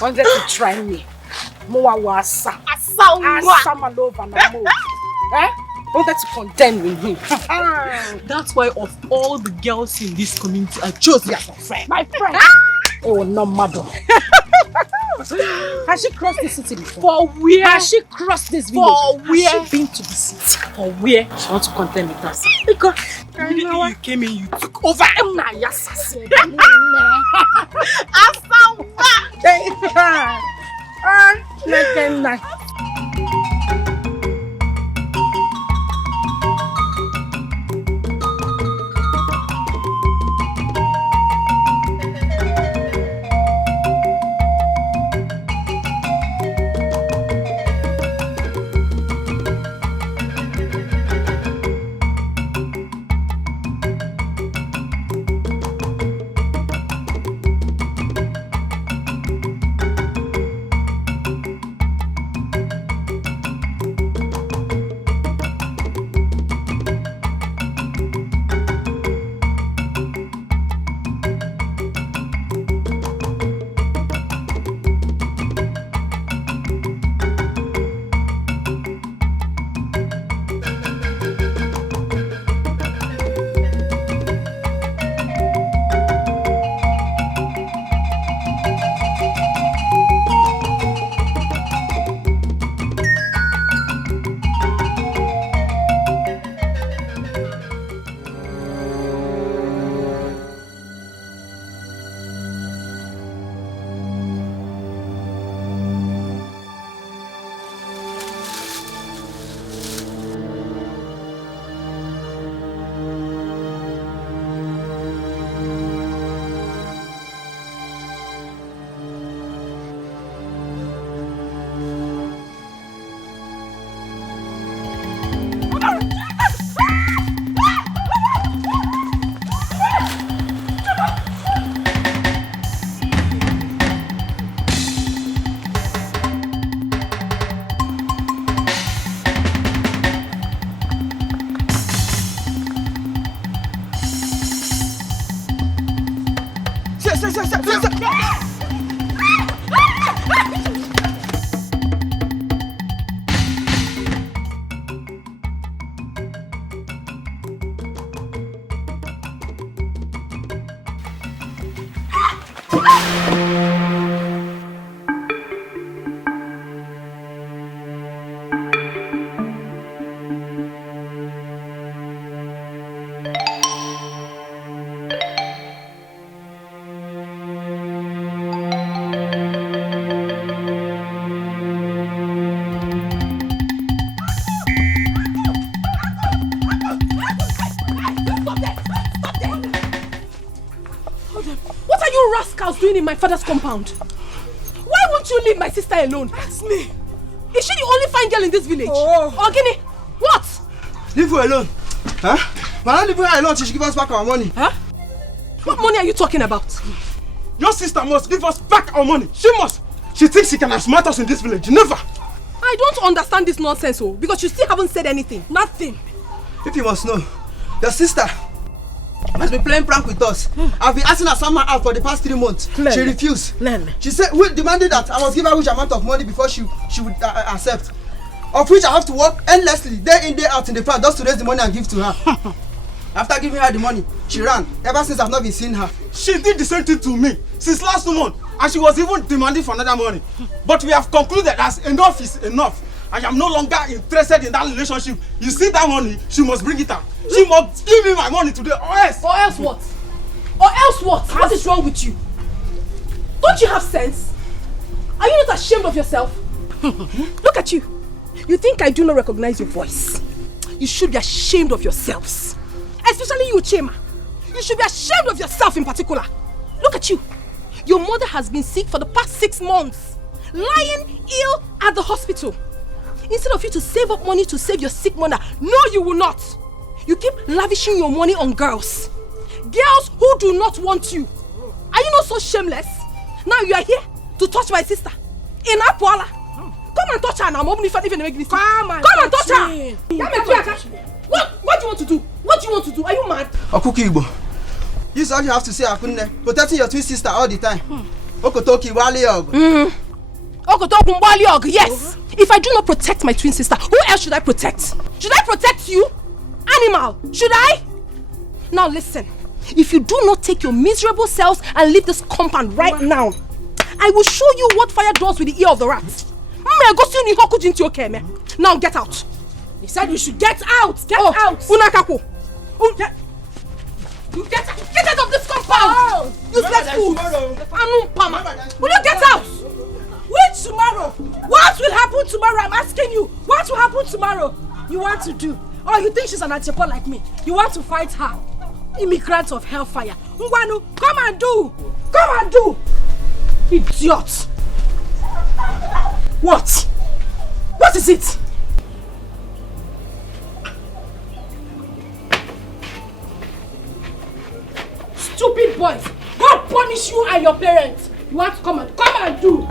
Wanted to try me. Moa wasa. Asa malova na mo. Wanted to condemn me. That's why of all the girls in this community, I chose you as my friend. My friend? Oh, no matter. Has she crossed the city before? For where? Has she crossed this village? For where? Has she been to the city? For where? She wants to contend with us. Because immediately you came in, you took over. Doing in my father's compound? Why won't you leave my sister alone? Ask me. Is she the only fine girl in this village? Oh. Ogini, what? Leave her alone. Huh? Why not leave her alone till she give us back our money? Huh? What money are you talking about? Your sister must give us back our money. She must. She thinks she can outsmart us in this village. Never. I don't understand this nonsense, oh, because you still haven't said anything. Nothing. If you must know, your sister has been playing prank with us. I've been asking her someone out for the past 3 months. She refused. She said we demanded that I must give her which amount of money before she would accept. Of which I have to work endlessly, day in, day out in the farm just to raise the money and give to her. After giving her the money, she ran. Ever since I've not been seeing her. She did the same thing to me since last month, and she was even demanding for another money. But we have concluded that enough is enough. I am no longer interested in that relationship. You see that money, she must bring it out. She must give me my money today, or else. Or else what? Or else what? What is wrong with you? Don't you have sense? Are you not ashamed of yourself? Look at you. You think I do not recognize your voice? You should be ashamed of yourselves. Especially you, Chema. You should be ashamed of yourself in particular. Look at you. Your mother has been sick for the past 6 months. Lying ill at the hospital. Instead of you to save up money to save your sick mother, no, you will not. You keep lavishing your money on girls. Girls who do not want you. Are you not so shameless? Now you are here to touch my sister. In Apuala. Come and touch her now. Come and touch her. What do you want to do? What do you want to do? Are you mad? Okuki Igbo. This is all you have to say, Akunne. Protecting your twin sister all the time. Okotoki LIAH. Yes. If I do not protect my twin sister, who else should I protect? Should I protect you? Animal, should I? Now listen. If you do not take your miserable selves and leave this compound right now, I will show you what fire does with the ear of the rat. Now get out. He said we should get out. Get out. Unakaku. Get out of this compound. Useless fool. Will you get out? Which tomorrow? What will happen tomorrow? I'm asking you. What will happen tomorrow? You want to do? Oh, you think she's an Etiko like me? You want to fight her? Immigrants of hellfire. Ngwanu, come and do. Come and do. Idiot. What? What is it? Stupid boys. God punish you and your parents. You want to come and do.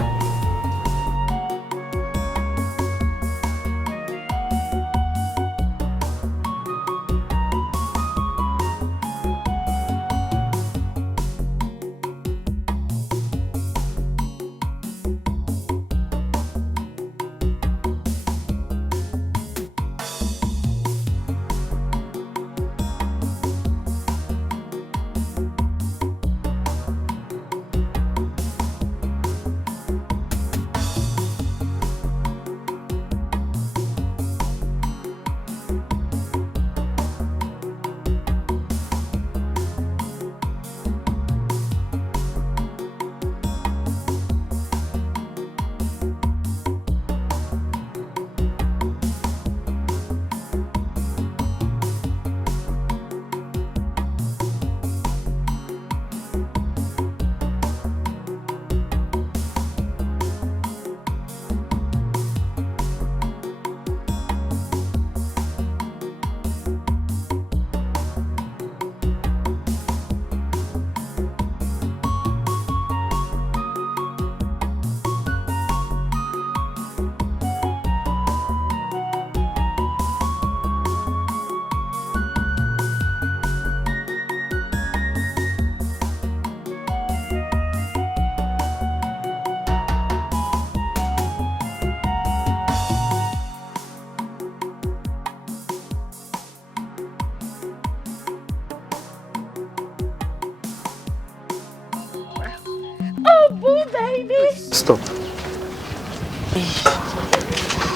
baby. Stop.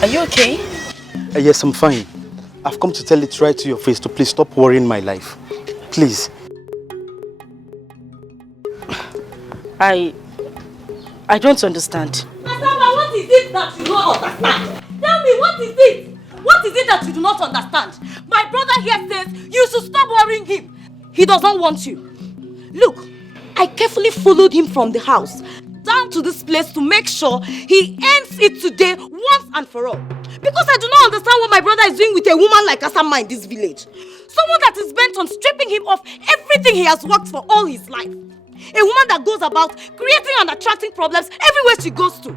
Are you okay? Yes, I'm fine. I've come to tell it right to your face to please stop worrying my life. Please. I don't understand. Asama, what is it that you don't understand? Tell me, what is it? What is it that you do not understand? My brother here says you should stop worrying him. He doesn't want you. Look, I carefully followed him from the house down to this place to make sure he ends it today once and for all. Because I do not understand what my brother is doing with a woman like Asama in this village. Someone that is bent on stripping him of everything he has worked for all his life. A woman that goes about creating and attracting problems everywhere she goes to.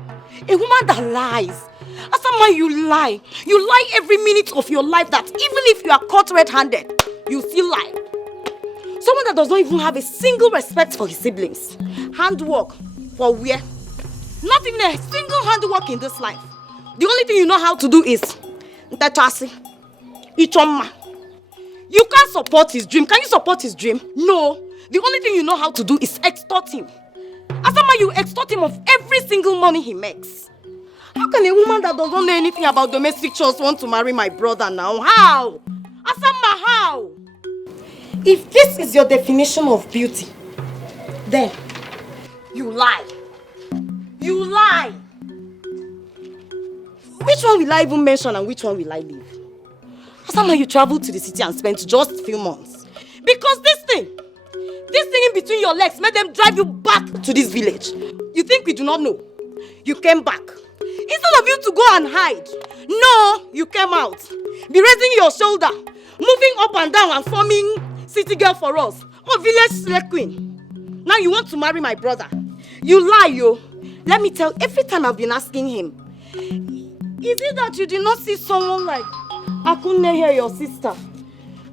A woman that lies. Asama, you lie. You lie every minute of your life that even if you are caught red-handed, you still lie. Someone that does not even have a single respect for his siblings. Handwork for where? Not even a single handwork in this life. The only thing you know how to do is Ntachasi, Ichoma. You can't support his dream. Can you support his dream? No. The only thing you know how to do is extort him. Asama, you extort him of every single money he makes. How can a woman that doesn't know anything about domestic chores want to marry my brother now? How? Asama, how? If this is your definition of beauty, then you lie. You lie. Which one will I even mention and which one will I leave? Asama, you traveled to the city and spent just a few months. Because this thing in between your legs made them drive you back to this village. You think we do not know? You came back. Instead of you to go and hide, no, you came out. Be raising your shoulder, moving up and down and forming city girl for us. Oh, village slave queen. Now you want to marry my brother. You lie, yo. Let me tell, every time I've been asking him, is it that you did not see someone like Akunne here, your sister,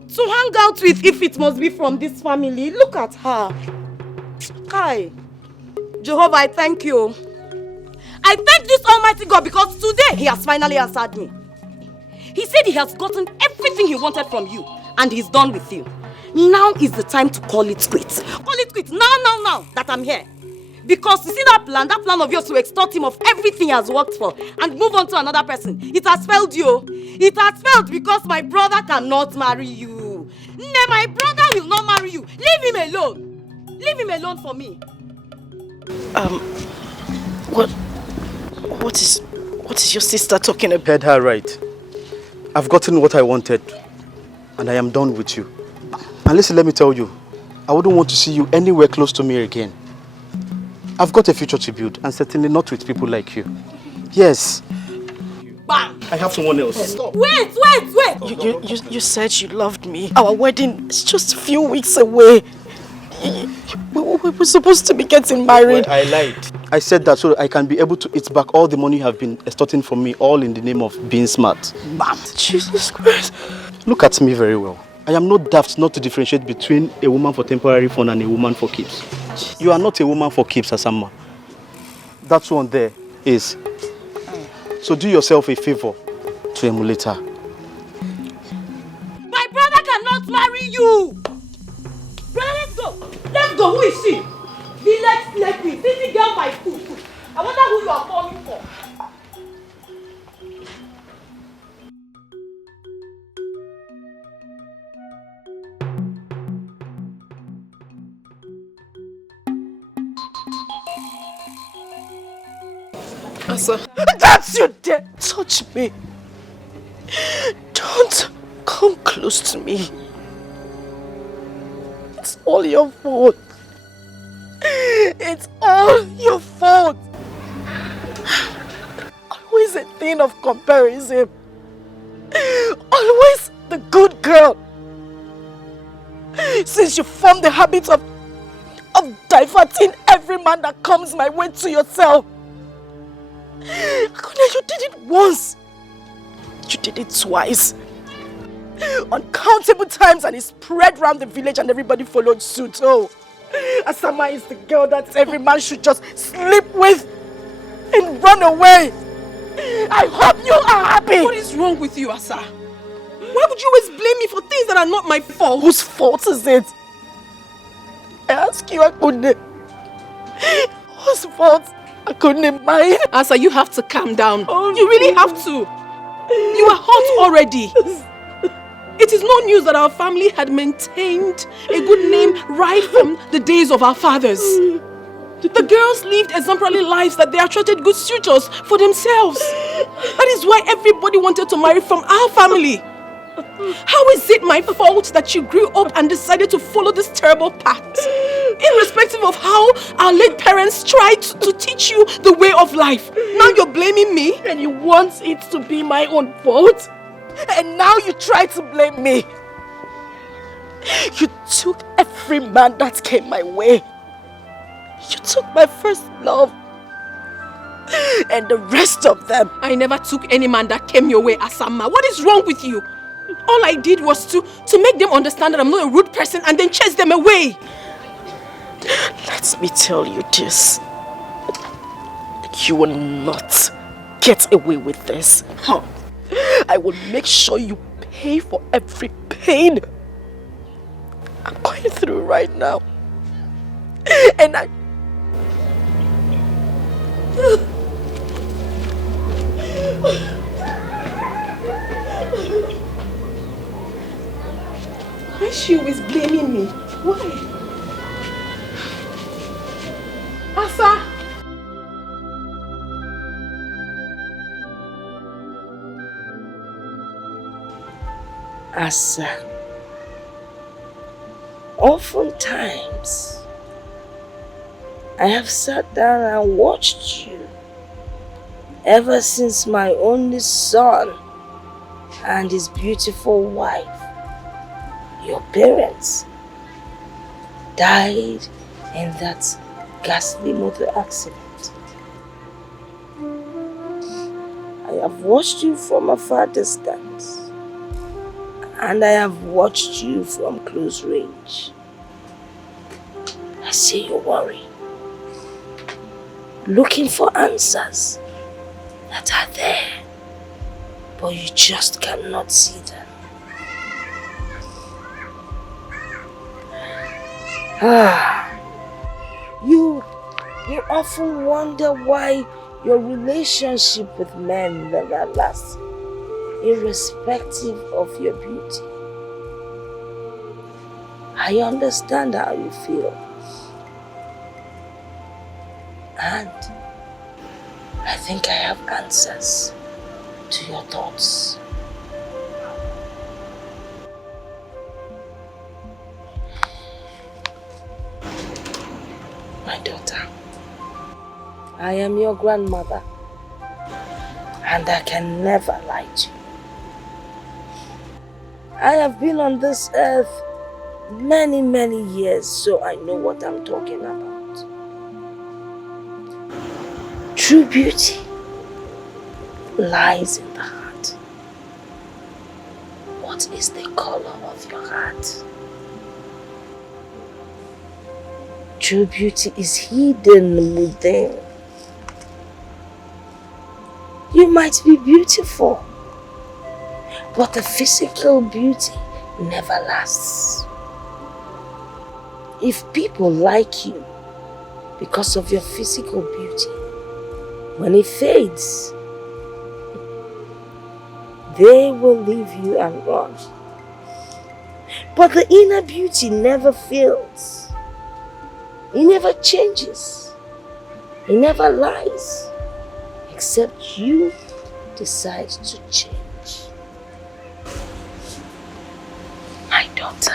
to hang out with if it must be from this family? Look at her. Kai. Jehovah, I thank you. I thank this Almighty God because today he has finally answered me. He said he has gotten everything he wanted from you and he's done with you. Now is the time to call it quits. Call it quits now that I'm here. Because you see that plan of yours to extort him of everything he has worked for and move on to another person. It has failed you. It has failed because my brother cannot marry you. No, my brother will not marry you. Leave him alone. Leave him alone for me. What is your sister talking about? Heard her right. I've gotten what I wanted and I am done with you. And listen, let me tell you, I wouldn't want to see you anywhere close to me again. I've got a future to build and certainly not with people like you. Yes. Bam! I have someone else. Stop. Wait! You said you loved me. Our wedding is just a few weeks away. We were supposed to be getting married. Well, I lied. I said that so I can be able to eat back all the money you have been extorting from me, all in the name of being smart. Bam! Jesus Christ. Look at me very well. I am not daft not to differentiate between a woman for temporary fun and a woman for keeps. You are not a woman for keeps, Asama. That one there is. So do yourself a favor to emulate her. My brother cannot marry you! Brother, let's go! Let's go! Who is she? Village slave queen, city girl by foot. I wonder who you are calling for. Asa, that's you dare touch me. Don't come close to me. It's all your fault. It's all your fault. Always a thing of comparison. Always the good girl. Since you formed the habit of diverting every man that comes my way to yourself. You did it once. You did it twice. Uncountable times, and it spread around the village and everybody followed suit. Oh, Asama is the girl that every man should just sleep with and run away. I hope you are happy. What is wrong with you, Asa? Why would you always blame me for things that are not my fault? Whose fault is it? I ask you, Akunde. Whose fault? I couldn't mind. Asa, you have to calm down. Oh, you really have to. You are hot already. It is no news that our family had maintained a good name right from the days of our fathers. The girls lived exemplary lives that they attracted good suitors for themselves. That is why everybody wanted to marry from our family. How is it my fault that you grew up and decided to follow this terrible path? Irrespective of how our late parents tried to teach you the way of life. Now you're blaming me? And you want it to be my own fault? And now you try to blame me. You took every man that came my way. You took my first love. And the rest of them. I never took any man that came your way, Asama. What is wrong with you? All I did was to make them understand that I'm not a rude person and then chase them away. Let me tell you this. You will not get away with this. I will make sure you pay for every pain I'm going through right now. And I... Why is she always blaming me? Why? Asa! Asa, oftentimes I have sat down and watched you ever since my only son and his beautiful wife, your parents, died in that ghastly motor accident. I have watched you from a far distance. And I have watched you from close range. I see you worry, looking for answers that are there, but you just cannot see them. You often wonder why your relationship with men never lasts, irrespective of your beauty. I understand how you feel. And I think I have answers to your thoughts. My daughter, I am your grandmother, and I can never lie to you. I have been on this earth many, many years, so I know what I'm talking about. True beauty lies in the heart. What is the color of your heart? True beauty is hidden within. You might be beautiful, but the physical beauty never lasts. If people like you because of your physical beauty, when it fades, they will leave you and run. But the inner beauty never fails. It never changes. It never lies, except you decide to change. My daughter,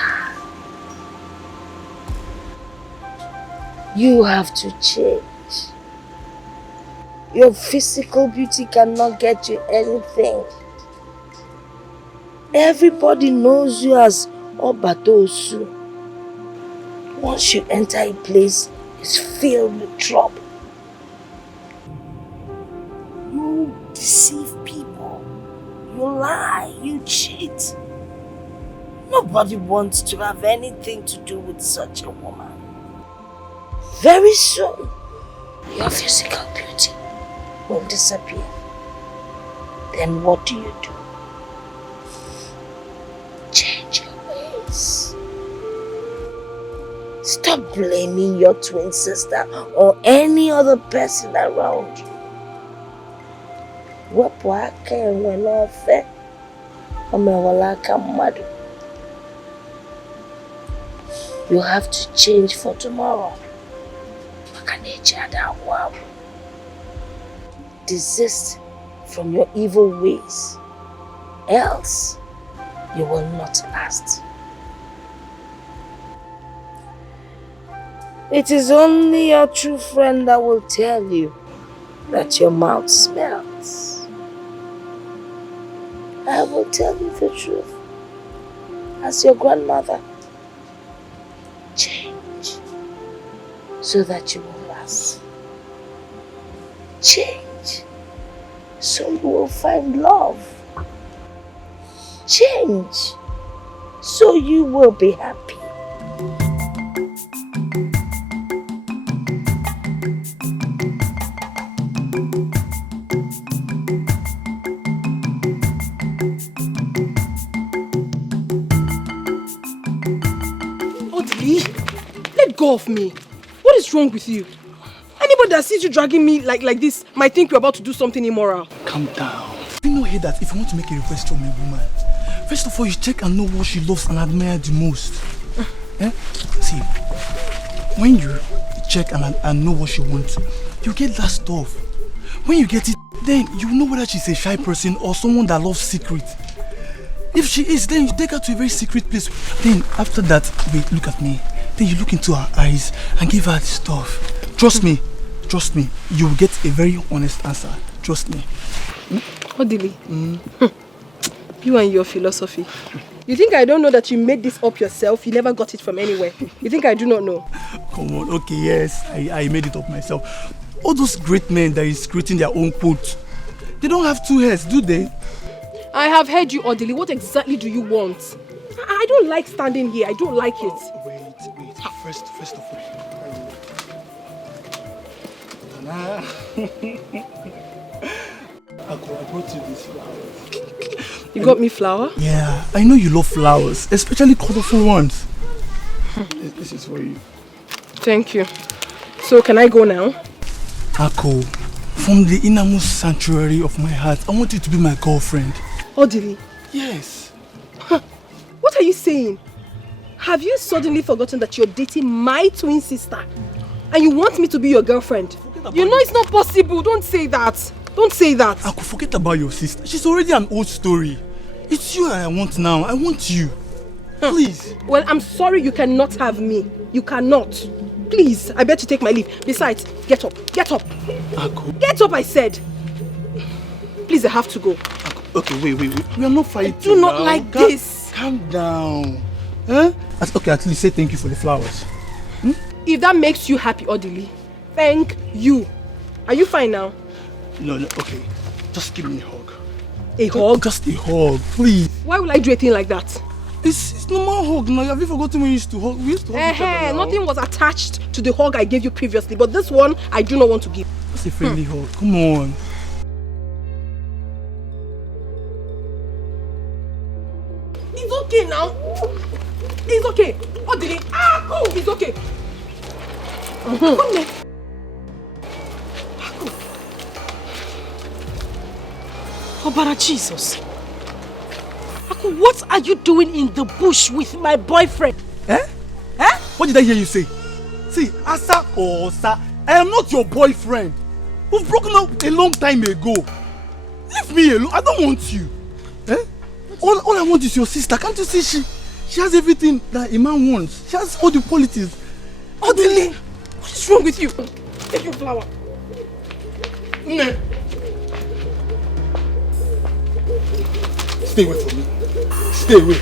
you have to change. Your physical beauty cannot get you anything. Everybody knows you as Obatosu. Once you enter a place, it's filled with trouble. You deceive people. You lie. You cheat. Nobody wants to have anything to do with such a woman. Very soon, your physical beauty will disappear. Then what do? Change your ways. Stop blaming your twin sister or any other person around you. Wepụ aka enwe n'ofe, o mewala aka mmadụ. You have to change for tomorrow. Desist from your evil ways, else you will not last. It is only your true friend that will tell you that your mouth smells. I will tell you the truth. As your grandmother, change so that you will last. Change so you will find love. Change so you will be happy. Let go of me. What is wrong with you? Anybody that sees you dragging me like this might think you're about to do something immoral. Calm down. You know here that if you want to make a request from a woman, first of all you check and know what she loves and admires the most. See, when you check and know what she wants, you get that stuff. When you get it, then you know whether she's a shy person or someone that loves secret. If she is, then you take her to a very secret place. Then after that, wait, look at me. Then you look into her eyes and give her the stuff. Trust me, you will get a very honest answer. Trust me. Odili, you and your philosophy. You think I don't know that you made this up yourself? You never got it from anywhere. You think I do not know? Come on, okay, yes, I made it up myself. All those great men that is creating their own quote, they don't have two heads, do they? I have heard you, Odili. What exactly do you want? I don't like standing here. I don't like it. Wait. First of all. I brought you this flower. You got me flower? Yeah, I know you love flowers, especially colorful ones. This is for you. Thank you. So can I go now? Ako, from the innermost sanctuary of my heart, I want you to be my girlfriend. Odili? Yes. What are you saying? Have you suddenly forgotten that you're dating my twin sister? And you want me to be your girlfriend? You know it's not possible. Don't say that. Don't say that. Ako, forget about your sister. She's already an old story. It's you I want now. I want you. Please. Well, I'm sorry you cannot have me. You cannot. Please, I bet you take my leave. Besides, get up. Get up. Ako. Get up, I said. Please, I have to go. Ako. Okay, wait. We are not fighting. I do not like this. Calm down. Huh? Okay, at least say thank you for the flowers. If that makes you happy, Odili, thank you. Are you fine now? No, okay. Just give me a hug. A hug? Just a hug, please. Why would I do a thing like that? It's normal hug now. Have you forgotten when we used to hug? We used to hug each other now. Nothing was attached to the hug I gave you previously, but this one I do not want to give. Just a friendly hug. Come on. It's okay now. It's okay. Odili, it's okay. Come here. Obara Jesus. Aku, what are you doing in the bush with my boyfriend? What did I hear you say? See, Asa or Osa, I am not your boyfriend. We've broken up a long time ago. Leave me alone. I don't want you. All I want is your sister. Can't you see she has everything that a man wants? She has all the qualities. Odili, what is wrong with you? Take your flower. Stay away from me. Stay away.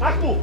Akpo!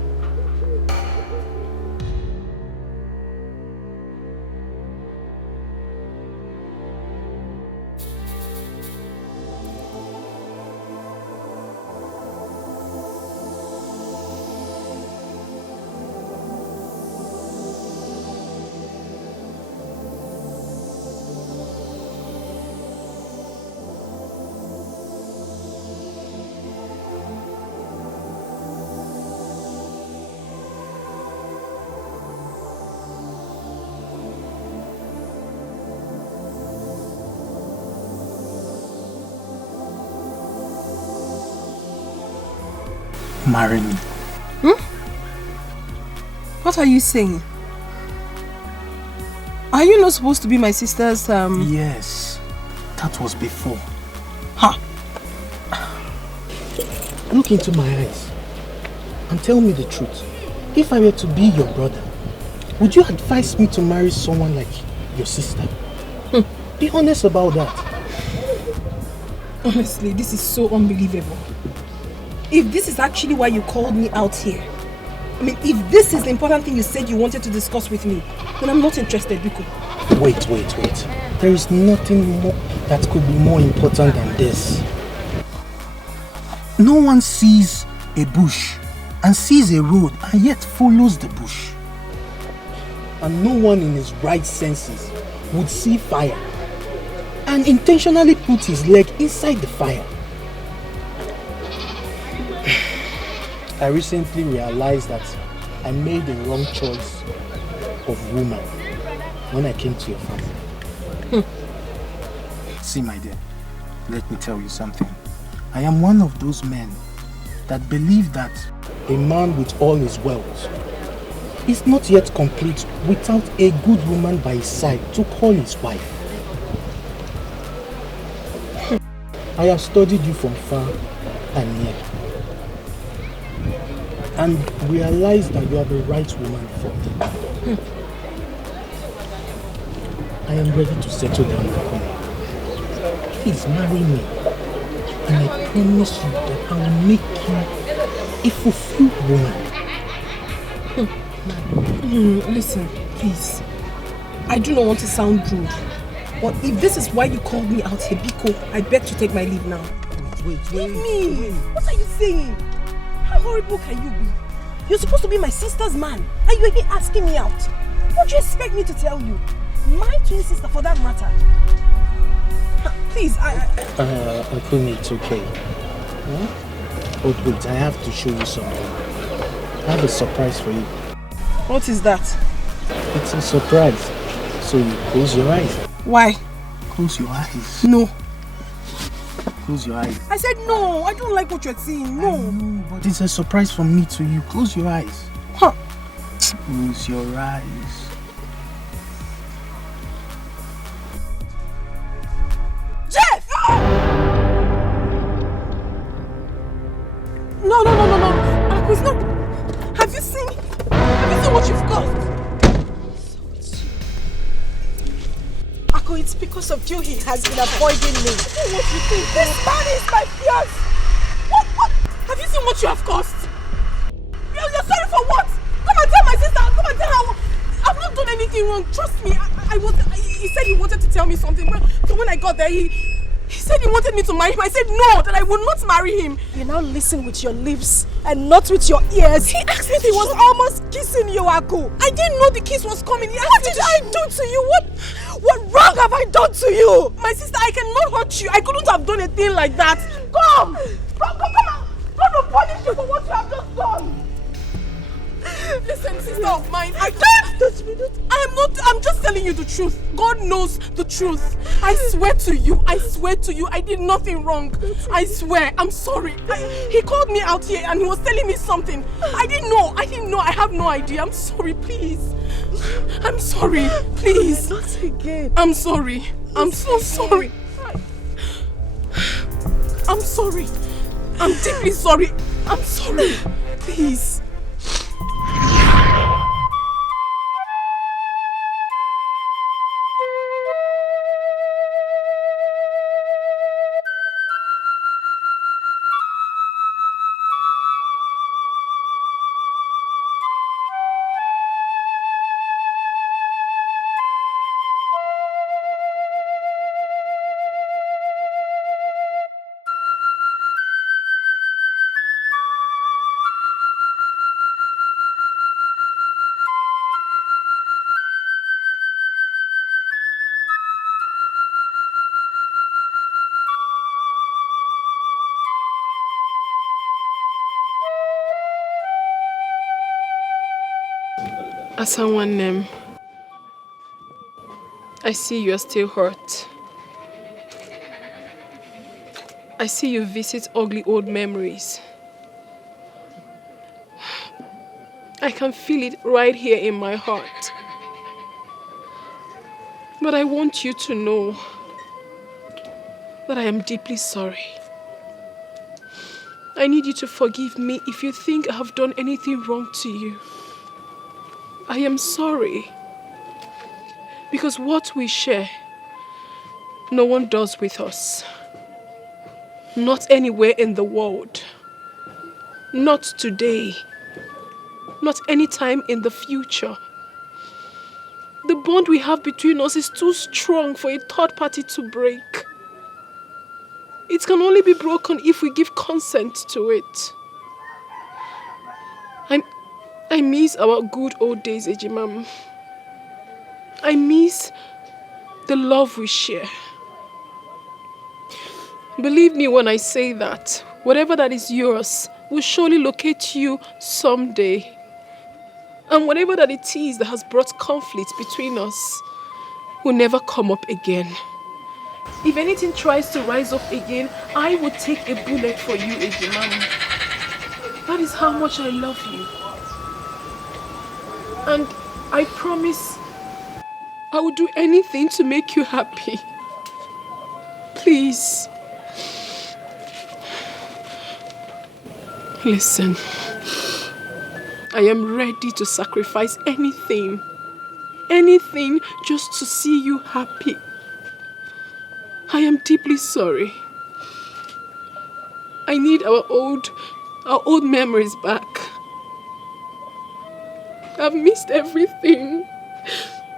marry me. What are you saying? Are you not supposed to be my sister's Yes, that was before. Ha! Look into my eyes and tell me the truth. If I were to be your brother, would you advise me to marry someone like your sister? Be honest about that. Honestly, this is so unbelievable. If this is actually why you called me out here, I mean, if this is the important thing you said you wanted to discuss with me, then I'm not interested, Biko. Wait. There is nothing more that could be more important than this. No one sees a bush and sees a road and yet follows the bush. And no one in his right senses would see fire and intentionally put his leg inside the fire. I recently realized that I made the wrong choice of woman when I came to your family. See, my dear, let me tell you something. I am one of those men that believe that a man with all his wealth is not yet complete without a good woman by his side to call his wife. I have studied you from far and near and realized that you are the right woman for me. I am ready to settle down with you. Please marry me. And I promise you that I will make you a fulfilled woman. Listen, please. I do not want to sound rude. But if this is why you called me out here, Biko, I beg to take my leave now. Wait. Leave me! What are you saying? How horrible can you be? You're supposed to be my sister's man, and you're here asking me out. What do you expect me to tell you? My twin sister, for that matter. Please, Okoli, it's okay. Huh? But wait, I have to show you something. I have a surprise for you. What is that? It's a surprise. So you close your eyes. Why? Close your eyes. No. Close your eyes. I said no. I don't like what you're saying. No. I know, but it's a surprise from me to you. Close your eyes. Huh. Close your eyes. Jeff! No. Aqua's not. Have you seen what you've caused? Ako, it's because of you he has been avoiding me. What you think? This man is my fiance. What? Have you seen what you have caused? You're sorry for what? Come and tell my sister. Come and tell her. I've not done anything wrong. Trust me. He said he wanted to tell me something. So when I got there, he said he wanted me to marry him. I said no, that I would not marry him. You now listen with your lips and not with your ears. He asked me. He was almost kissing you, Ako. I didn't know the kiss was coming. What did I do to you? What wrong have I done to you? My sister, I cannot hurt you. I couldn't have done a thing like that. Come on. God will punish you for what you have just done. Listen, sister of mine, I can't touch me. I'm just telling you the truth. God knows the truth. I swear to you, I did nothing wrong. I swear, I'm sorry. He called me out here and he was telling me something. I didn't know, I have no idea. I'm sorry, please. I'm sorry, please. Not again. I'm sorry. I'm so sorry. I'm sorry. I'm deeply sorry. I'm sorry. Please. Asawanem, I see you are still hurt. I see you visit ugly old memories. I can feel it right here in my heart. But I want you to know that I am deeply sorry. I need you to forgive me if you think I have done anything wrong to you. I am sorry. Because what we share, no one does with us. Not anywhere in the world. Not today. Not anytime in the future. The bond we have between us is too strong for a third party to break. It can only be broken if we give consent to it. I miss our good old days, Ejimam. I miss the love we share. Believe me when I say that, whatever that is yours will surely locate you someday. And whatever that it is that has brought conflict between us will never come up again. If anything tries to rise up again, I will take a bullet for you, Ejimam. That is how much I love you. And I promise I will do anything to make you happy. Please. Listen. I am ready to sacrifice anything just to see you happy. I am deeply sorry. I need our old memories back. I've missed everything.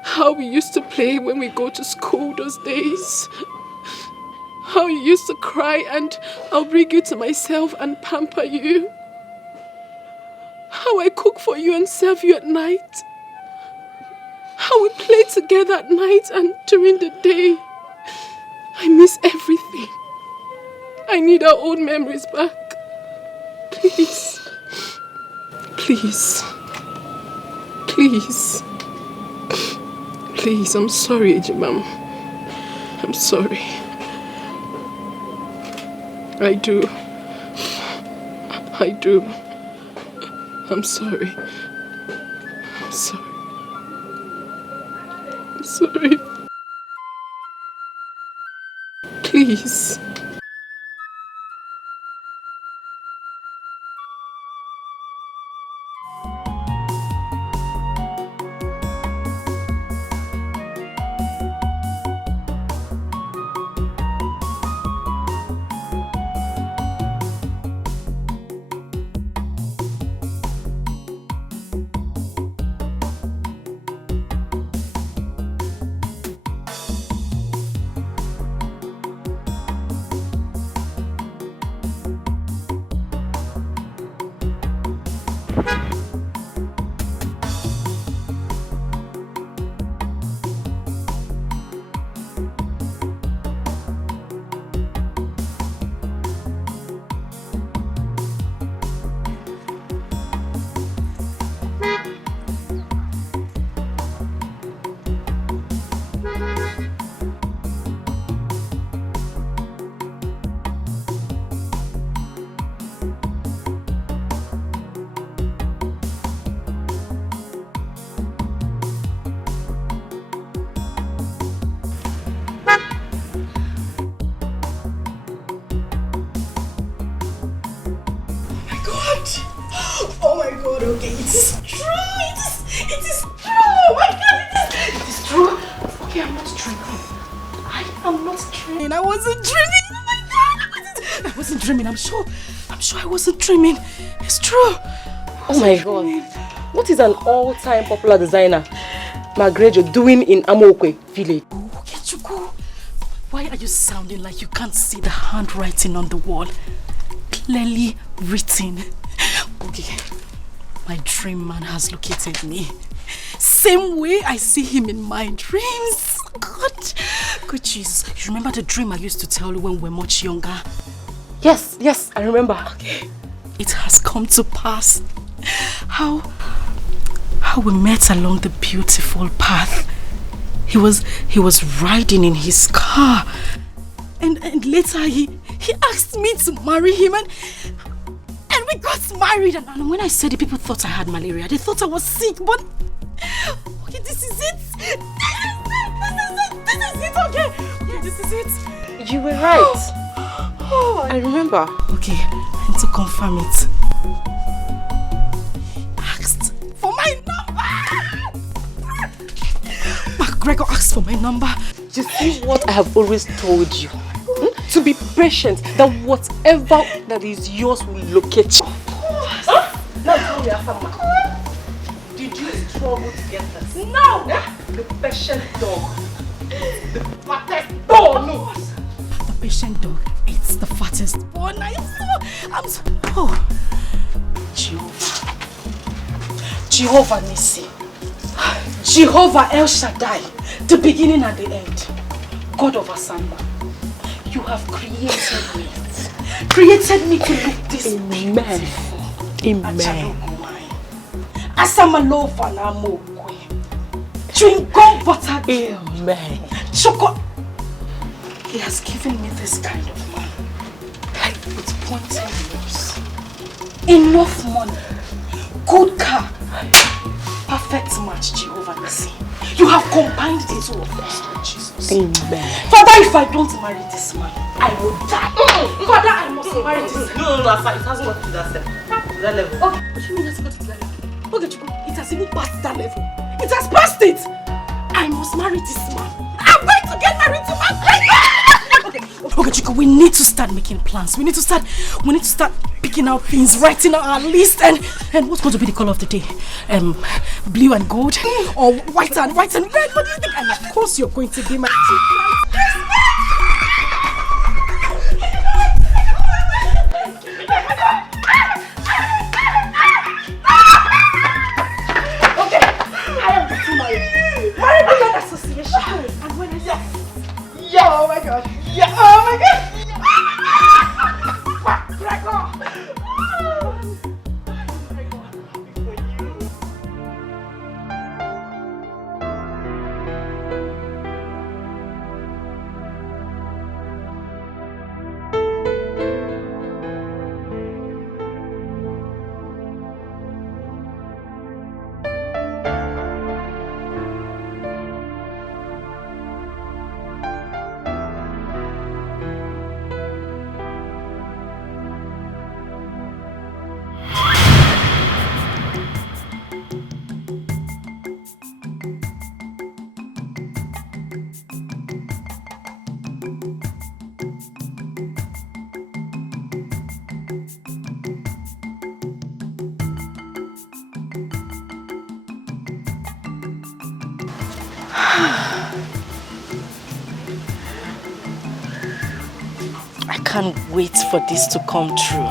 How we used to play when we go to school those days. How you used to cry and I'll bring you to myself and pamper you. How I cook for you and serve you at night. How we play together at night and during the day. I miss everything. I need our old memories back. Please. Please. Please. Please, I'm sorry, Ejimam. I'm sorry. I do. I'm sorry. I'm sorry. I'm sorry. Please. Okay, it is true. It is true. Oh my God, it is true. Okay, I'm not dreaming. I am not dreaming. I wasn't dreaming. Oh my God, I wasn't dreaming. I'm sure I wasn't dreaming. It's true. Oh my God. What is an all-time popular designer, Magrejo, doing in Amokwe village? Okechukwu, why are you sounding like you can't see the handwriting on the wall? Clearly written. Okay. My dream man has located me. Same way I see him in my dreams. God. Good Jesus. You remember the dream I used to tell you when we were much younger? Yes, I remember. Okay. It has come to pass. How we met along the beautiful path. He was riding in his car. And later he asked me to marry him and we got married, and when I said it, people thought I had malaria. They thought I was sick, but okay, this is it. This is it. Okay, this is it. You were right. I remember. Okay, and to confirm it, asked for my number. McGregor asked for my number. You see what I have always told you? To be patient, that whatever that is yours will locate you. Now tell me, Asama. Did you struggle to get this? No! The patient dog. The fattest dog. No. The patient dog. It's the fattest one. Oh, Jehovah. Jehovah Nissi. Jehovah El Shaddai. The beginning and the end. God of Asamba. You have created me. Created me to look this beautiful. Amen. Asama lofa na mokwe. Chewing gum butter girl. Amen. Choco. He has given me this kind of man. With pointed nose. Enough money. Good car. Perfect match, Jehovah Nissi. You have combined the two of us, Lord Jesus. Amen. Father, if I don't marry this man, I will die. Father, I must marry this man. No, it hasn't got to that step. To that level. Okay, what do you mean it has got to that level? Okay, Chico, it has even passed that level. It has passed it. I must marry this man. I'm going to get married to my friend. Okay, Chico, we need to start making plans. We need to start picking out things, writing out our list, and what's going to be the color of the day? Blue and gold, or white and red? What do you think? And of course, you're going to be my Okay, I am getting married. Married by an association. And when I say, yeah, oh my God. Yeah, oh my God! I can't wait for this to come true.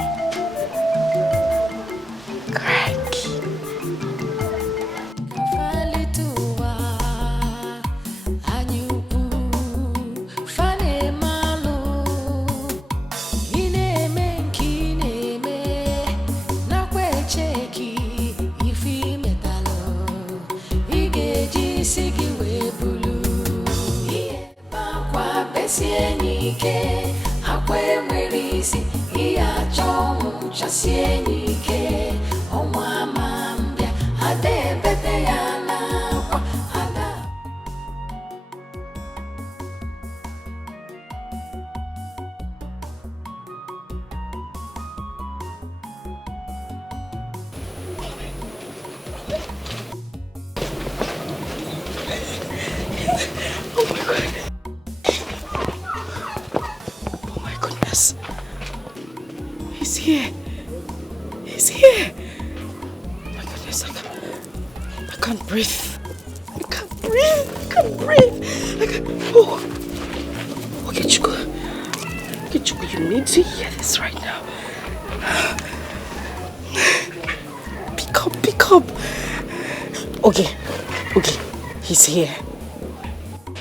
He's here.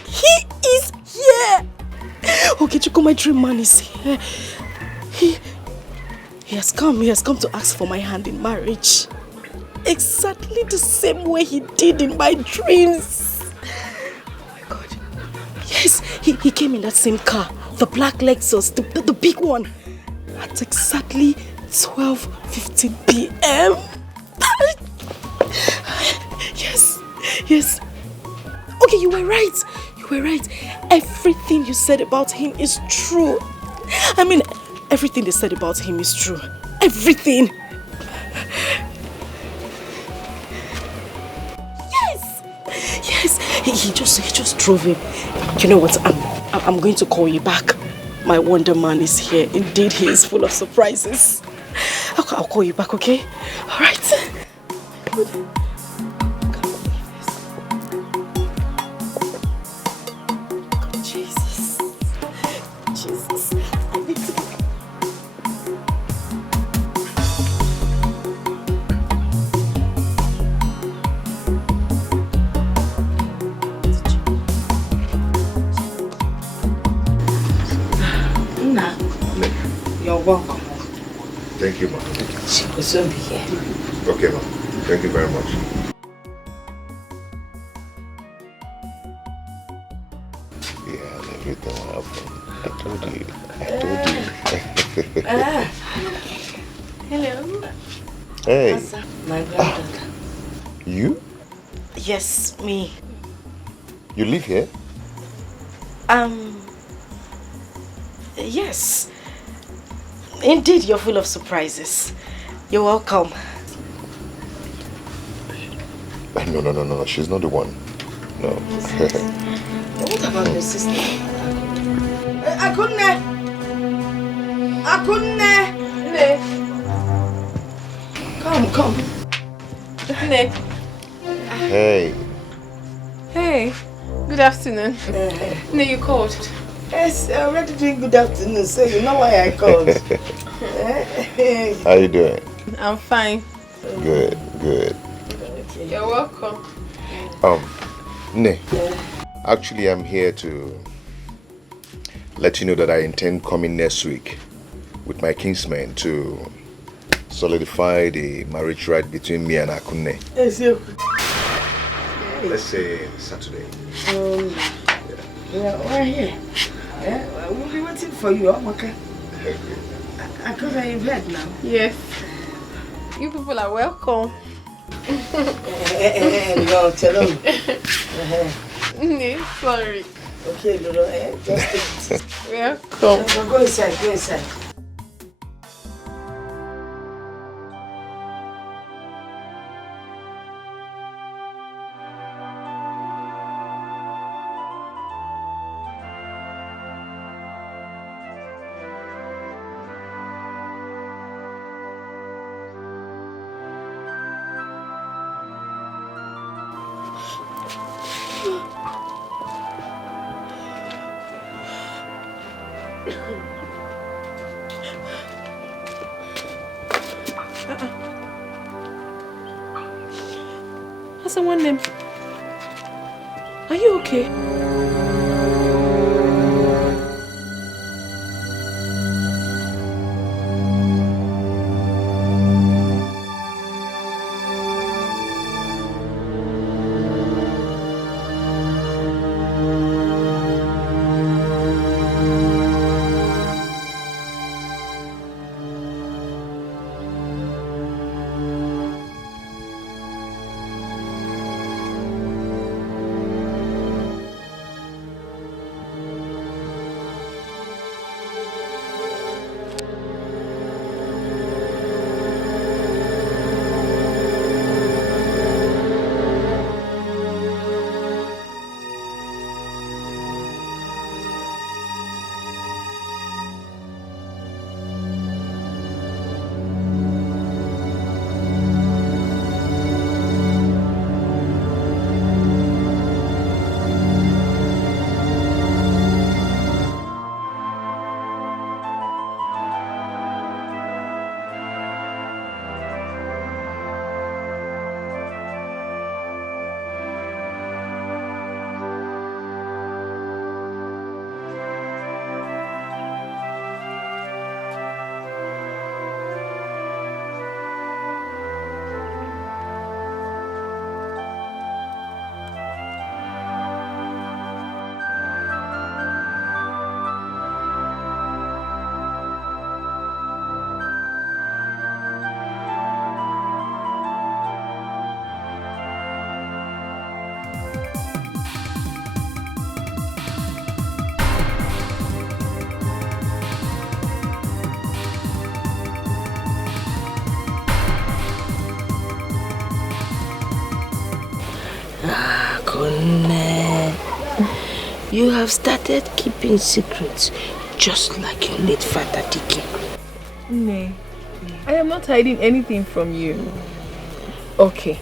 He is here. Okay, Chico, my dream man is here. He has come to ask for my hand in marriage. Exactly the same way he did in my dreams. Oh my God. Yes, he came in that same car. The black Lexus, the big one. At exactly 12:15 p.m. Yes. Okay, you were right. Everything you said about him is true. I mean, everything they said about him is true. Everything. Yes. He just drove him. You know what? I'm going to call you back. My Wonder Man is here. Indeed, he is full of surprises. I'll call you back, okay? All right. Jesus. I need to... You're welcome. Thank you, ma. She will soon be here. Okay, ma. Thank you very much. Yeah, everything will happen. I told you. Hello. Hey. My granddaughter. You? Yes, me. You live here? Yes. Indeed, you're full of surprises. You're welcome. No. She's not the one. No. What about your sister? Akunne! Come. Nick. Hey. Hey. Good afternoon. No, you called. Yes, I already doing good afternoon, so you know why I called. How you doing? I'm fine. Good. You're welcome. Ne. Actually, I'm here to let you know that I intend coming next week with my kinsmen to solidify the marriage right between me and Akunne. Yes, you. Let's say Saturday. Yeah, we're here. Yeah, we'll be waiting for you, okay? Akunne, you've heard now. Yes. You people are welcome. No, tell them. Sorry. Okay, Lolo, just take it. Welcome. Go inside. Has someone named? Are you okay? You have started keeping secrets just like your late father Dike. Nay, I am not hiding anything from you. Okay,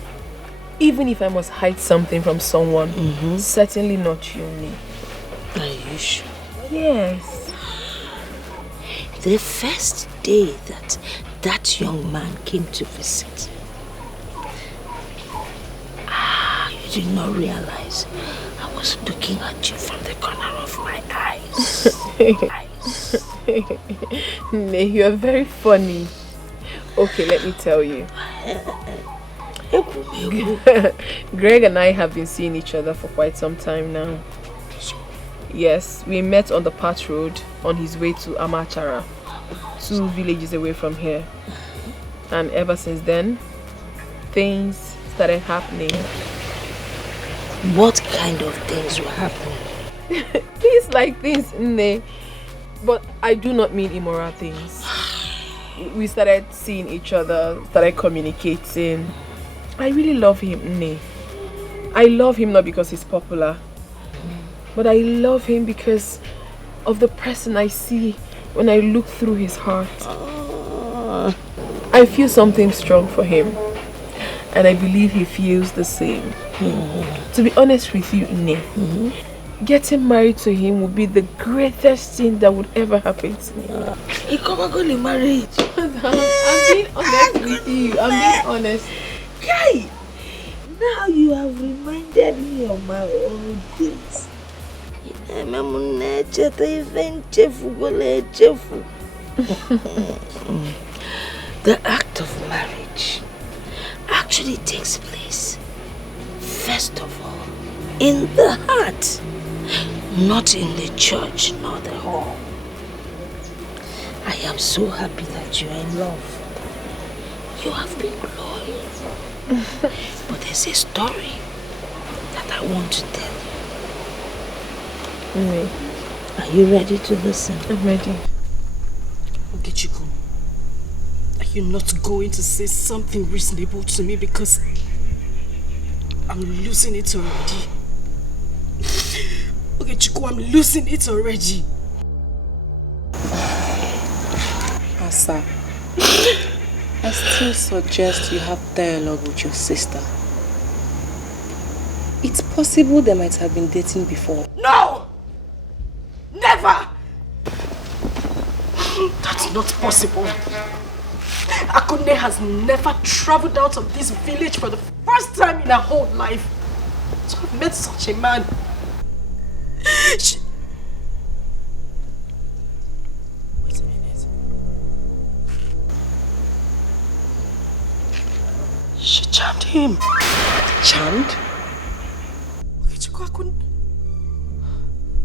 even if I must hide something from someone, certainly not you, Nay. Are you sure? Yes. The first day that young man came to visit, you did not realize I was looking at you from the corner of my eyes. Nay, you are very funny. Okay, let me tell you. Greg and I have been seeing each other for quite some time now. Yes, we met on the Path Road on his way to Amachara, 2 villages away from here. And ever since then, things started happening. What kind of things were happening? Things like things, Nne. But I do not mean immoral things. We started seeing each other, started communicating. I really love him, Nne. I love him not because he's popular, but I love him because of the person I see when I look through his heart. I feel something strong for him, and I believe he feels the same. To be honest with you, Nne, getting married to him would be the greatest thing that would ever happen to me. He come going to marriage. I'm being honest with you. I'm being honest. Kai, now you have reminded me of my old days. The act of marriage actually takes place, first of all, in the heart, not in the church nor the hall. I am so happy that you are in love. You have been glowing. But there's a story that I want to tell you. Are you ready to listen? I'm ready. Okechukwu, are you not going to say something reasonable to me, because I'm losing it already? Okechukwu, I'm losing it already. Asa, I still suggest you have dialogue with your sister. It's possible they might have been dating before. No! Never! That's not possible. Akunne has never traveled out of this village for the first time in her whole life to have met such a man. Wait a minute. She charmed him. Charmed?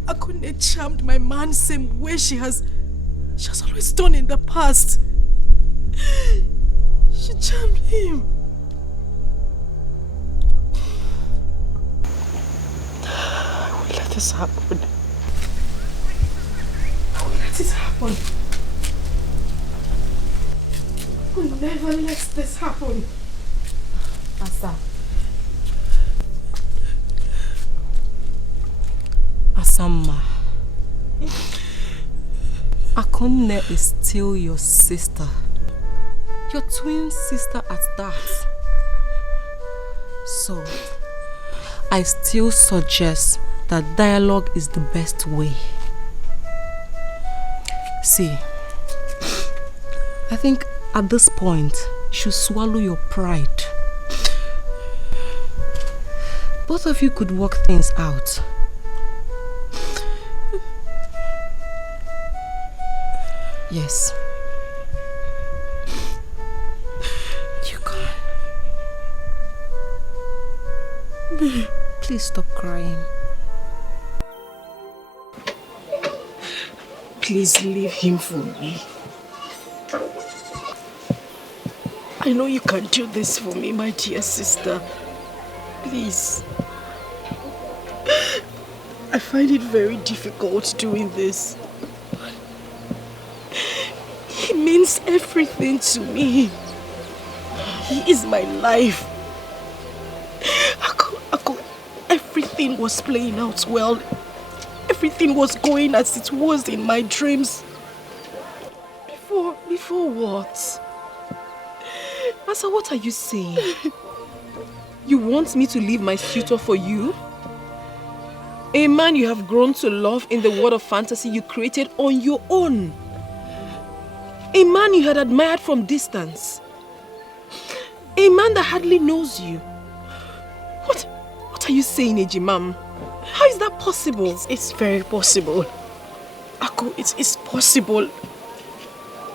Akunne charmed my man same way she has always done in the past. She charmed him. I will let this happen. I will let it happen. I will never let this happen. Asa. Asamma, Akunne is still your sister. Your twin sister at that. So, I still suggest that dialogue is the best way. See, I think at this point, you should swallow your pride. Both of you could work things out. Yes. You can. Please stop crying. Please leave him for me. I know you can do this for me, my dear sister. Please. I find it very difficult doing this. He means everything to me. He is my life. Everything was playing out well. Everything was going as it was in my dreams. Before what? Asa, what are you saying? You want me to leave my suitor for you? A man you have grown to love in the world of fantasy you created on your own. A man you had admired from distance. A man that hardly knows you. What are you saying, Ejimam? How is that possible? It's very possible. Aku, it's possible.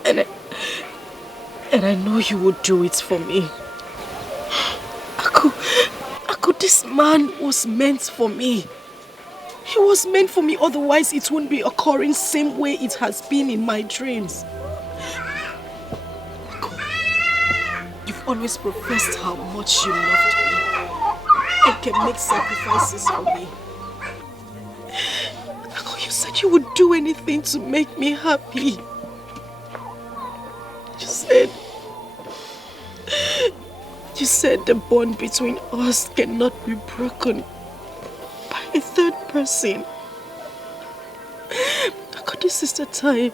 And I know you would do it for me. Aku, this man was meant for me. He was meant for me, otherwise it wouldn't be occurring same way it has been in my dreams. Aku, you've always professed how much you loved me and can make sacrifices for me. Aku, you said you would do anything to make me happy. You said the bond between us cannot be broken by a third person. Aku, this is the time.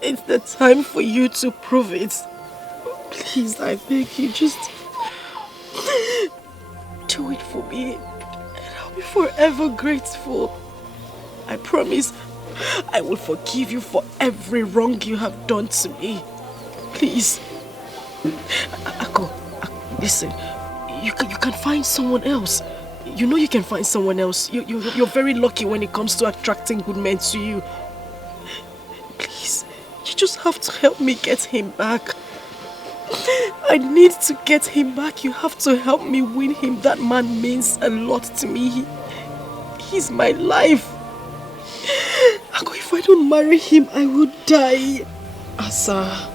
It's the time for you to prove it. Please, I beg you, just do it for me. And I'll be forever grateful. I promise I will forgive you for every wrong you have done to me. Please. Aku, listen. You can find someone else. You know you can find someone else. You're very lucky when it comes to attracting good men to you. Please, you just have to help me get him back. I need to get him back. You have to help me win him. That man means a lot to me. He's my life. Aku, if I don't marry him, I will die. Asa,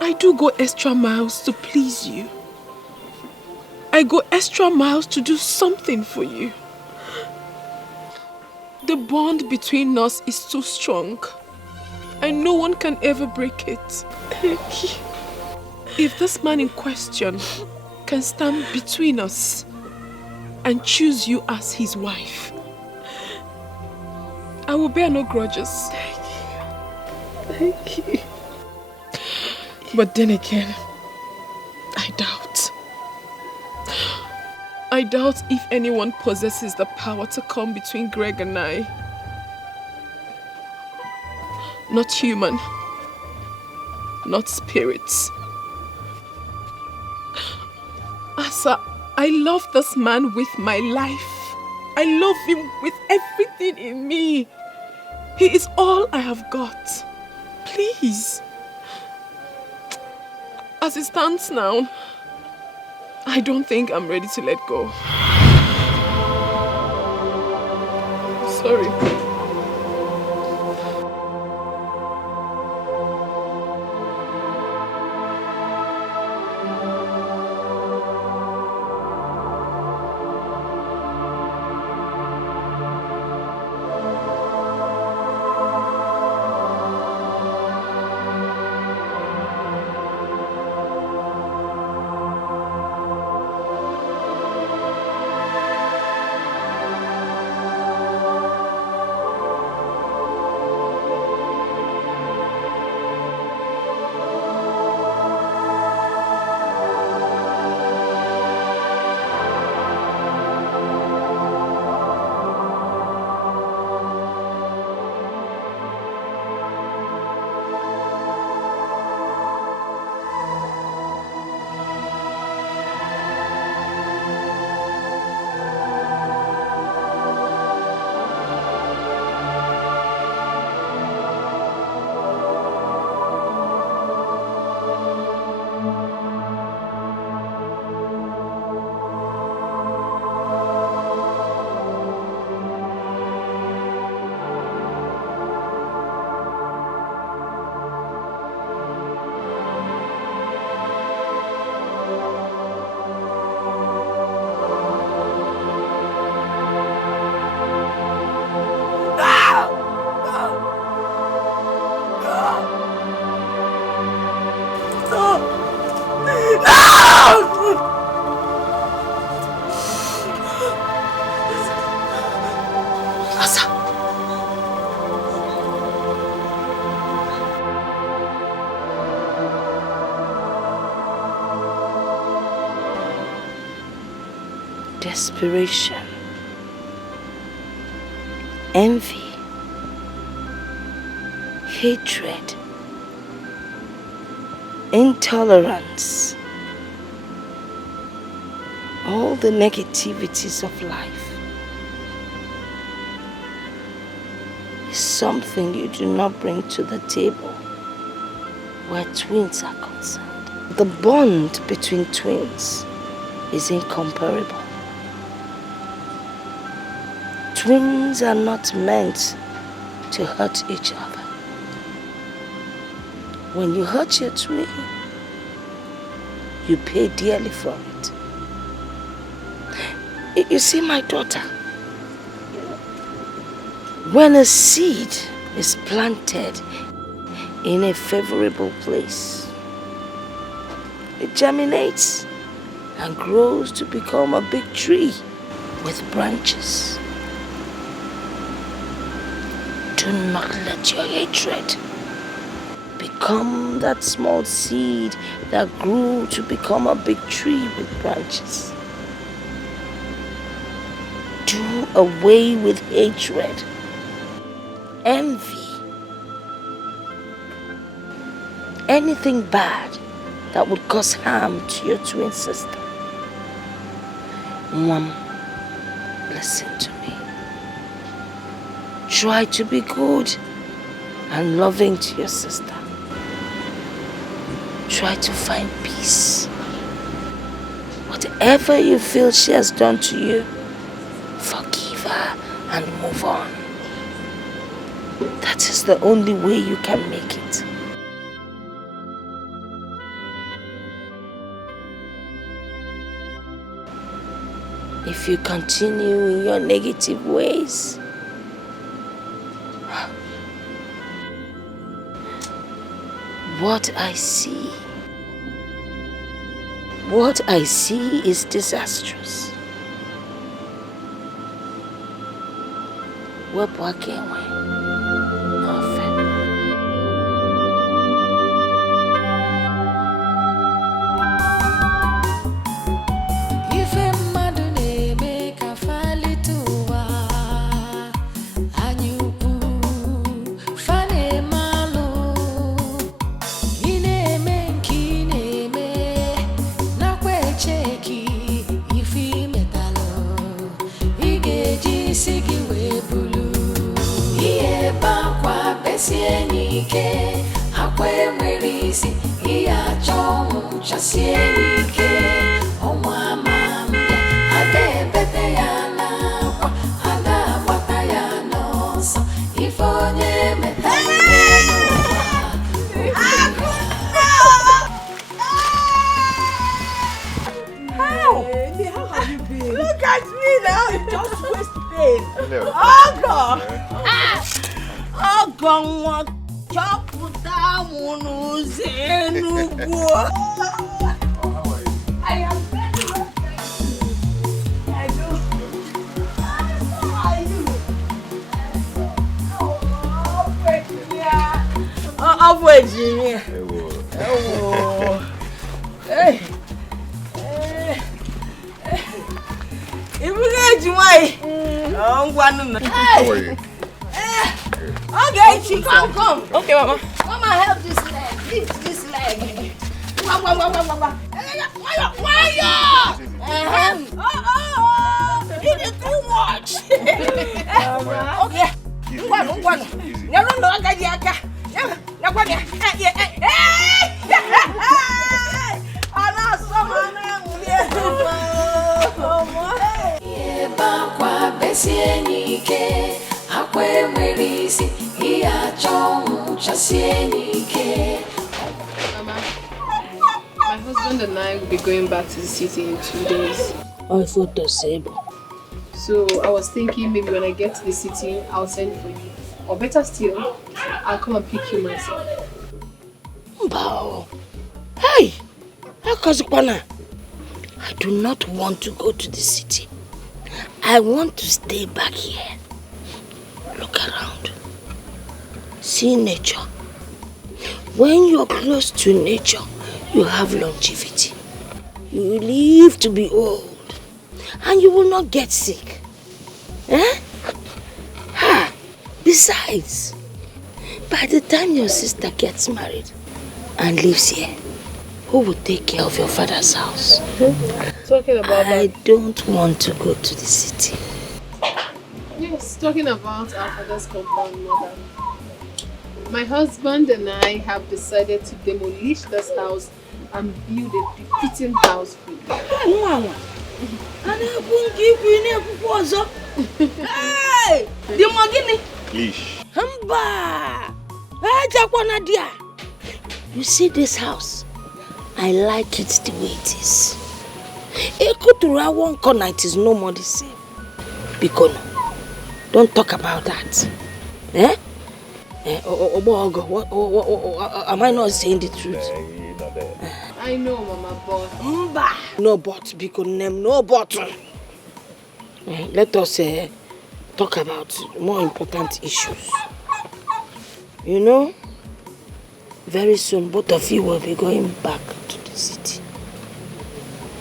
I do go extra miles to please you. I go extra miles to do something for you. The bond between us is too strong, and no one can ever break it. Thank you. If this man in question can stand between us and choose you as his wife, I will bear no grudges. Thank you. But then again, I doubt. I doubt if anyone possesses the power to come between Greg and I. Not human, not spirits. Asa, I love this man with my life. I love him with everything in me. He is all I have got. Please. As it stands now, I don't think I'm ready to let go. Sorry. desperation, envy, hatred, intolerance, all the negativities of life is something you do not bring to the table where twins are concerned. The bond between twins is incomparable. Twins are not meant to hurt each other. When you hurt your twin, you pay dearly for it. You see, my daughter, when a seed is planted in a favorable place, it germinates and grows to become a big tree with branches. Do not let your hatred become that small seed that grew to become a big tree with branches. Do away with hatred, envy, anything bad that would cause harm to your twin sister. Mom, listen to me. Try to be good and loving to your sister. Try to find peace. Whatever you feel she has done to you, forgive her and move on. That is the only way you can make it. If you continue in your negative ways, what I see is disastrous. OBIEKWE. Come. Okay, Mama. Come and help this leg. Lift this leg. It is too much. Okay. Mama, my husband and I will be going back to the city in 2 days. So I was thinking maybe when I get to the city, I'll send for you. Or better still, I'll come and pick you myself. Wow. Hey! I do not want to go to the city. I want to stay back here. Look around. See nature. When you're close to nature, you have longevity. You live to be old. and you will not get sick. Eh? Besides, by the time your sister gets married and lives here, who will take care of your father's house? Talking about I don't want to go to the city. Yes, talking about our father's compound, mother. My husband and I have decided to demolish this house and build a befitting house for you. Hey! The Mogini! Leash. You see this house? I like it the way it is. Ekutura one corner, it is no more the same. Bikono, don't talk about that. Eh? Am I not saying the truth? I know, Mama, but... No but, Bikono, no but. Let us talk about more important issues. You know, very soon both of you will be going back to the city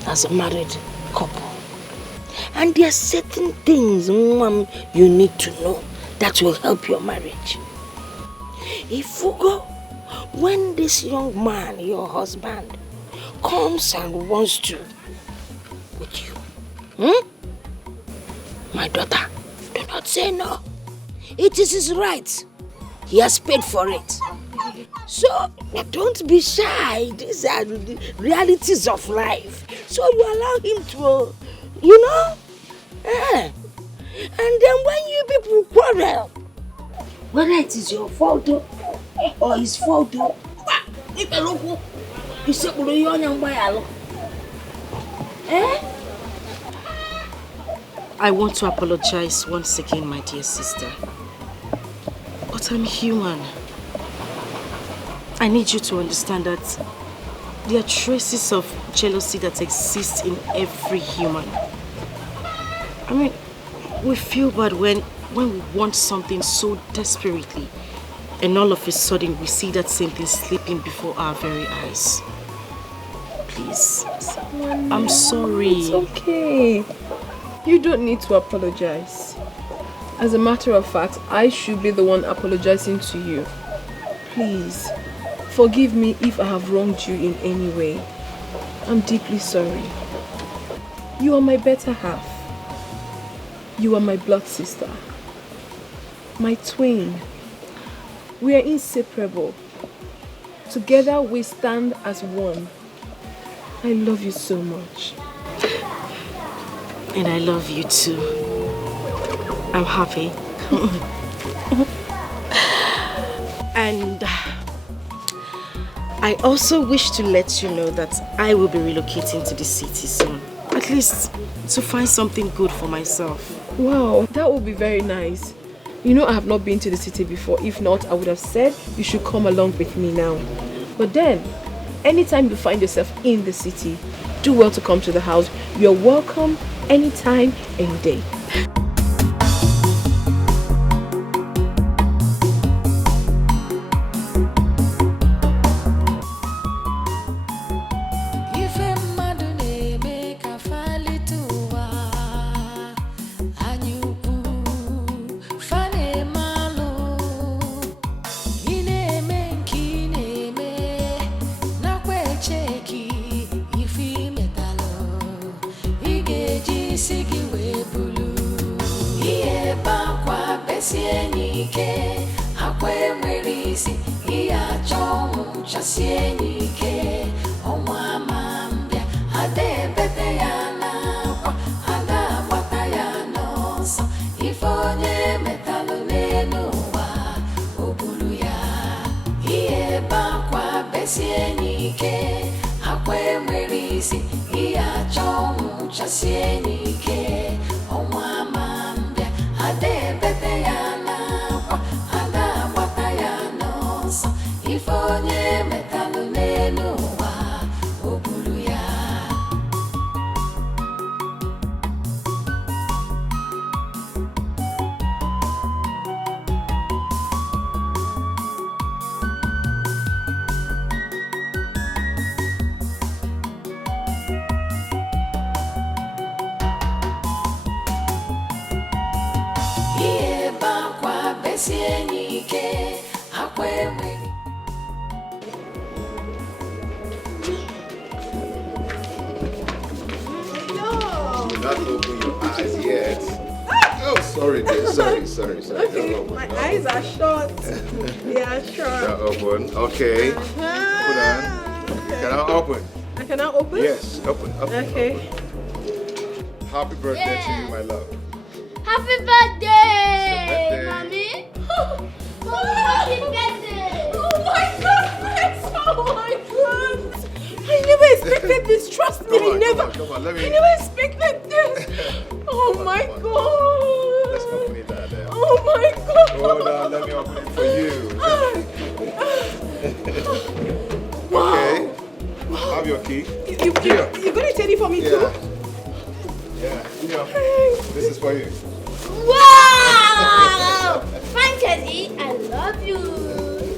as a married couple. And there are certain things, Mom, you need to know that will help your marriage. If you go, when this young man, your husband, comes and wants to with you, my daughter, do not say no. It is his right. He has paid for it. So, don't be shy. These are the realities of life. So you allow him to, you know? And then when you people quarrel, whether it is your fault or his fault, I want to apologize once again, my dear sister. But I'm human. I need you to understand that there are traces of jealousy that exist in every human. I mean, we feel bad when we want something so desperately, and all of a sudden we see that same thing slipping before our very eyes. Please, I'm sorry. It's okay. You don't need to apologize. As a matter of fact, I should be the one apologizing to you. Please, forgive me if I have wronged you in any way. I'm deeply sorry. You are my better half. You are my blood sister. My twin. We are inseparable. Together we stand as one. I love you so much. And I love you too. I'm happy. And I also wish to let you know that I will be relocating to the city soon. At least to find something good for myself. Wow, that would be very nice. You know I have not been to the city before. If not, I would have said you should come along with me now. But then, anytime you find yourself in the city, do well to come to the house. You're welcome anytime, any day. Not open your eyes yet. Oh, sorry, dear. Sorry. Okay, my eyes are shut. They are shut. They're open. Okay. Hold on. Can I open? I cannot open? Yes, open. Okay. Open. Happy birthday to you, my love. Happy birthday, Mommy. Happy birthday. Oh my goodness. Oh my goodness. I never expected this. Trust me, Come on, I never expected this. Oh my God. Let's open it there. Oh my God. Hold on, let me open it for you. Wow. Okay. Have your key. You're going to take it for me too? Yeah. This is for you. Wow! Fine, Teddy. I love you.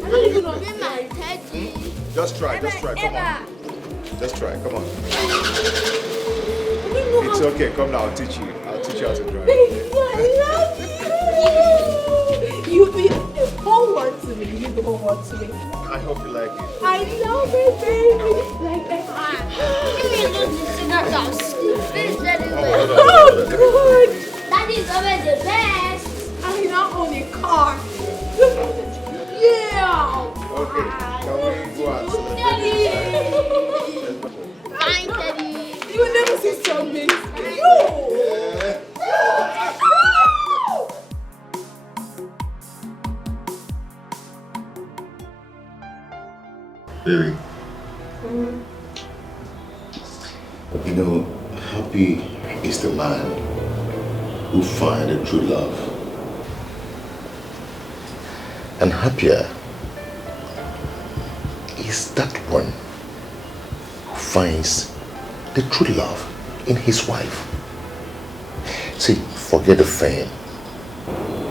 I love you, my Teddy. Just try. Come on. Just try. Come on. It's okay. Come now. I'll teach you how to drive. Baby, I love you. You be the whole one to me. You the whole one to me. I hope you like it. I love it, baby. Like that. Give me a little cigarette house. Finish that Oh, God. Daddy's always the best. I now own a car. Yeah. Okay. Can we go out? Daddy. Fine, Daddy. You will never see something. Baby. You know, happy is the man who finds a true love. And happier is that one who finds the true love in his wife. See, forget the fame.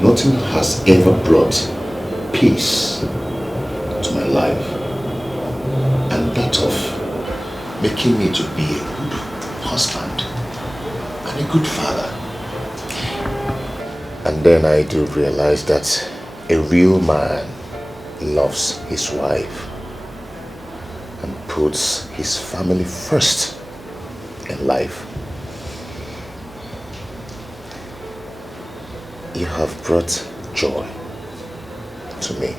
Nothing has ever brought peace to my life, and that of making me to be a good husband and a good father. And then I do realize that a real man loves his wife and puts his family first in life. You have brought joy to me,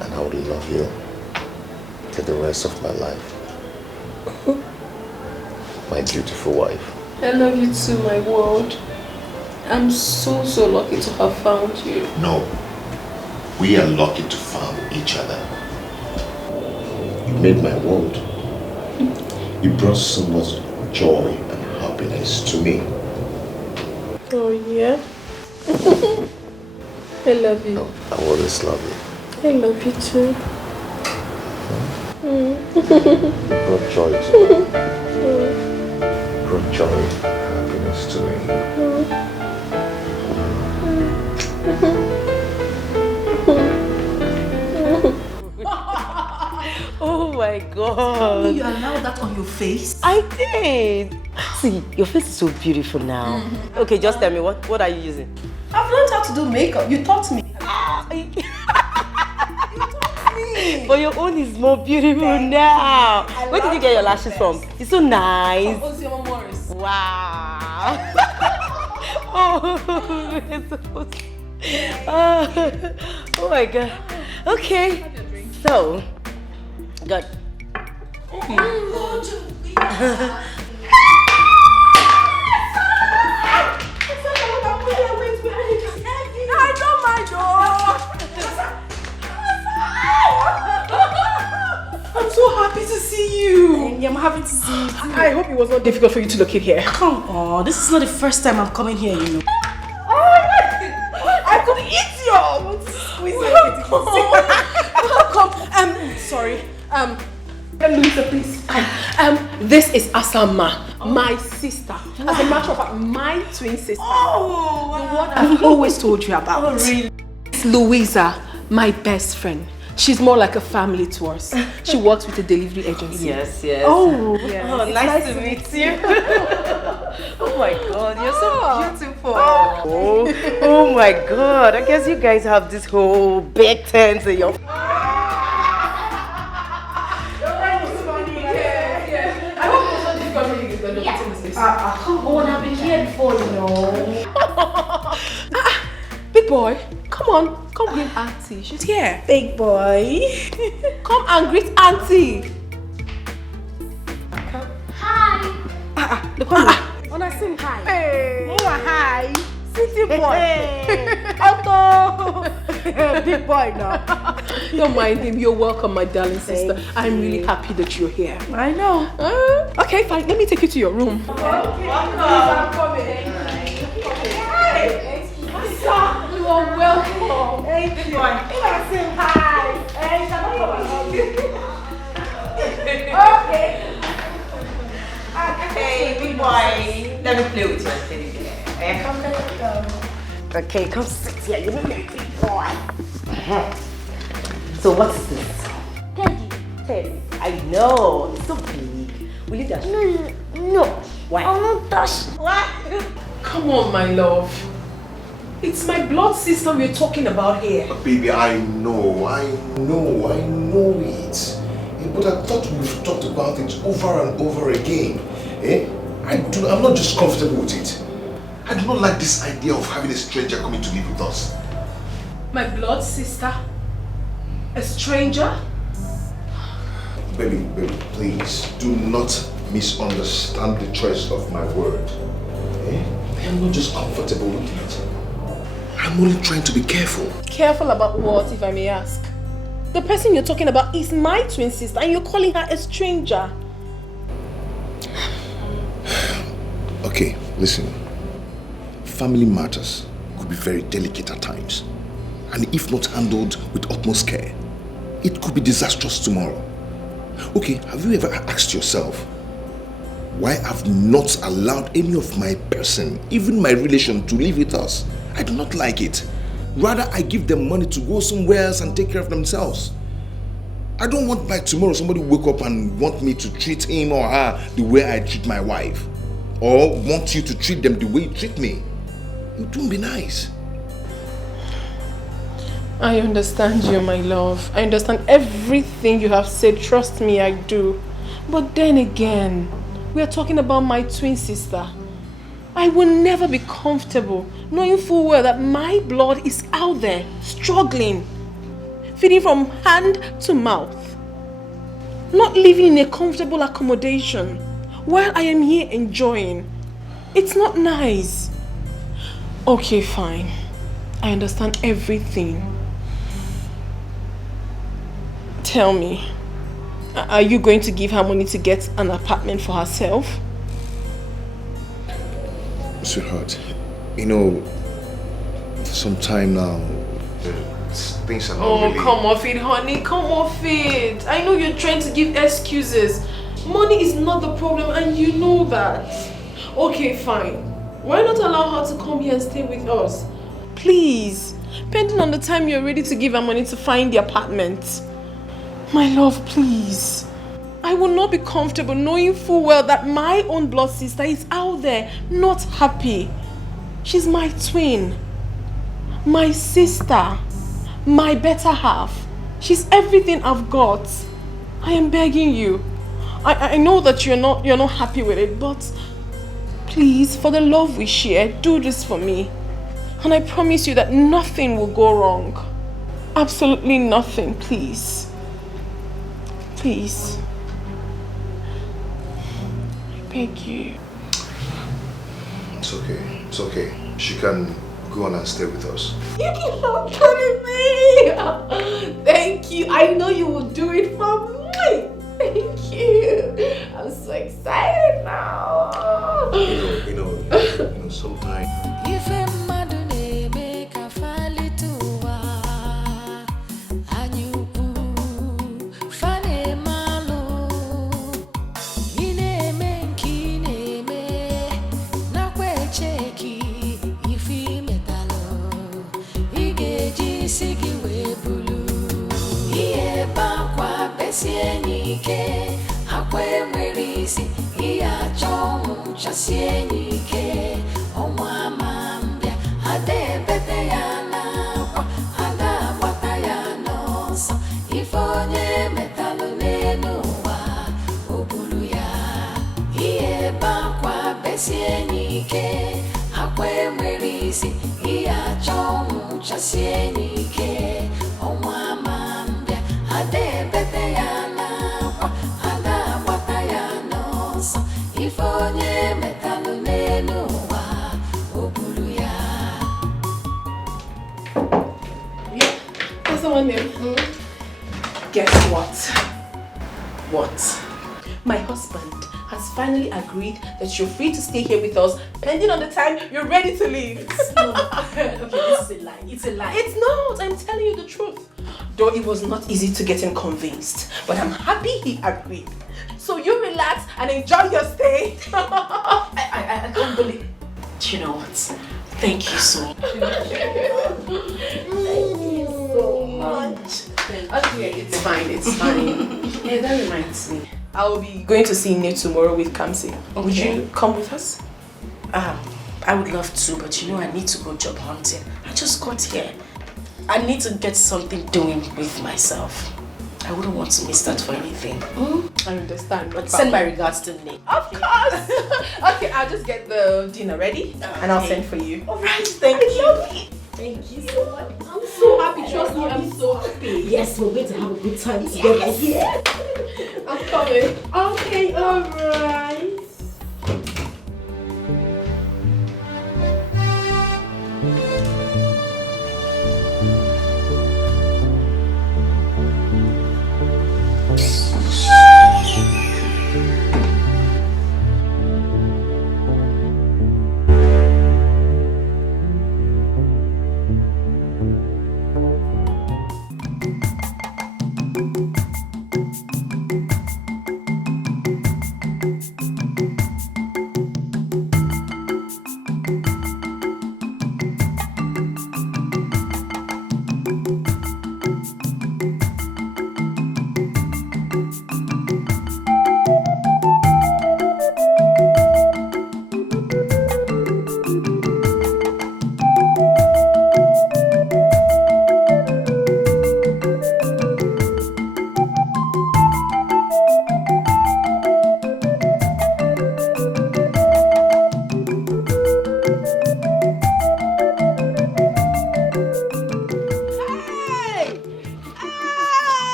and I will love you for the rest of my life. My beautiful wife. I love you too, my world. I'm so lucky to have found you. No, we are lucky to find each other. You made my world. You brought so much joy and happiness to me. Oh yeah? I love you. I always love you. I love you too. You brought joy to me. Brought joy and happiness to me. Oh my God. You allowed that on your face? I did. See, your face is so beautiful now. Okay, just tell me, what are you using? I've learned how to do makeup. You taught me. But your own is more beautiful now. Where did you get your lashes from? It's so nice. From Morris. Wow. Oh my God. Okay. So, good. I don't mind, I'm so happy to see you. I'm happy to see you. I hope it was not difficult for you to locate here. Come on, this is not the first time I'm coming here, you know. I could eat you. I want to squeeze Welcome. Sorry. Louisa, please. This is Asama, my sister. As a matter of fact, my twin sister. Oh, The one I've always told you about. Oh, really? It's Louisa, my best friend. She's more like a family to us. She works with a delivery agency. Yes, yes. Oh, yeah. Oh, nice to meet you. Oh my God, you're so beautiful. Oh my God, I guess you guys have this whole big tent in your... Come on, I've been here before, you know. Big boy, come on. Come greet Auntie. She's here. Big boy. Come and greet Auntie. Hi. Look on me. Wanna sing hi? Hey. Oh, hi. City boy. Otto. Big boy now. Don't mind him. You're welcome, my darling sister. I'm really happy that you're here. I know. Okay, fine. Let me take you to your room. Okay. I'm coming. You are welcome. Thank you. Wanna sing hi? Hey, okay. Hey, big boy. Let me play with you. Okay, come sit here. You look like a big boy. So what's this? Teddy. I know. It's so big. Will you touch? No. Why? I won't touch. What? Come on, my love. It's my blood sister we're talking about here. Baby, I know it. But I thought we've talked about it over and over again. I'm not just comfortable with it. I do not like this idea of having a stranger coming to live with us. My blood sister? A stranger? Baby, please do not misunderstand the choice of my word. I am not just comfortable with it. I'm only trying to be careful. Careful about what, if I may ask? The person you're talking about is my twin sister and you're calling her a stranger. Okay, listen. Family matters could be very delicate at times. And if not handled with utmost care, it could be disastrous tomorrow. Okay, have you ever asked yourself why I've not allowed any of my person, even my relation, to live with us? I do not like it. Rather, I give them money to go somewhere else and take care of themselves. I don't want by tomorrow somebody wake up and want me to treat him or her the way I treat my wife. Or want you to treat them the way you treat me. It won't be nice. I understand you, my love. I understand everything you have said. Trust me, I do. But then again, we are talking about my twin sister. I will never be comfortable knowing full well that my blood is out there, struggling, feeding from hand to mouth, not living in a comfortable accommodation while I am here enjoying. It's not nice. Okay, fine. I understand everything. Tell me, are you going to give her money to get an apartment for herself? Sweetheart, you know, some time now, things are not really... Come off it, honey. Come off it. I know you're trying to give excuses. Money is not the problem and you know that. Okay, fine. Why not allow her to come here and stay with us? Please. Pending on the time you're ready to give her money to find the apartment. My love, please. I will not be comfortable knowing full well that my own blood sister is out there, not happy. She's my twin, my sister, my better half. She's everything I've got. I am begging you. I know that you're not happy with it, but please, for the love we share, do this for me. And I promise you that nothing will go wrong. Absolutely nothing, please. Please. Beg you. It's okay. It's okay. She can go on and stay with us. You keep on telling me. Thank you. I know you will do it for me. Thank you. I'm so excited now. You know, sometimes. Sigi we bulu. merisi iya chongu chasienike omwa mambia ade bete yana kwa ada bata yana so ifonye metalo nenuwa obulu ya iye bakwa besienike akwe merisi iya chongu chasienike omwa mambia ade bete yana kwa ada bata yana so ifonye metalo nenuwa obulu ya. That's the one name. Guess what? What? My husband has finally agreed that you're free to stay here with us, pending on the time you're ready to leave. Okay, this is a lie. It's a lie. It's not. I'm telling you the truth. Though it was not easy to get him convinced, but I'm happy he agreed. So you relax and enjoy your stay. I can't believe. Do you know what? Thank you so much. Okay, it's fine, it's fine. Yeah, that reminds me. I will be going to see Nate tomorrow with Kamsi. Okay. Would you come with us? I would love to, but you know I need to go job hunting. I just got here. I need to get something doing with myself. I wouldn't want to miss that for anything. I understand. But send my regards to Nate. Of course! Okay, I'll just get the dinner ready and I'll send for you. Alright, thank you. Thank you so much. I'm so happy, trust me, I'm so happy. Yes, we're going to have a good time together here. I'm coming. Okay, alright.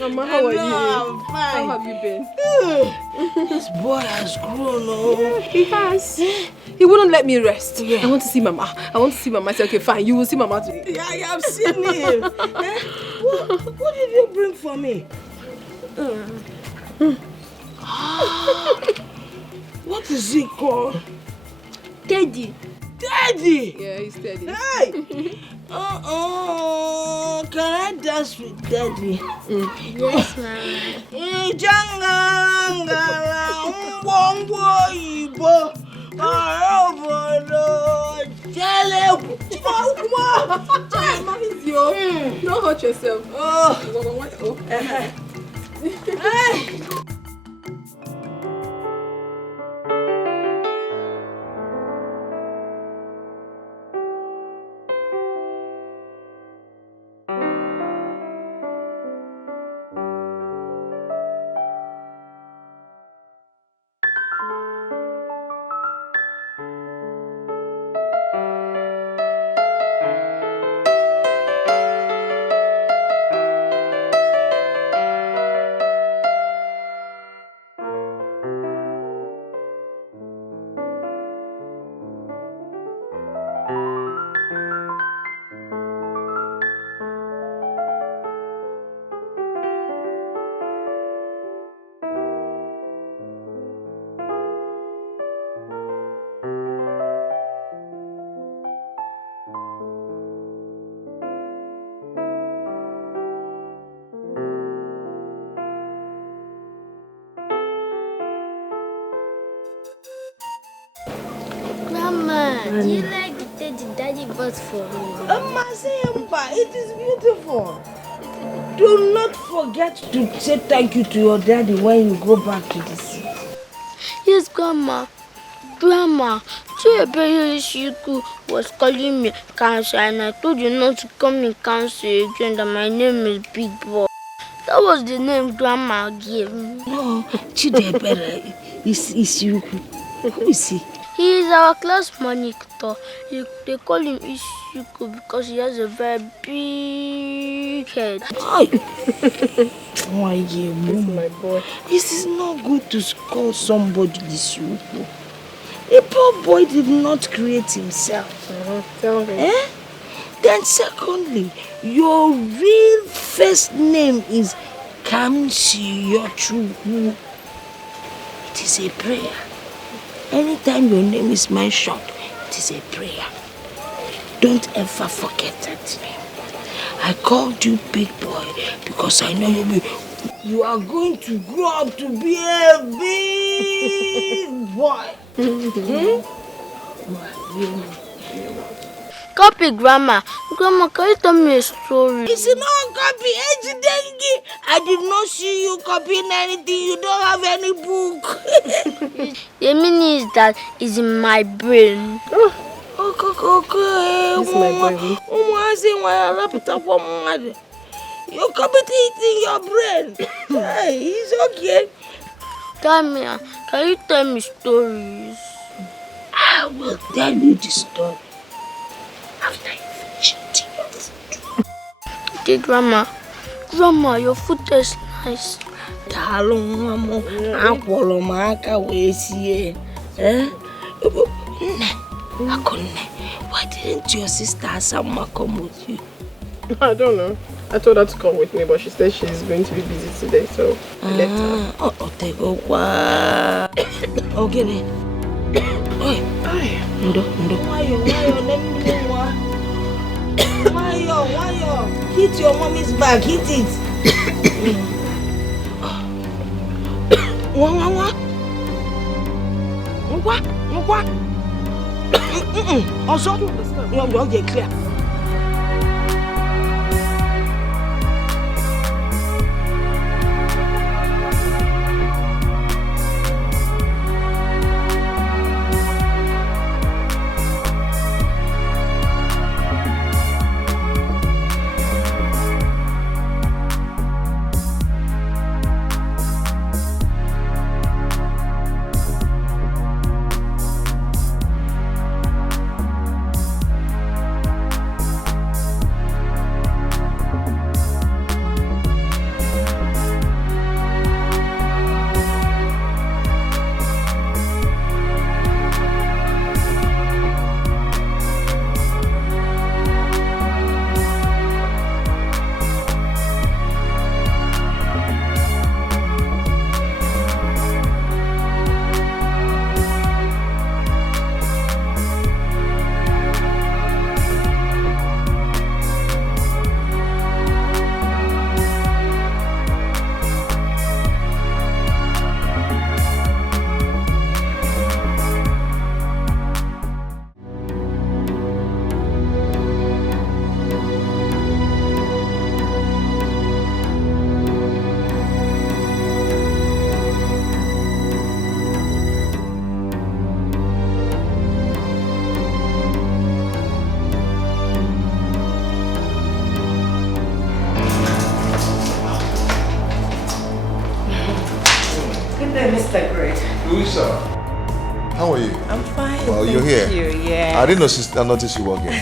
Mama, how are you? I'm fine. How have you been? This boy has grown, oh. Yeah, he has. He wouldn't let me rest. Yeah. I want to see Mama. I said, okay, fine, you will see Mama today. Yeah, I have seen him. What did you bring for me? What is it called? Teddy. Teddy! Yeah, he's Teddy. Hey! Can I dance with Daddy? Yes, Mama. Don't hurt yourself. Do you like the teddy daddy bought for me? Masemba, it is beautiful. Do not forget to say thank you to your daddy when you go back to the city. Yes, Grandma. Grandma, Chinedu was calling me cancer and I told you not to call me cancer again, that my name is Big Boy. That was the name Grandma gave me. No, Chinedu is you. Who is he? He is our class monitor. They call him Etiko because he has a very big head. Why, my boy? This is not good to call somebody Etiko. The poor boy did not create himself. Tell me. Then secondly, your real first name is Kamsiyochu. It is a prayer. Anytime your name is mentioned, it is a prayer. Don't ever forget that name. I called you Big Boy because I know you are going to grow up to be a big boy. Copy, Grandma. Grandma, can you tell me a story? It's not copy. I did not see you copying anything. You don't have any book. The meaning is that it's in my brain. Okay. It's my baby. You copy it in your brain. Hey, it's okay. Tamia, can you tell me stories? I will tell you the story after you finish eating your food. Okay, Grandma. Grandma, your food tastes nice. Why didn't your sister Asama come with you? I don't know. I told her to come with me, but she said she's going to be busy today, so I left her. Okay. Hit your mommy's back, hit it. Also, you're clear. Louisa, how are you? I'm fine. Well, you're Thank here. You, yeah. I didn't notice you walking.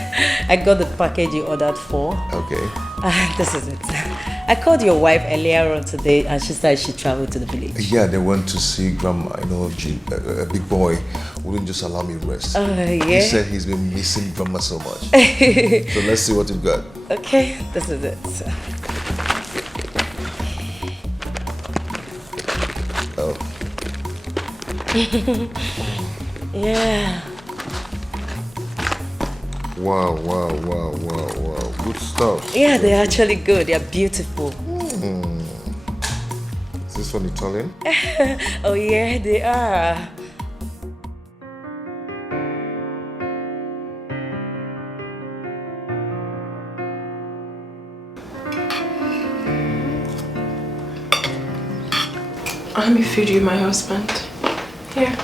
I got the package you ordered for. Okay. This is it. I called your wife earlier on today and she said she traveled to the village. Yeah, they went to see Grandma. You know, a big boy wouldn't just allow me rest. Yeah? He said he's been missing Grandma so much. So let's see what you've got. Okay, this is it. Oh. Yeah. Wow. Good stuff. Yeah, they're actually good. They're beautiful. Is this one Italian? Oh yeah, they are. Let me feed you, my husband. Here.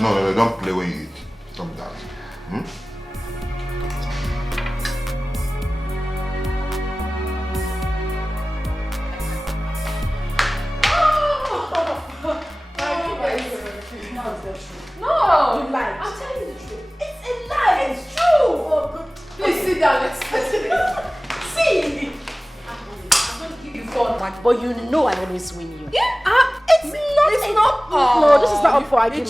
No, don't play when you eat. Stop that. No, lie. I'm telling you the truth. It's a lie. It's true. Please sit down. Let's see. I'm going to give you 4 points. But you know I always win you. Yeah. It's not. No, this is not up for argument.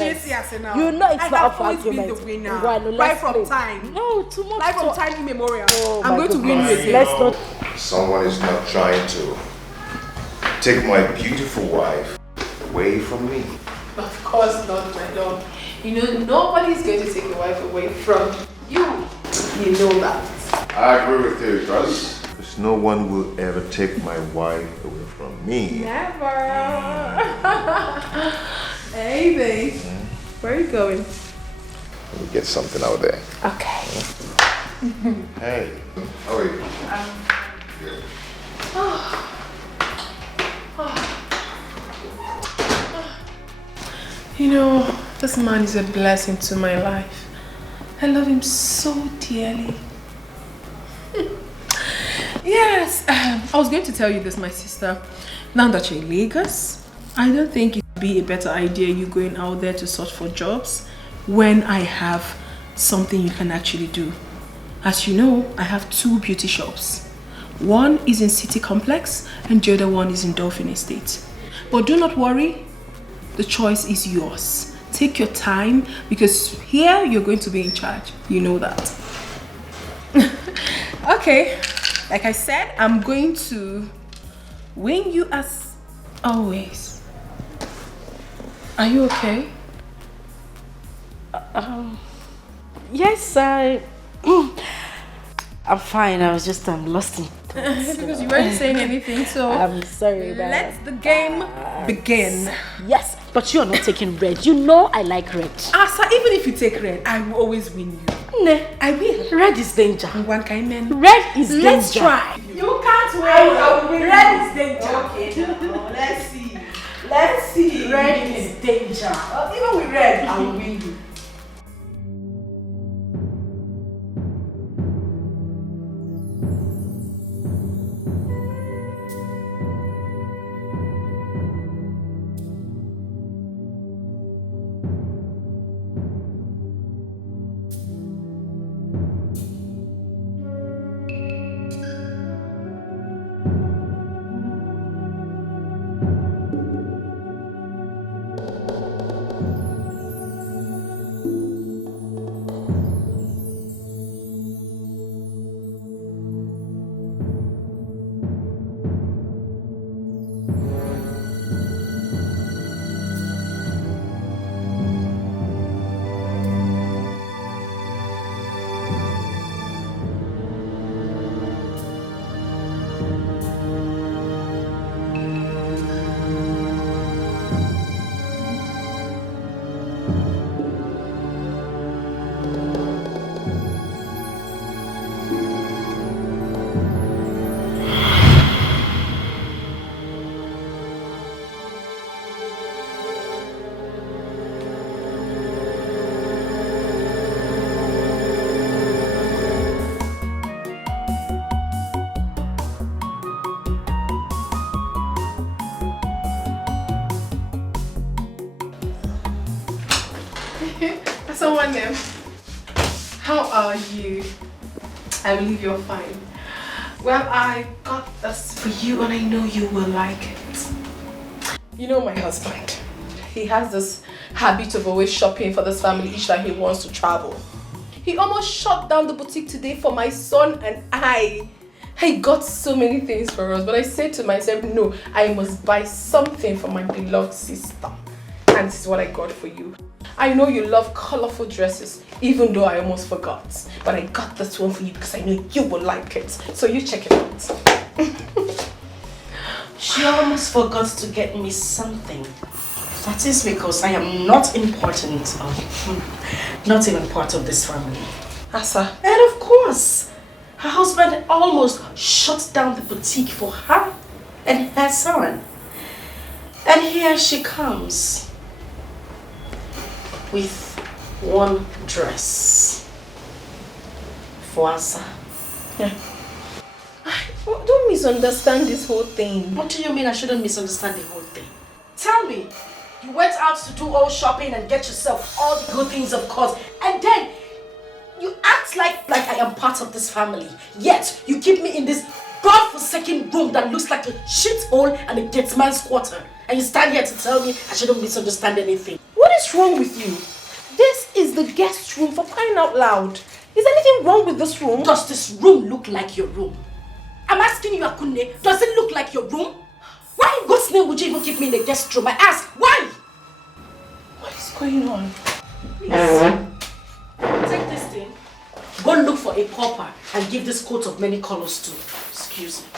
You know it's not up for argument. Been the winner. Right from time. No, too much. Right from time immemorial. Oh, I'm going to win you again. Let's not. Someone is not trying to take my beautiful wife away from me. Of course not, my lord. You know, nobody's going to take your wife away from you. You know that. I agree with you, because no one will ever take my wife away from me. Never. Hey, babe. Where are you going? Let me get something out there. Okay. Hey. How are you? You know, this man is a blessing to my life. I love him so dearly. Yes, I was going to tell you this, my sister. Now that you're in Lagos, I don't think it would be a better idea you going out there to search for jobs when I have something you can actually do. As you know, I have 2 beauty shops. One is in City Complex and the other one is in Dolphin Estate. But do not worry, the choice is yours. Take your time because here you're going to be in charge. You know that. Okay, like I said, I'm going to win you as always. Are you okay? Yes, I'm fine. I was just lost in thoughts. Because you weren't saying anything, so I'm sorry. Let the game begin. Yes, but you're not taking red. You know I like red. Asa, even if you take red, I will always win you. Ne, I will. Red is danger. One kind man. Red is danger. Let's try. You can't win. I will win. Red is danger. Okay, now, let's see. Let's see. Red is danger. Even with red, I will win you. Someone there. How are you? I believe you're fine. Well, I got this for you and I know you will like it. You know my husband. He has this habit of always shopping for this family each time he wants to travel. He almost shut down the boutique today for my son and I. He got so many things for us, but I said to myself, no, I must buy something for my beloved sister. And this is what I got for you. I know you love colorful dresses, even though I almost forgot. But I got this one for you because I know you will like it. So you check it out. She almost forgot to get me something. That is because I am not important, not even part of this family. Asa. And of course, her husband almost shut down the boutique for her and her son. And here she comes with one dress for Asa. Yeah. Don't misunderstand this whole thing. What do you mean I shouldn't misunderstand the whole thing? Tell me, you went out to do all shopping and get yourself all the good things, of course, and then you act like I am part of this family. Yet you keep me in this godforsaken room that looks like a shithole and a gatesman's quarter. And you stand here to tell me I shouldn't misunderstand anything. What is wrong with you? This is the guest room, for crying out loud. Is anything wrong with this room? Does this room look like your room? I'm asking you, Akunne, does it look like your room? Why in God's name would you even keep me in the guest room? I ask, why? What is going on? Please, take this thing, go look for a pauper and give this coat of many colors to. Excuse me.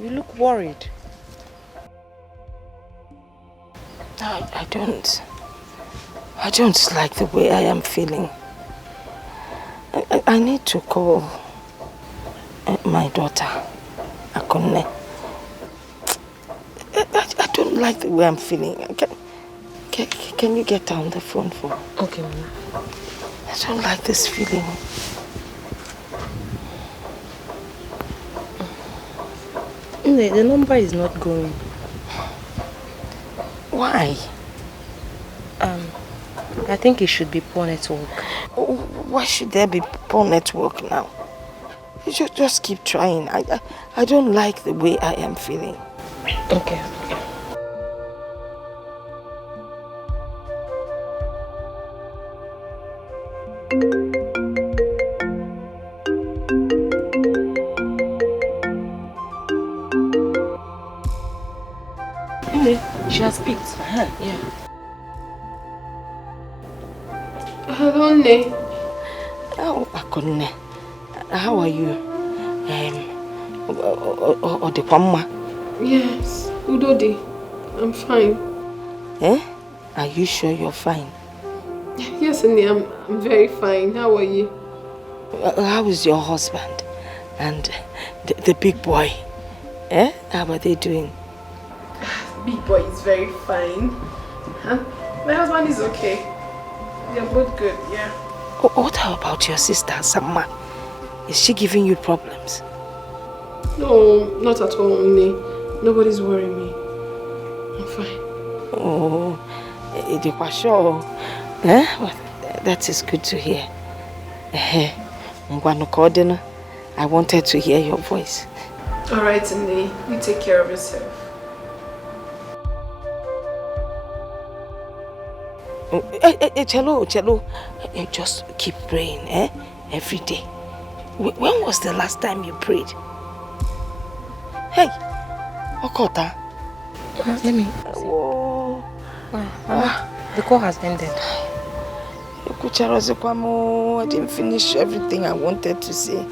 You look worried. I don't like the way I am feeling. I need to call my daughter, Akunne. I don't like the way I'm feeling. Can you get down the phone for me? Okay, Mama. I don't like this feeling. The number is not going. Why? I think it should be poor network. Why should there be poor network now? You should just keep trying. I don't like the way I am feeling. Okay. She has picked. Yeah. Hello, Ne. Oh, Akunne. How are you? Odekwamma? Yes, Udodi. I'm fine. Eh? Are you sure you're fine? Yes, Ne, I'm very fine. How are you? How is your husband? And the big boy? Eh? How are they doing? Big boy is very fine. My husband is okay. They're both good, yeah. What about your sister, Samma? Is she giving you problems? No, not at all, Ne. Nobody's worrying me. I'm fine. Oh, sure. Eh? Well, that is good to hear. I wanted to hear your voice. Alright, Ne. You take care of yourself. Chelo, just keep praying, every day. When was the last time you prayed? Hey, Okota. Let me. The call has ended. I didn't finish everything I wanted to say.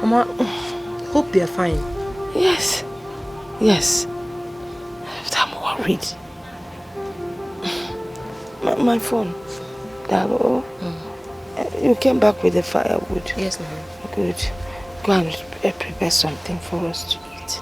Mama, hope you're fine. Yes. I'm worried. My phone. Dalo, you came back with the firewood. Yes, ma'am. Good. Go and prepare something for us to eat.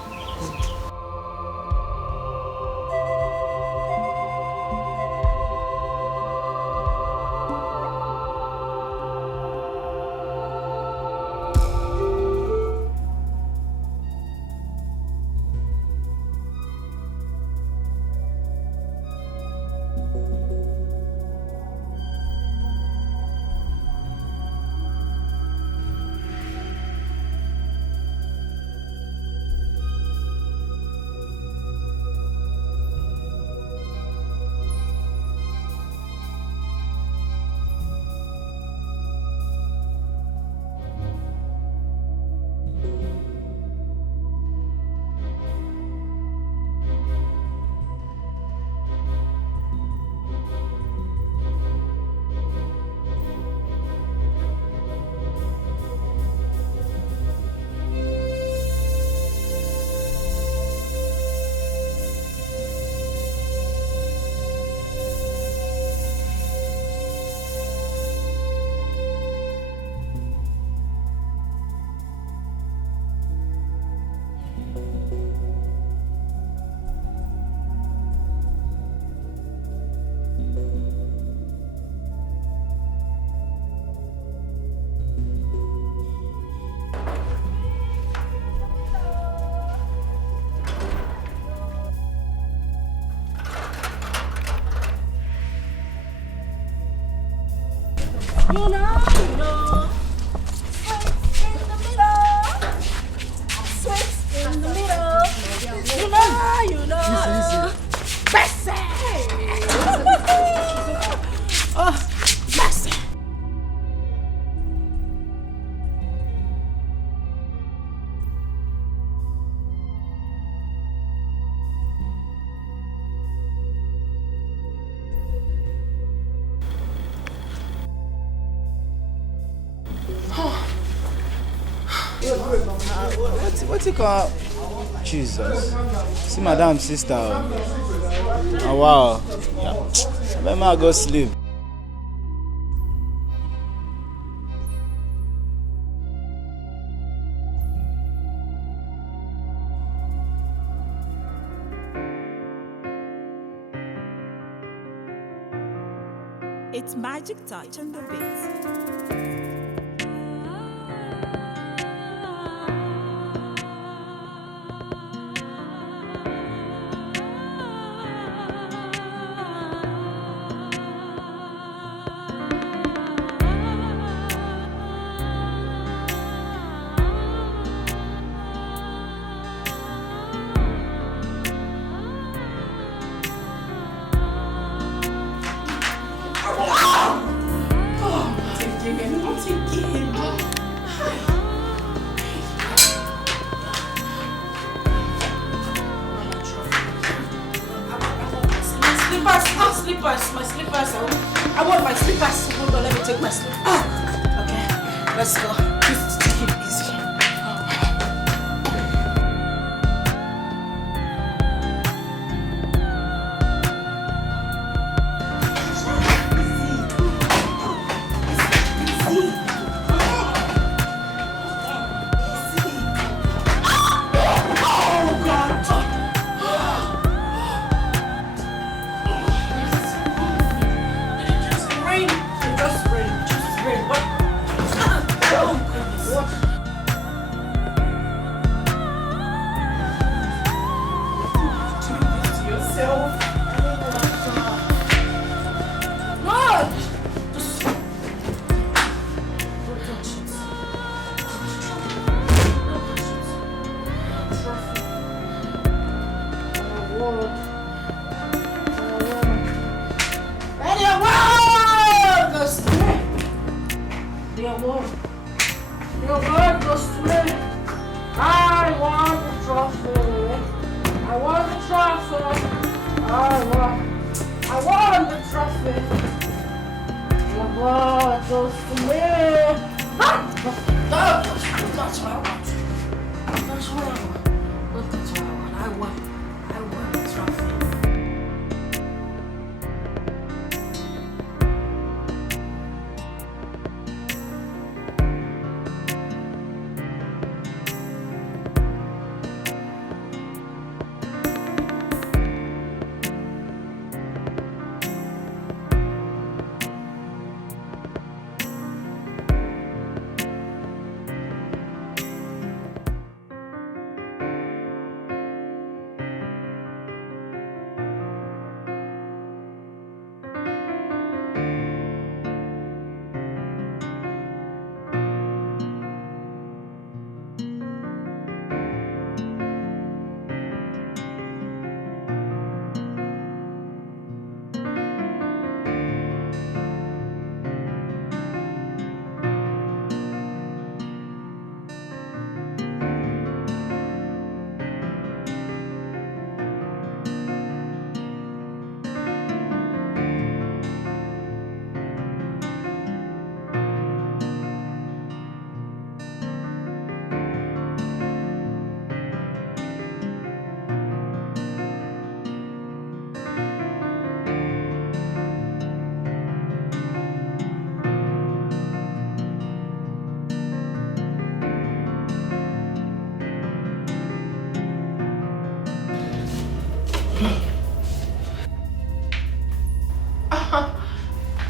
What's it called? Jesus. See madam sister. Oh wow. Let me go sleep. It's magic touch on the beat. My slippers. I want my slippers. Hold on, let me take my slippers. Okay, let's go. Just take it easy. Just rain. What? Your word goes to me. I want the trophy. I want the trophy. I want the trophy. Your word goes to me. That's what I want. That's what I want. That's what I want. I want the trophy.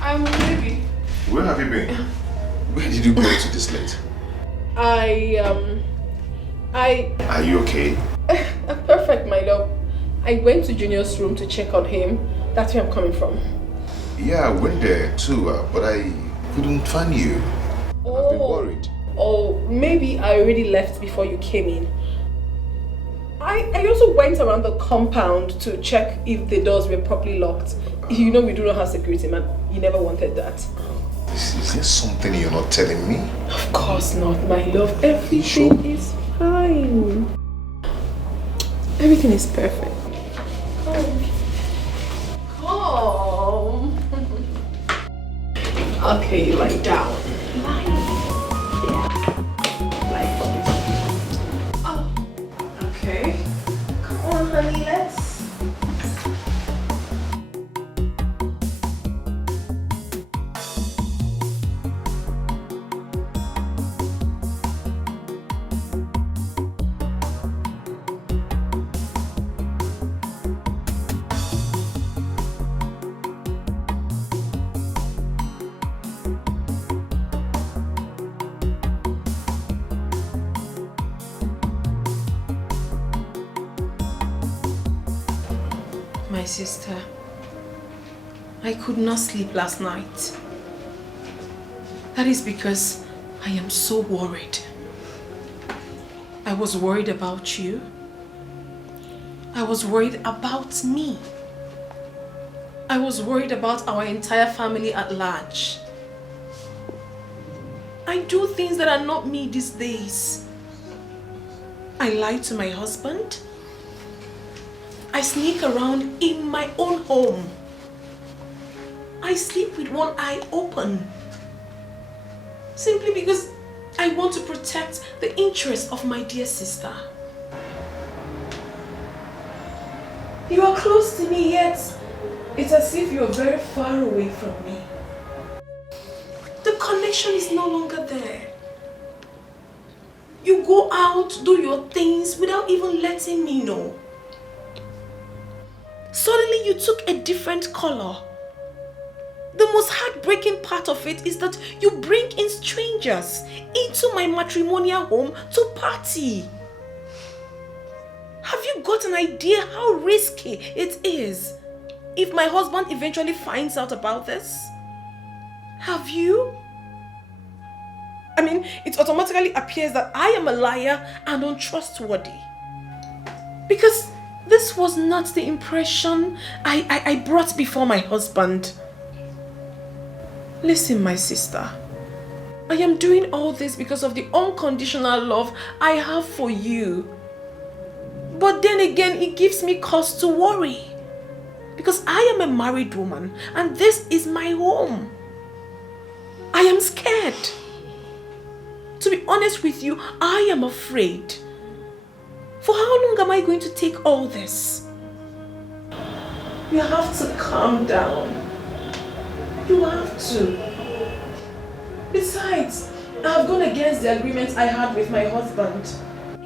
I'm ready. Where have you been? Where did you go to this late? Are you okay? Perfect, my love. I went to Junior's room to check on him. That's where I'm coming from. Yeah, I went there too, but I couldn't find you. I've been worried. Oh, maybe I already left before you came in. I also went around the compound to check if the doors were properly locked. You know we do not have security, man. You never wanted that. Is there something you're not telling me? Of course not, my love. Everything is fine. Everything is perfect. Come. Okay, you lie down. Okay. Come on, honey, let's. My sister, I could not sleep last night. That is because I am so worried. I was worried about you. I was worried about me. I was worried about our entire family at large. I do things that are not me these days. I lie to my husband. I sneak around in my own home. I sleep with one eye open. Simply because I want to protect the interests of my dear sister. You are close to me, yet it's as if you are very far away from me. The connection is no longer there. You go out, do your things without even letting me know. Suddenly you took a different color. The most heartbreaking part of it is that you bring in strangers into my matrimonial home to party. Have you got an idea how risky it is if my husband eventually finds out about this? Have you? I mean, it automatically appears that I am a liar and untrustworthy. Because this was not the impression I brought before my husband. Listen, my sister. I am doing all this because of the unconditional love I have for you. But then again, it gives me cause to worry. Because I am a married woman and this is my home. I am scared. To be honest with you, I am afraid. For how long am I going to take all this? You have to calm down. You have to. Besides, I have gone against the agreement I had with my husband.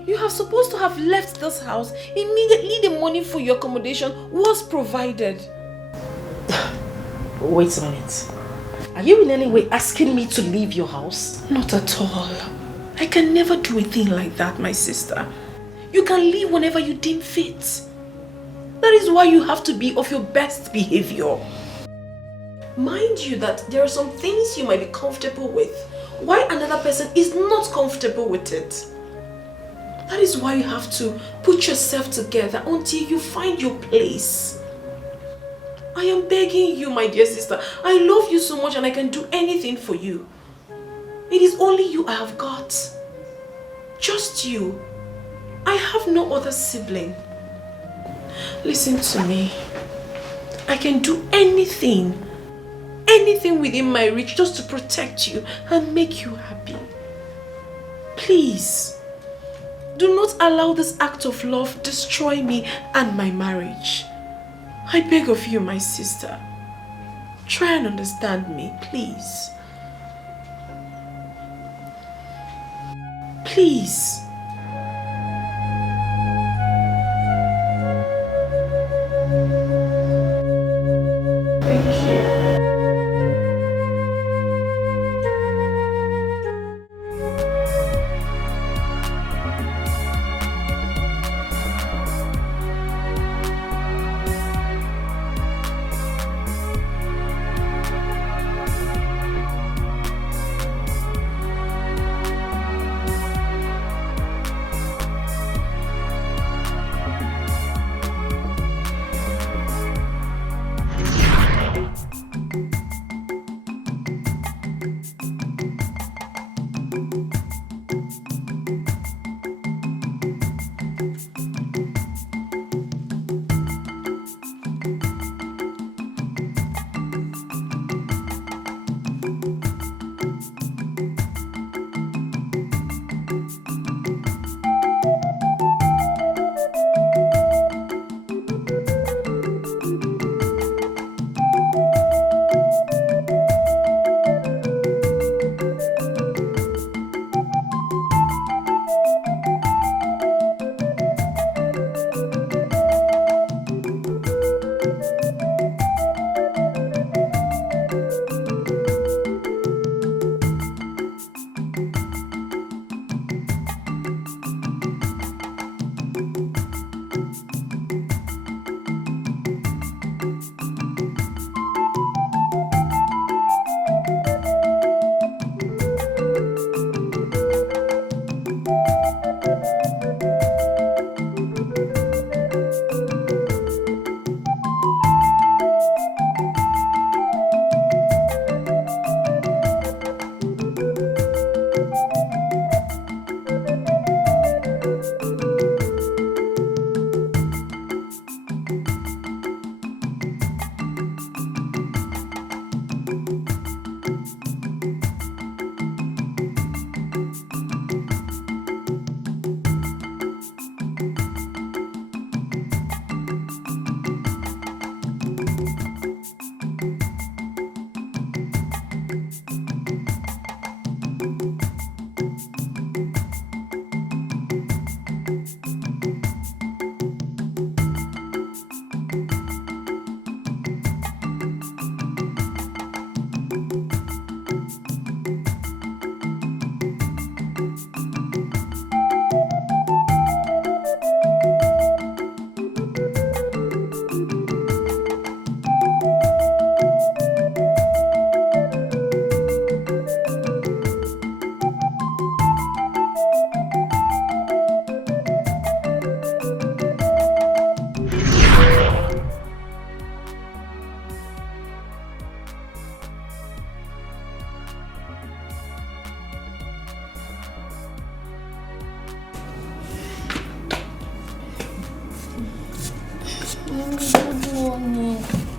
You are supposed to have left this house immediately the money for your accommodation was provided. Wait a minute. Are you in any way asking me to leave your house? Not at all. I can never do a thing like that, my sister. You can leave whenever you deem fit. That is why you have to be of your best behavior. Mind you that there are some things you might be comfortable with, while another person is not comfortable with it. That is why you have to put yourself together until you find your place. I am begging you, my dear sister. I love you so much and I can do anything for you. It is only you I have got. Just you. I have no other sibling. Listen to me. I can do anything within my reach just to protect you and make you happy. Please, do not allow this act of love destroy me and my marriage. I beg of you, my sister. Try and understand me, please. Please.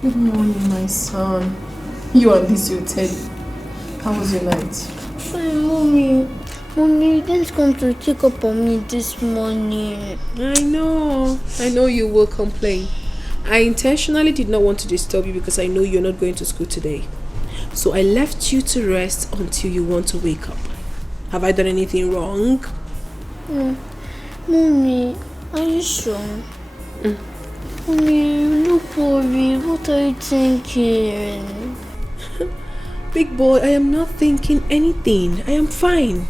Good morning, my son. You and this your Teddy. How was your night? Hey, Mommy, you didn't come to check up on me this morning. I know you will complain. I intentionally did not want to disturb you because I know you're not going to school today. So I left you to rest until you want to wake up. Have I done anything wrong? Mommy, are you sure? Mommy, you look worried. What are you thinking? Big boy, I am not thinking anything. I am fine.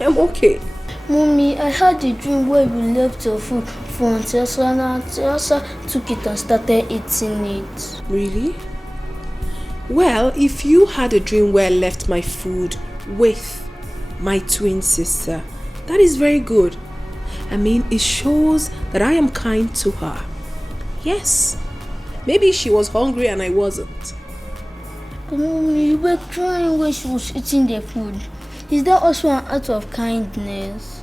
I am okay. Mommy, I had a dream where you left your food for Auntie Asa and Auntie Asa took it and started eating it. Really? Well, if you had a dream where I left my food with my twin sister, that is very good. I mean, it shows that I am kind to her. Yes. Maybe she was hungry and I wasn't. But Mommy, you were crying when she was eating the food. Is that also an act of kindness?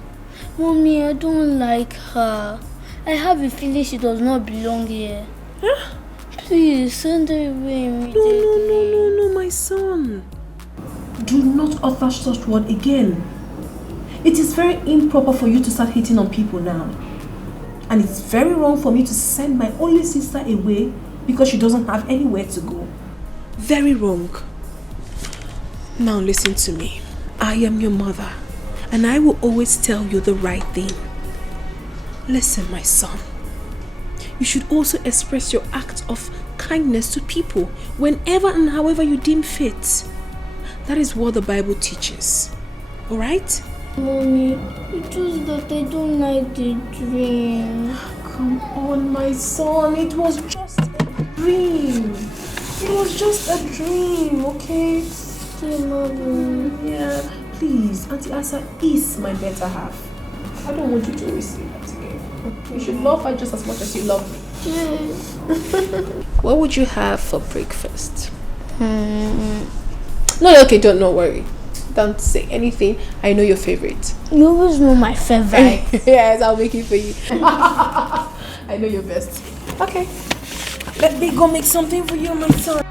Mommy, I don't like her. I have a feeling she does not belong here. Huh? Please, send her away immediately. No, my son. Do not utter such word again. It is very improper for you to start hitting on people now. And it's very wrong for me to send my only sister away because she doesn't have anywhere to go. Very wrong. Now listen to me. I am your mother, and I will always tell you the right thing. Listen, my son. You should also express your act of kindness to people whenever and however you deem fit. That is what the Bible teaches. Alright? Mommy, it's just that I don't like the dream. Come on, my son. It was just a dream. It was just a dream, okay? Mommy. Yeah, please. Auntie Asa is my better half. I don't want you to receive that again. You should love her just as much as you love me. Yes. What would you have for breakfast? No, okay, don't worry. Don't say anything. I know your favorite. You always know my favorite. Yes, I'll make it for you. I know your best. Okay. Let me go make something for you, my son.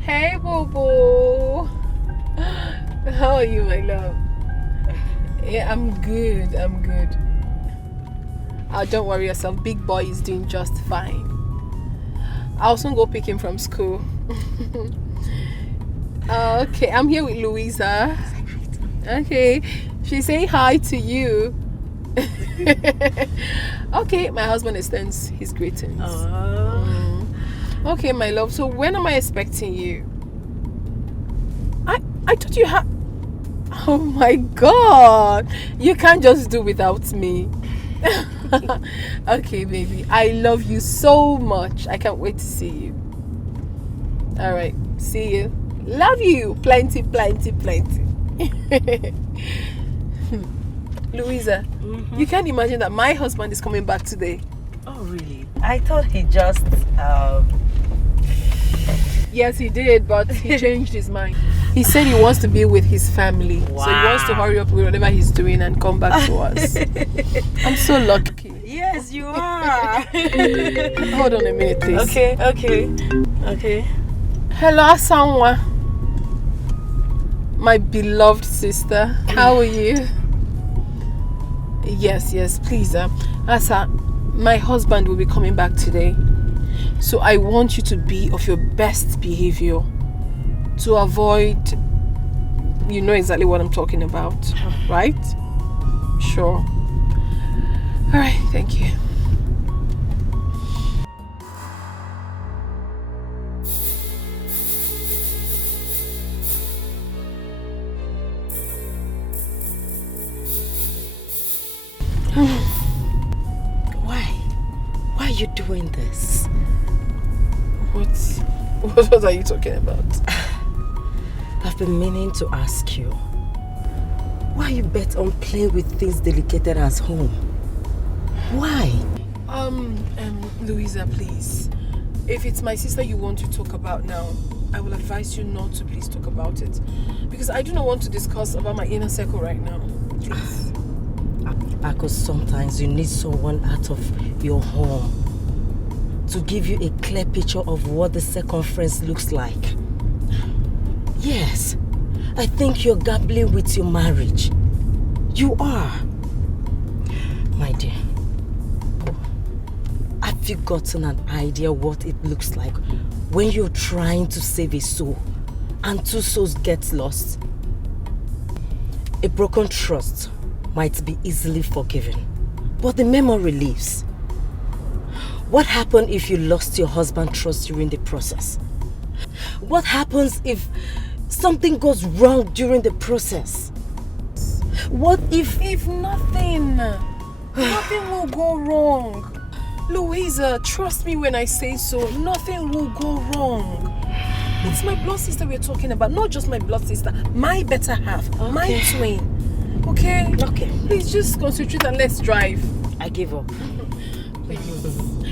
Hey, Bobo. How are you, my love? Yeah, I'm good. Don't worry yourself. Big boy is doing just fine. I'll soon go pick him from school. Okay, I'm here with Louisa. Okay, she's saying hi to you. Okay, my husband extends his greetings. Okay, my love. So when am I expecting you? I thought you had... Oh my God! You can't just do without me. Okay, baby. I love you so much. I can't wait to see you. Alright, see you. Love you. Plenty. Louisa, you can't imagine that my husband is coming back today. Oh, really? I thought he just... Yes, he did, but he changed his mind. He said he wants to be with his family. Wow. So he wants to hurry up with whatever he's doing and come back to us. I'm so lucky. Yes, you are. Hold on a minute, please. Okay. Hello, Asanwa. My beloved sister. How are you? Yes, please. Asa, my husband will be coming back today. So I want you to be of your best behavior to avoid, you know exactly what I'm talking about, right? Sure. All right, thank you. Why are you doing this? What are you talking about? I've been meaning to ask you. Why you bet on playing with things delicate as home? Why? Louisa, please. If it's my sister you want to talk about now, I will advise you not to please talk about it. Because I do not want to discuss about my inner circle right now. Please. Because sometimes you need someone out of your home to give you a clear picture of what the circumference looks like. Yes, I think you're gambling with your marriage. You are. My dear, have you gotten an idea what it looks like when you're trying to save a soul and two souls get lost? A broken trust might be easily forgiven, but the memory lives. What happened if you lost your husband's trust during the process? What happens if something goes wrong during the process? What if... If nothing will go wrong. Louisa, trust me when I say so, nothing will go wrong. It's my blood sister we're talking about, not just my blood sister, my better half, my twin. Okay? Okay. Please just concentrate and let's drive. I give up.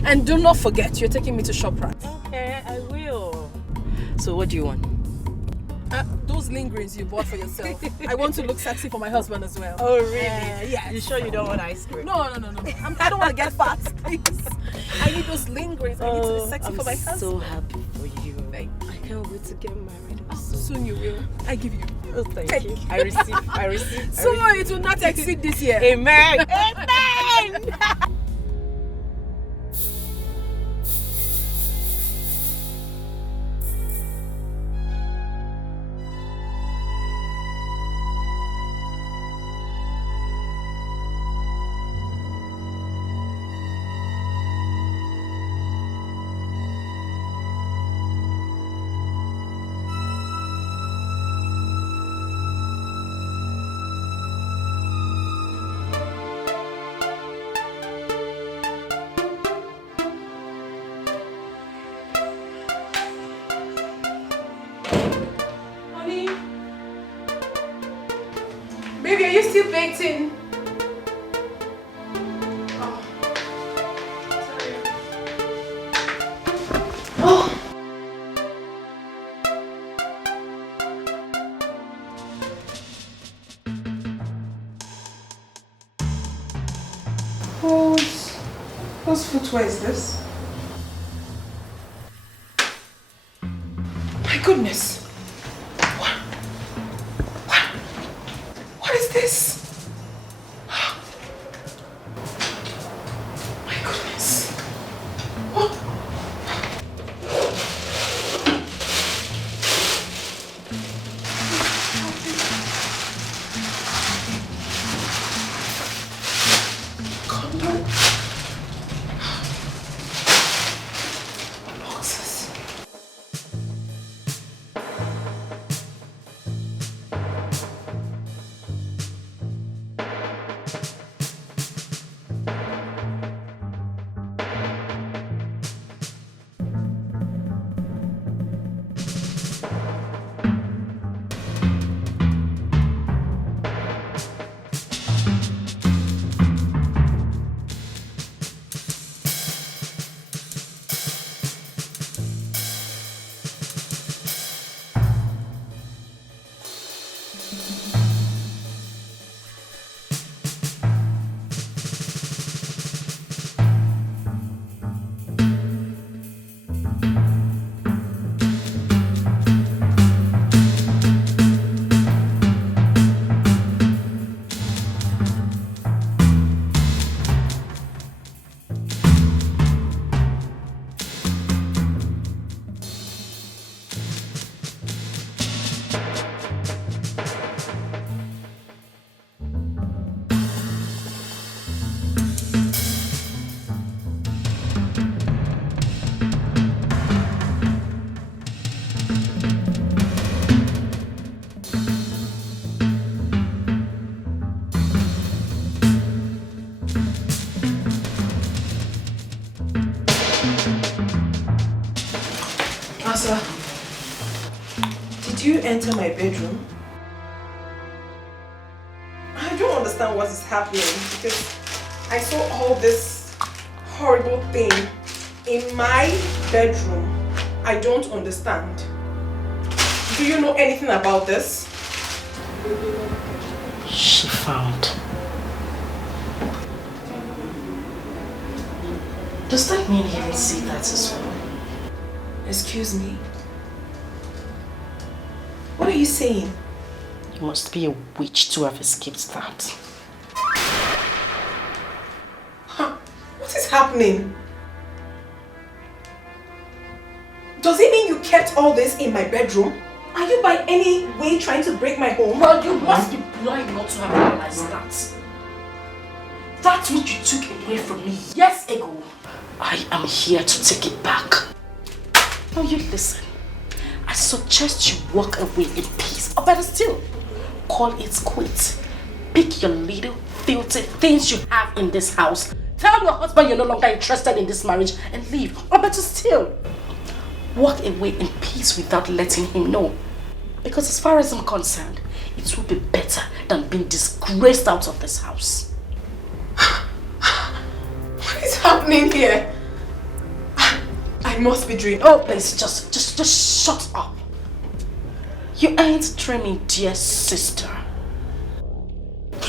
And do not forget, you're taking me to ShopRite. Okay, I will. So what do you want? Those lingerings you bought for yourself. I want to look sexy for my husband as well. Oh, really? Yeah. You sure you don't want ice cream? No. I don't want to get fat, please. I need those lingerings. I need to be sexy for my husband. I'm so happy for you. Thank you. I can't wait to get married. Soon you will. I give you. Oh, thank you. I receive. So it will not exceed this year. Amen. Amen. Baby, are you still baking? Whose footwear is this? My goodness. What is this? My goodness. What? Condom. Boxes. Asa, did you enter my bedroom? I don't understand what is happening because I saw all this horrible thing in my bedroom. I don't understand. Do you know anything about this? She found. Does that mean he didn't see that as well? Excuse me? What are you saying? You must be a witch to have escaped that. What is happening? Does it mean you kept all this in my bedroom? Are you by any way trying to break my home? Well, you must be blind not to have realized that. That's what you took away from me years ago. I am here to take it back. Now you listen. I suggest you walk away in peace. Or better still, call it quits. Pick your little filthy things you have in this house. Tell your husband you're no longer interested in this marriage and leave. Or better still, walk away in peace without letting him know. Because as far as I'm concerned, it will be better than being disgraced out of this house. What is happening here? I must be dreaming. Oh, please, just shut up. You ain't dreaming, dear sister.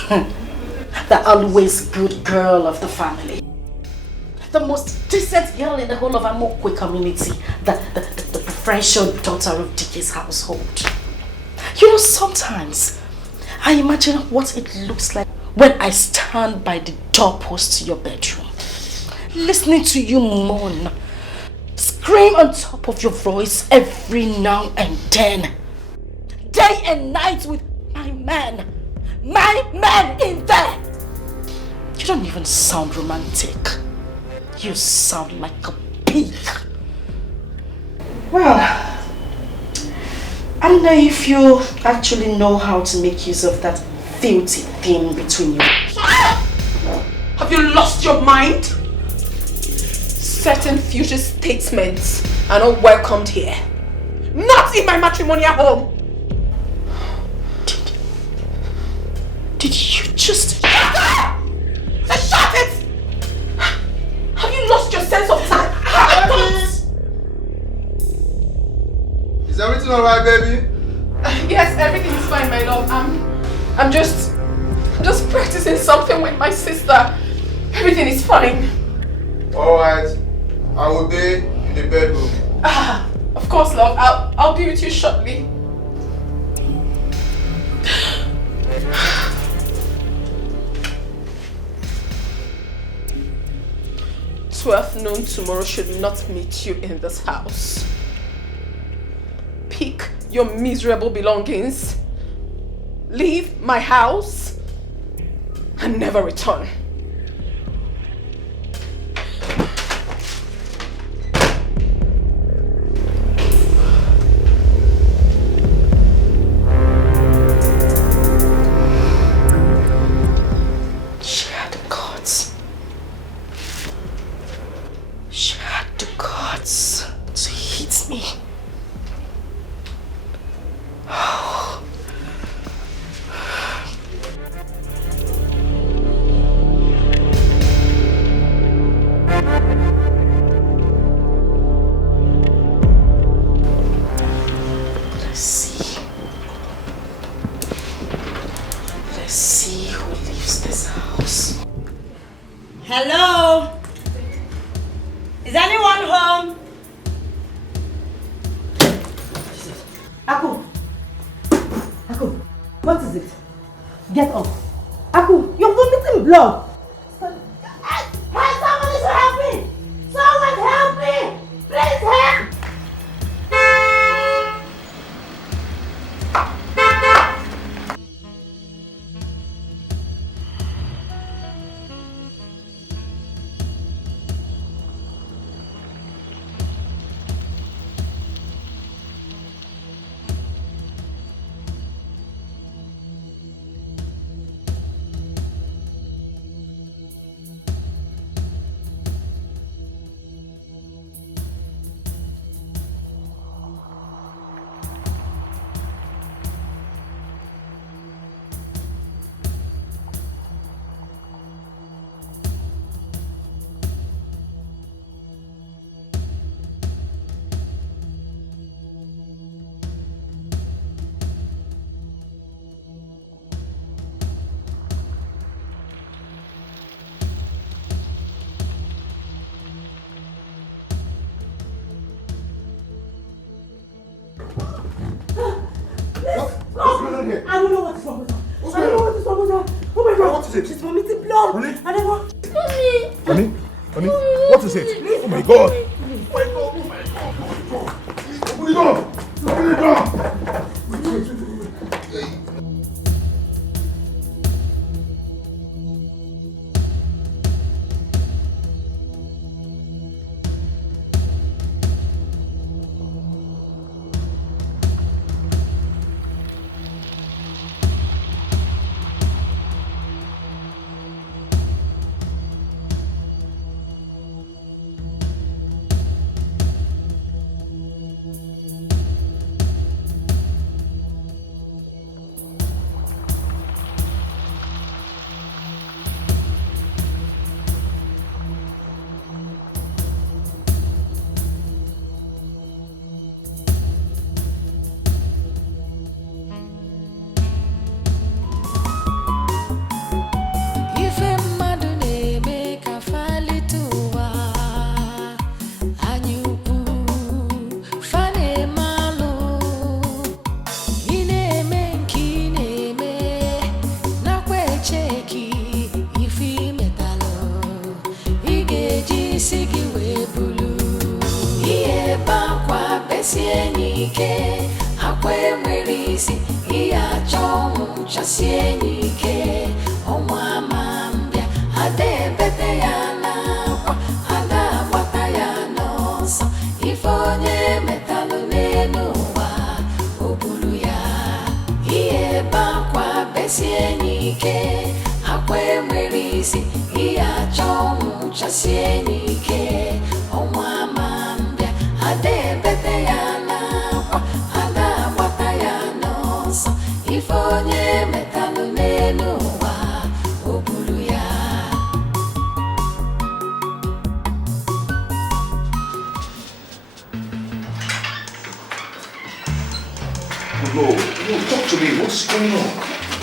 The always good girl of the family. The most decent girl in the whole of Amokwe community. The preferential daughter of Dickie's household. You know, sometimes I imagine what it looks like when I stand by the doorpost to your bedroom, listening to you moan, scream on top of your voice every now and then, day and night with my man in there. You don't even sound romantic. You sound like a pig. Well, I don't know if you actually know how to make use of that filthy thing between you. Have you lost your mind? Certain future statements are not welcomed here. Not in my matrimonial home. Did you just... Shut it! Have you lost your sense of time? Is everything alright, baby? Yes, everything is fine, my love. I'm just practicing something with my sister. Everything is fine. Alright. I will be in the bedroom. Of course, love. I'll be with you shortly. 12 noon tomorrow should not meet you in this house. Pick your miserable belongings, leave my house, and never return. Hello? Is anyone home? Aku! Aku, what is it? Get up. Aku, you're vomiting blood. Someone is helping! Someone help me! Please help! on here? I don't know what is wrong with her. I don't know what is wrong with her. Oh my God. What is it? She's vomiting blood. Honey? I don't know. Honey? Honey? What is it? Oh my God! Oh my God! Oh my God! Open the door! Open the door!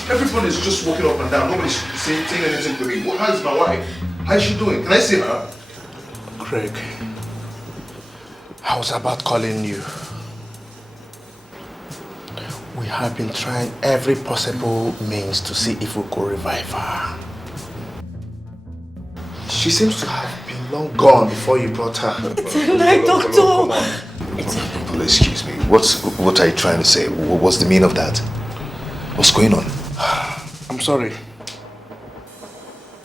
Everybody's just walking up and down. Nobody's saying anything to me. How is my wife? How is she doing? Can I see her? Craig, I was about calling you. We have been trying every possible means to see if we could revive her. She seems to have been long gone before you brought her. It's a lie, doctor. Please excuse me. What are you trying to say? What's the meaning of that? What's going on? I'm sorry.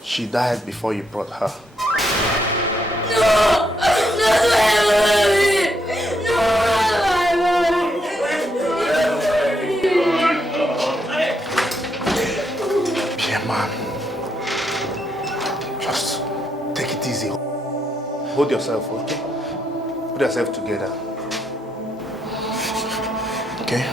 She died before you brought her. No! Be a man. Just take it easy. Hold yourself, okay? Put yourself together. Okay?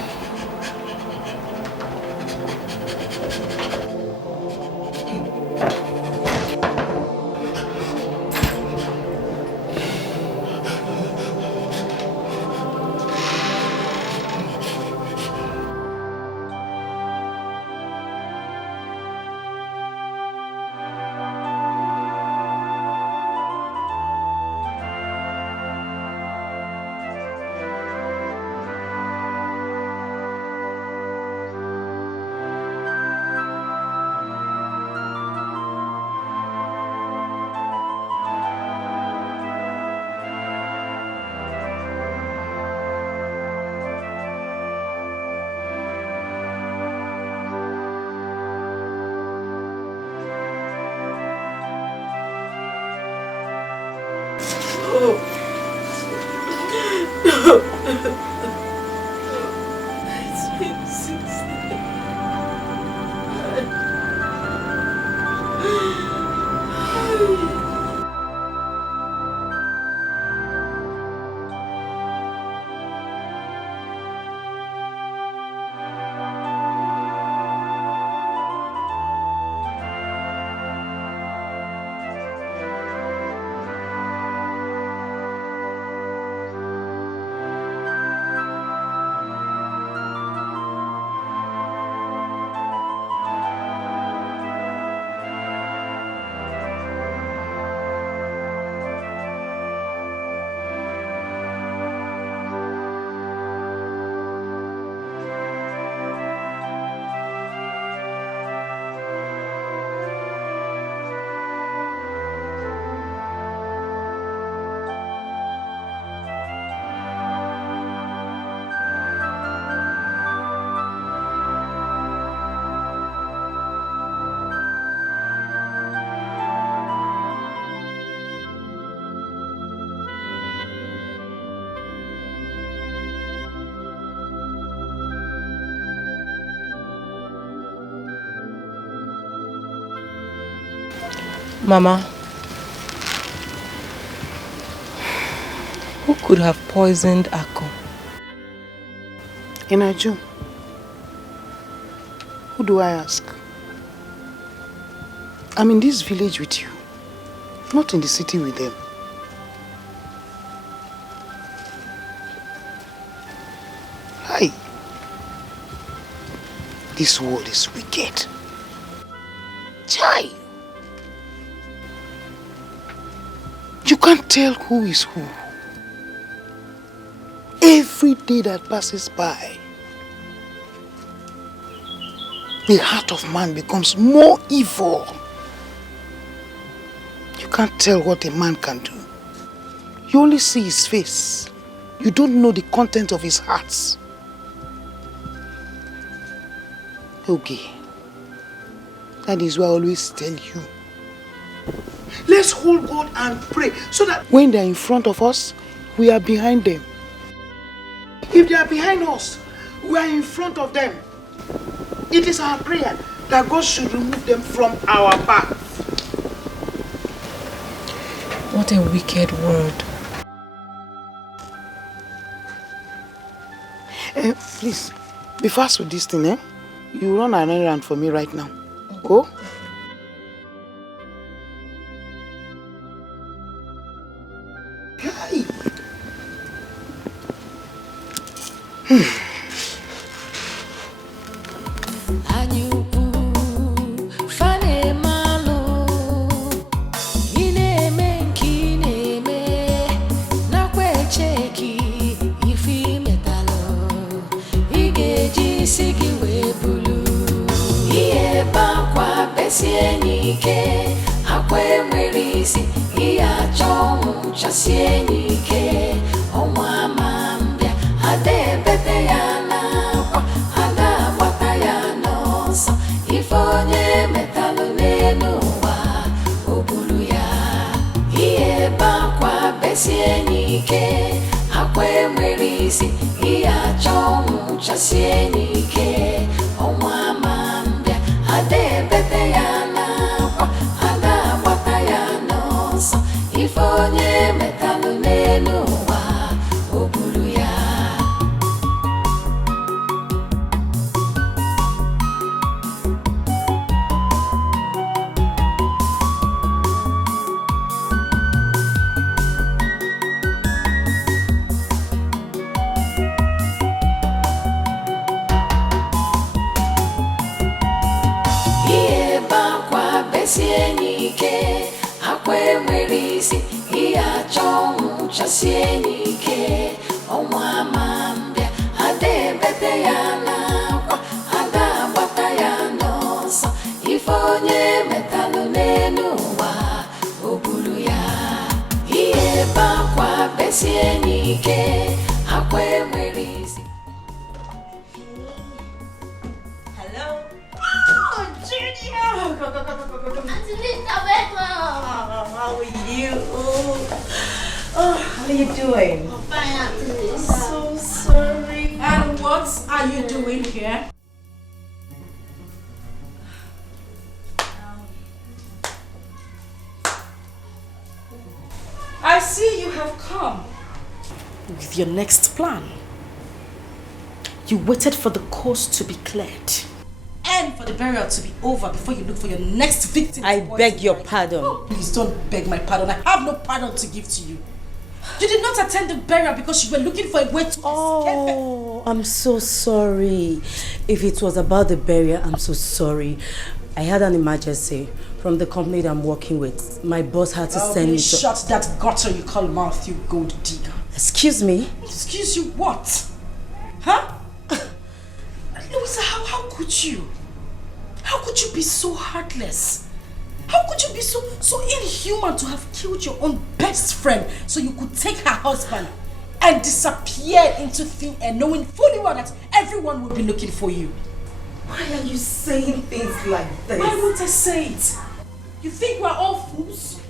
Mama, who could have poisoned Ako? Inaju, who do I ask? I'm in this village with you, not in the city with them. Hi. This world is wicked. Chai. You can't tell who is who. Every day that passes by, the heart of man becomes more evil. You can't tell what a man can do. You only see his face. You don't know the content of his heart. Okay. That is why I always tell you. Let's hold God and pray so that when they're in front of us, we are behind them. If they are behind us, we are in front of them. It is our prayer that God should remove them from our path. What a wicked word. Please, be fast with this thing, eh? You run an errand for me right now. Go. I see you have come with your next plan. You waited for the coast to be cleared and for the burial to be over before you look for your next victim. I beg your pardon. Oh, please don't beg my pardon. I have no pardon to give to you. You did not attend the burial because you were looking for a way to escape. Oh, I'm so sorry. If it was about the burial, I'm so sorry. I had an emergency from the company that I'm working with. My boss had to send me to... Shut that gutter you call mouth, you gold digger. Excuse me? Excuse you what? Huh? Louisa, how could you? How could you be so heartless? How could you be so inhuman to have killed your own best friend so you could take her husband and disappear into thin air knowing fully well that everyone would be looking for you? Why are you saying things like this? Why won't I say it? You think we're all fools?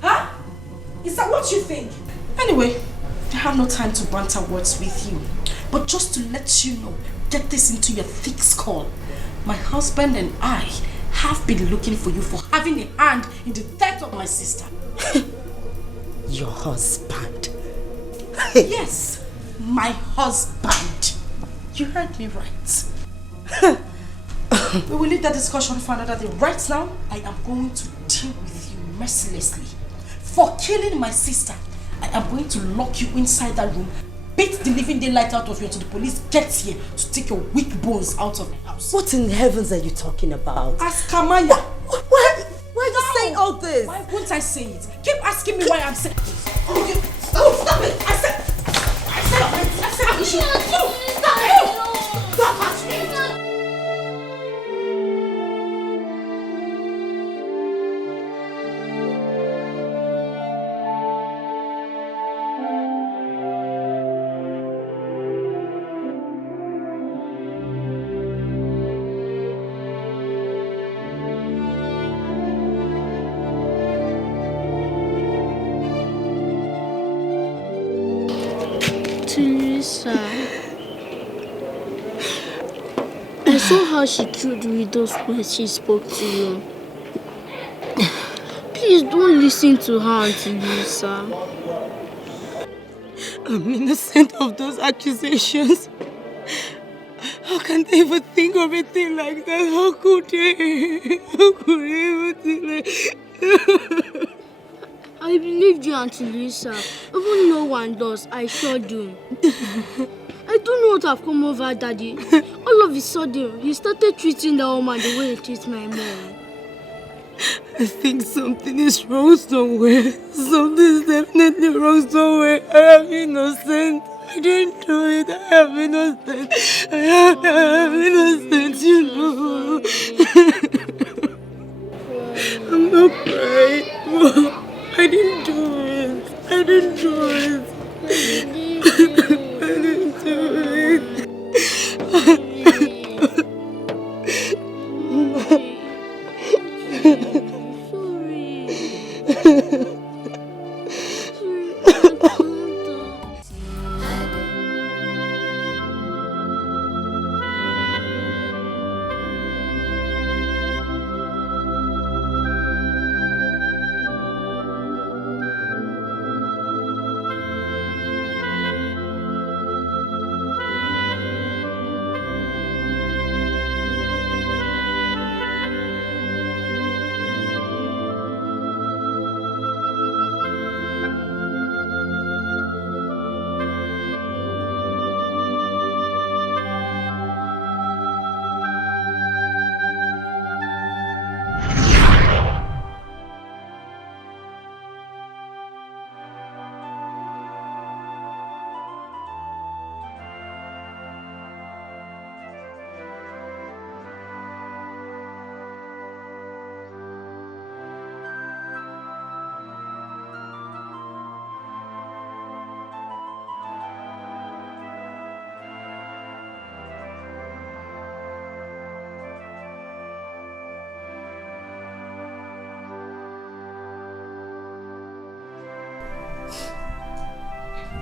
Huh? Is that what you think? Anyway, I have no time to banter words with you. But just to let you know, get this into your thick skull. My husband and I have been looking for you for having a hand in the death of my sister. Your husband? Yes, my husband. You heard me right. We will leave that discussion for another day. Right now, I am going to deal with you mercilessly. For killing my sister, I am going to lock you inside that room, beat the living daylight out of you until the police gets here to take your weak bones out of the house. What in heavens are you talking about? Ask Kamaya. Why are you saying all this? Why won't I say it? Keep asking me why I'm saying it. Stop it! I said you should stop it! I saw how she killed with those words she spoke to you. Please don't listen to her, Auntie Lisa. I'm innocent of those accusations. How can they even think of a thing like that? How could they? How could they even think like I believed you, Auntie Lisa. Even no one does, I sure do. I don't know what have come over Daddy. All of a sudden, he started treating that woman the way he treats my mom. I think something is wrong somewhere. Something is definitely wrong somewhere. I am innocent. I didn't do it. I am innocent. I am innocent, you know. I'm not crying. I didn't do it. I didn't do it. I didn't do it.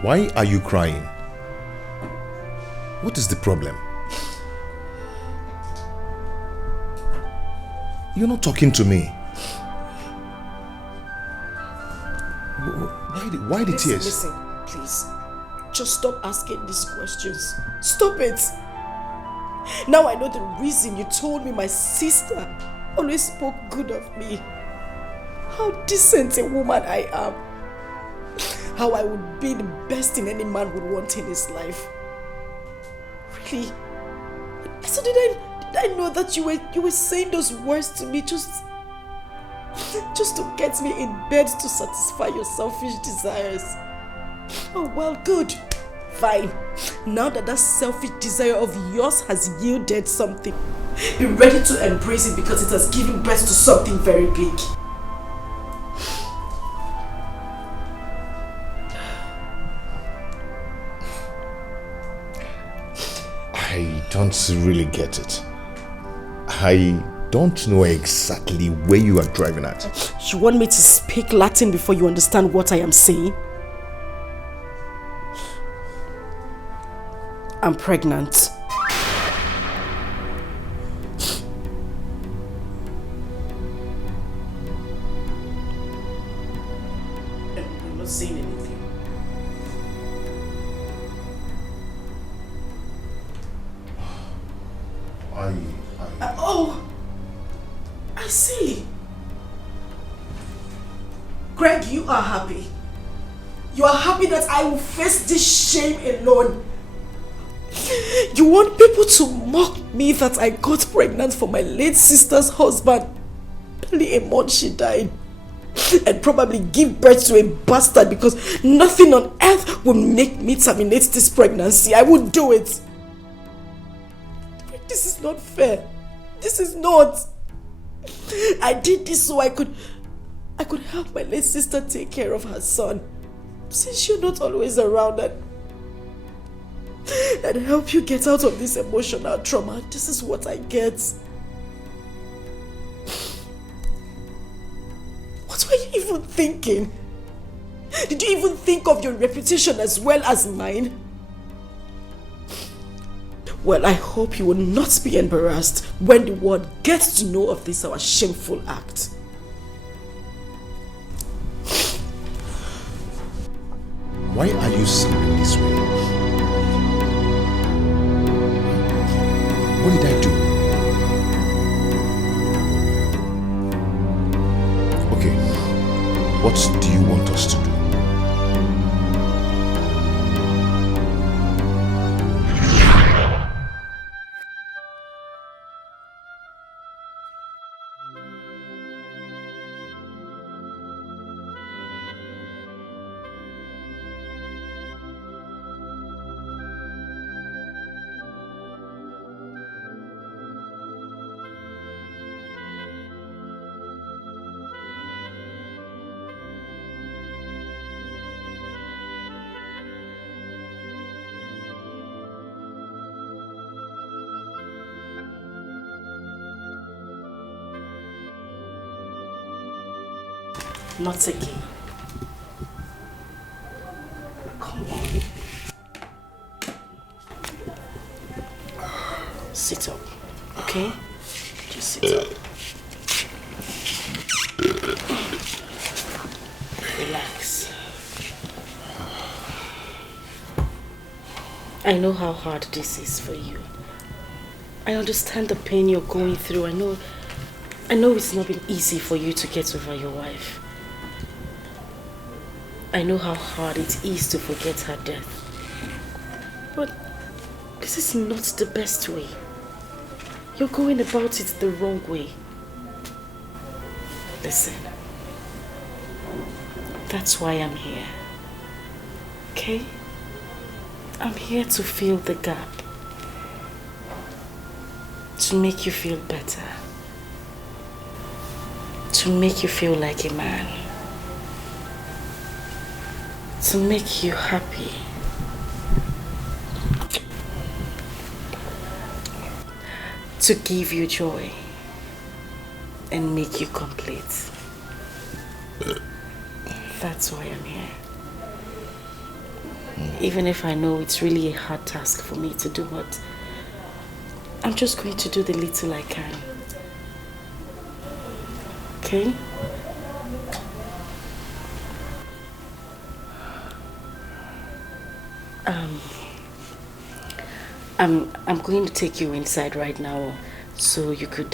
Why are you crying? What is the problem? You're not talking to me. Why the tears? Listen, please. Just stop asking these questions. Stop it. Now I know the reason you told me my sister always spoke good of me. How decent a woman I am. How I would be the best thing any man would want in his life. Really? So did I know that you were saying those words to me just to get me in bed to satisfy your selfish desires? Oh well, good. Fine. Now that selfish desire of yours has yielded something, be ready to embrace it because it has given birth to something very big. I don't really get it. I don't know exactly where you are driving at. You want me to speak Latin before you understand what I am saying? I'm pregnant. Oh, I see. Greg, you are happy. You are happy that I will face this shame alone. You want people to mock me that I got pregnant for my late sister's husband barely a month she died, and probably give birth to a bastard because nothing on earth will make me terminate this pregnancy. I would do it. This is not fair. This is not. I did this so I could help my late sister take care of her son, since you're not always around, and help you get out of this emotional trauma. This is what I get. What were you even thinking? Did you even think of your reputation as well as mine? Well, I hope you will not be embarrassed when the world gets to know of this our shameful act. Why are you sounding this way? What did I do? Okay, what do you want us to do? Not again. Come on. Sit up, okay? Just sit up. Relax. I know how hard this is for you. I understand the pain you're going through. I know it's not been easy for you to get over your wife. I know how hard it is to forget her death. But this is not the best way. You're going about it the wrong way. Listen. That's why I'm here. Okay? I'm here to fill the gap. To make you feel better. To make you feel like a man. To make you happy. To give you joy and make you complete. That's why I'm here. Even if I know it's really a hard task for me to do, but I'm just going to do the little I can. Okay? I'm going to take you inside right now so you could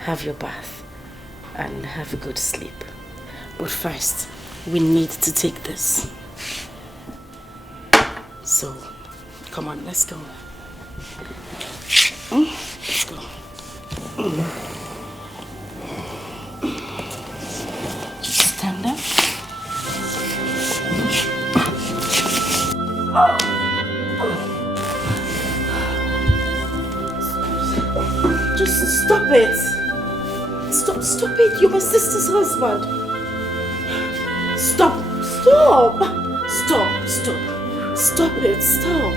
have your bath and have a good sleep. But first, we need to take this. So, come on, let's go. Let's go. Just stand up. Just stop it. Stop it. You're my sister's husband. Stop it. Stop.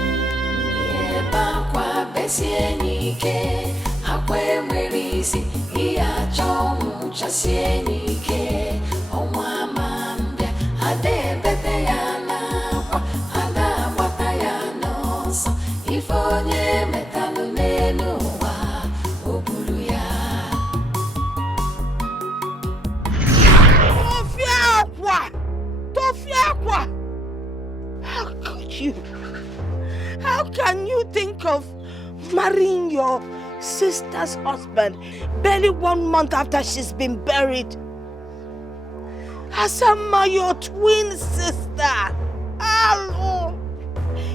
How could you? How can you think of Marrying your sister's husband barely 1 month after she's been buried. Asama, your twin sister. Hello.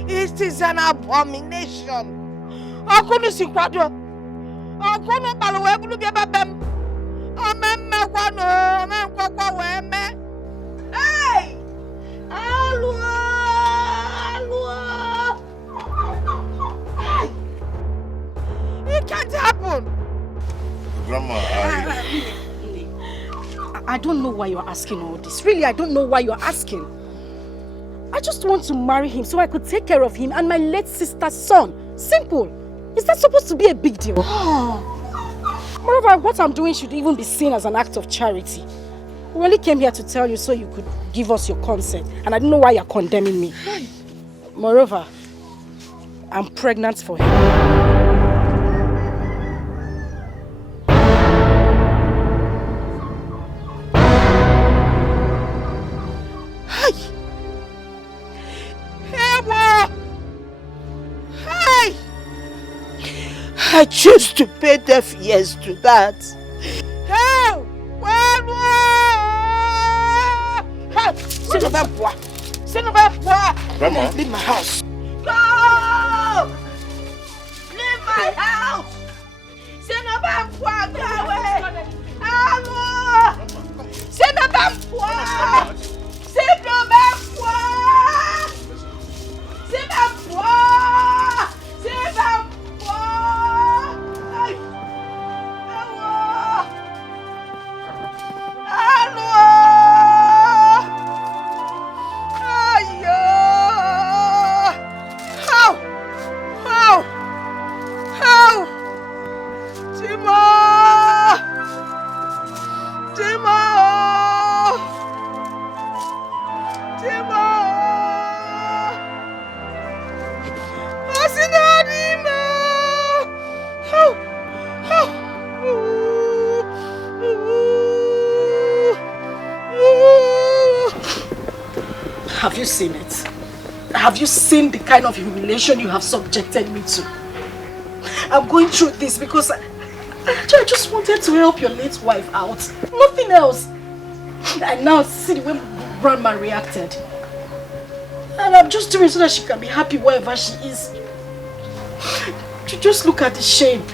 It is an abomination. Okunu sikwado. Okunu balwe bulu biaba bem. Amemme kwano, amemkwakwa weme. Hey! Hello. It can't happen. Grandma, I don't know why you're asking all this. Really, I don't know why you're asking. I just want to marry him so I could take care of him and my late sister's son. Simple. Is that supposed to be a big deal? Moreover, what I'm doing should even be seen as an act of charity. We only came here to tell you so you could give us your consent. And I don't know why you're condemning me. Moreover, I'm pregnant for him. I choose to pay deaf ears to that. Hey! Grandma. Leave my house. Go! Leave my house! Go away! Hello! Have you seen it? Have you seen the kind of humiliation you have subjected me to? I'm going through this because I just wanted to help your late wife out. Nothing else. And now see the way Grandma reacted. And I'm just doing it so that she can be happy wherever she is. Just look at the shame.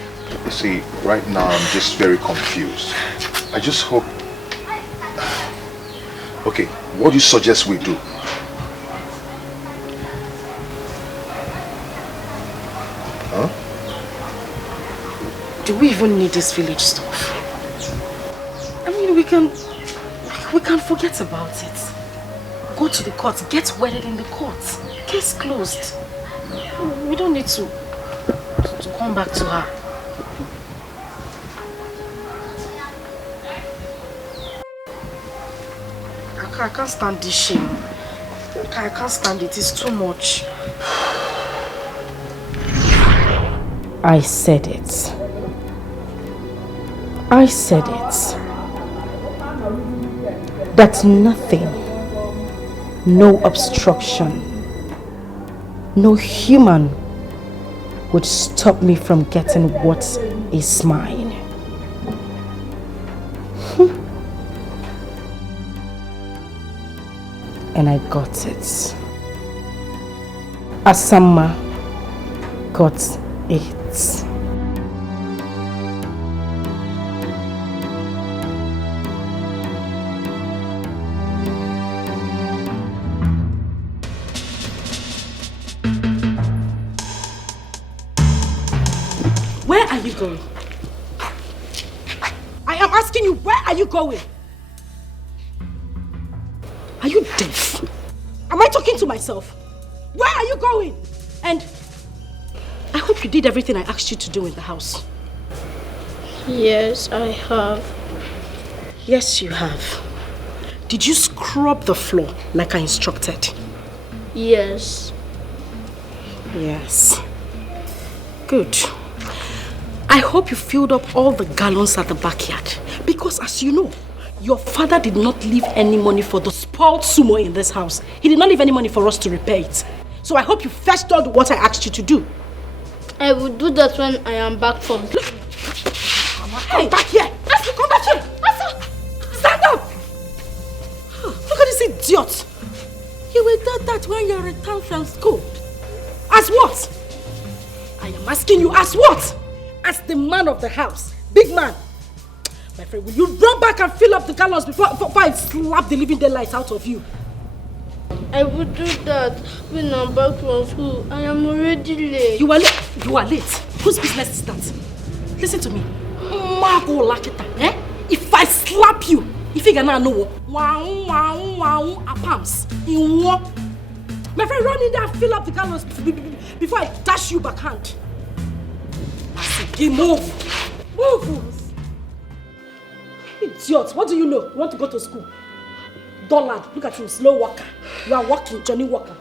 You see, right now I'm just very confused. I just hope... Okay, what do you suggest we do? Huh? Do we even need this village stuff? I mean, we can forget about it. Go to the court, get wedded in the court. Case closed. We don't need to come back to her. I can't stand this shame. I can't stand it. It's too much. I said it. I said it. That nothing, no obstruction, no human would stop me from getting what is mine. And I got it. Asama got it. Where are you going? I am asking you, where are you going? Are you deaf? Am I talking to myself? Where are you going? And I hope you did everything I asked you to do in the house. Yes, I have. Yes, you have. Did you scrub the floor like I instructed? Yes. Yes. Good. I hope you filled up all the gallons at the backyard. Because as you know, your father did not leave any money for the spoiled sumo in this house. He did not leave any money for us to repair it. So I hope you fetched all the water I asked you to do. I will do that when I am back from... Come back here! Asa, come back here! Asa! Stand up! Look at this idiot! You will do that when you return from school. As what? I am asking you, as what? As the man of the house. Big man. My friend, will you run back and fill up the gallons before I slap the living daylights out of you? I will do that when I'm back from school. I am already late. You are late? You are late. Whose business is that? Listen to me. Margo Lakita, eh? If I slap you, if you cannot know, apams. My friend, run in there and fill up the gallons before I dash you backhand. Move. Move. Idiot, what do you know? You want to go to school? Dullard, look at you, slow walker. You are walking, Johnny Walker.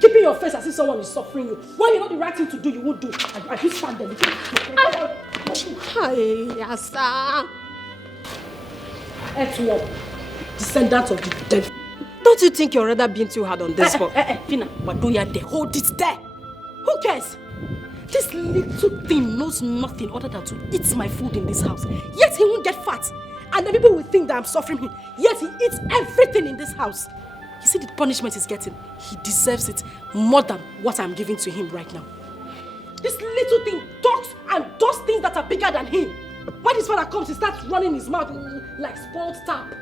Keeping your face as if someone is suffering you. When you know the right thing to do, you won't do. I just stand there. Hi, Asa. Etwo, descendant of the devil. Don't you think you're rather being too hard on this one? Fina, but do you there? Hold it there. Who cares? This little thing knows nothing other than to eat my food in this house. Yet he won't get fat. And the people will think that I'm suffering him. Yet he eats everything in this house. You see the punishment he's getting? He deserves it more than what I'm giving to him right now. This little thing talks and does things that are bigger than him. When his father comes, he starts running his mouth like spoiled tap.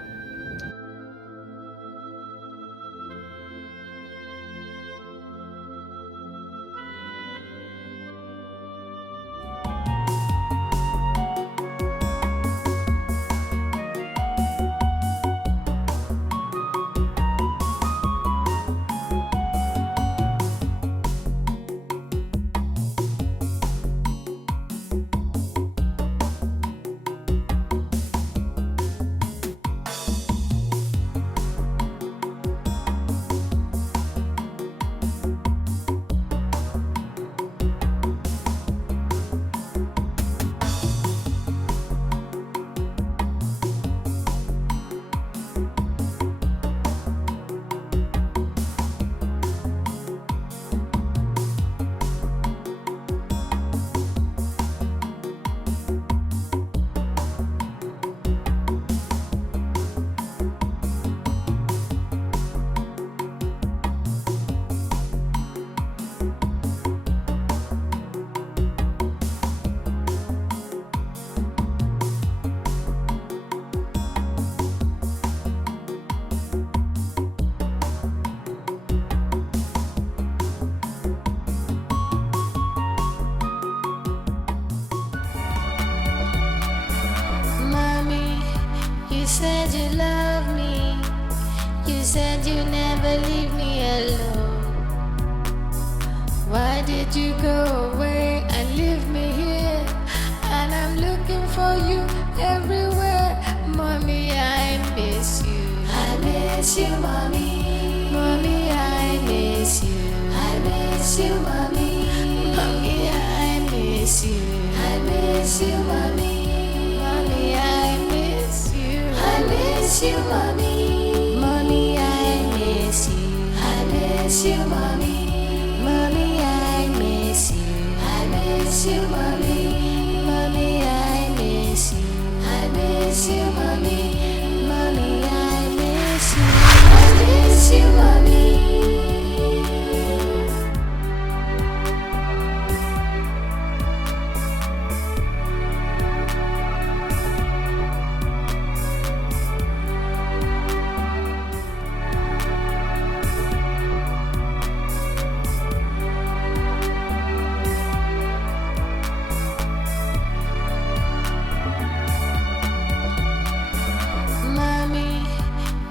said you love me. You said you never leave me alone. Why did you go away and leave me here? And I'm looking for you everywhere. Mommy, I miss you. I miss you, mommy. Mommy, I miss you. I miss you, mommy. Mommy, I miss you. I miss you, mommy. Mommy, I miss you. I miss you, mommy. Mommy, I miss you. I miss you, mommy. Mommy, I miss you. I miss you, mommy. Mommy, I miss you. I miss you, mommy. Mommy, I miss you. I miss you, mommy.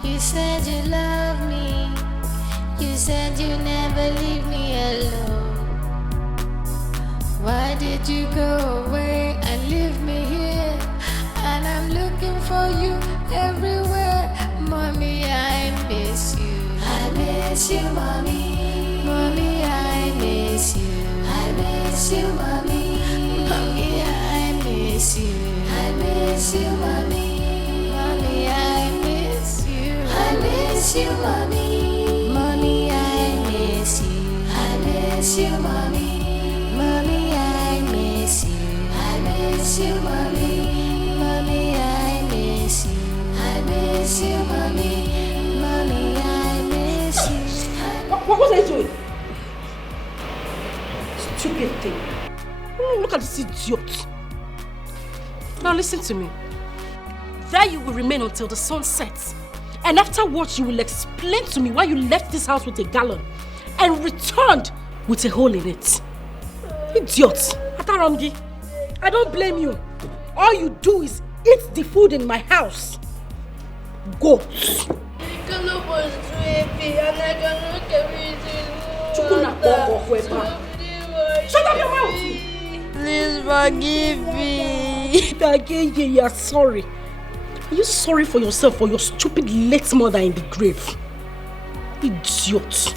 You said you love me. You said you never leave me alone. Why did you go away and leave me here? And I'm looking for you everywhere. Mommy, I miss you. I miss you, mommy. Mommy, I miss you. I miss you, mommy. Mommy, I miss you. I miss you, mommy. Mommy, I miss you. I miss you, mommy. Mommy, I miss you. I miss you, mommy. miss you, mommy. Mommy, I miss you. I miss you, mommy. Mommy, I miss you. What was I doing? Stupid thing. Look at this idiot. Now listen to me. There you will remain until the sun sets. And afterwards you will explain to me why you left this house with a gallon and returned with a hole in it. Idiot. Atarangi, I don't blame you. All you do is eat the food in my house. Go. The gallon was too heavy and I cannot carry it anymore. Shut up your mouth! Please forgive me. Again, you are sorry. Are you sorry for yourself or your stupid late mother in the grave? Idiot.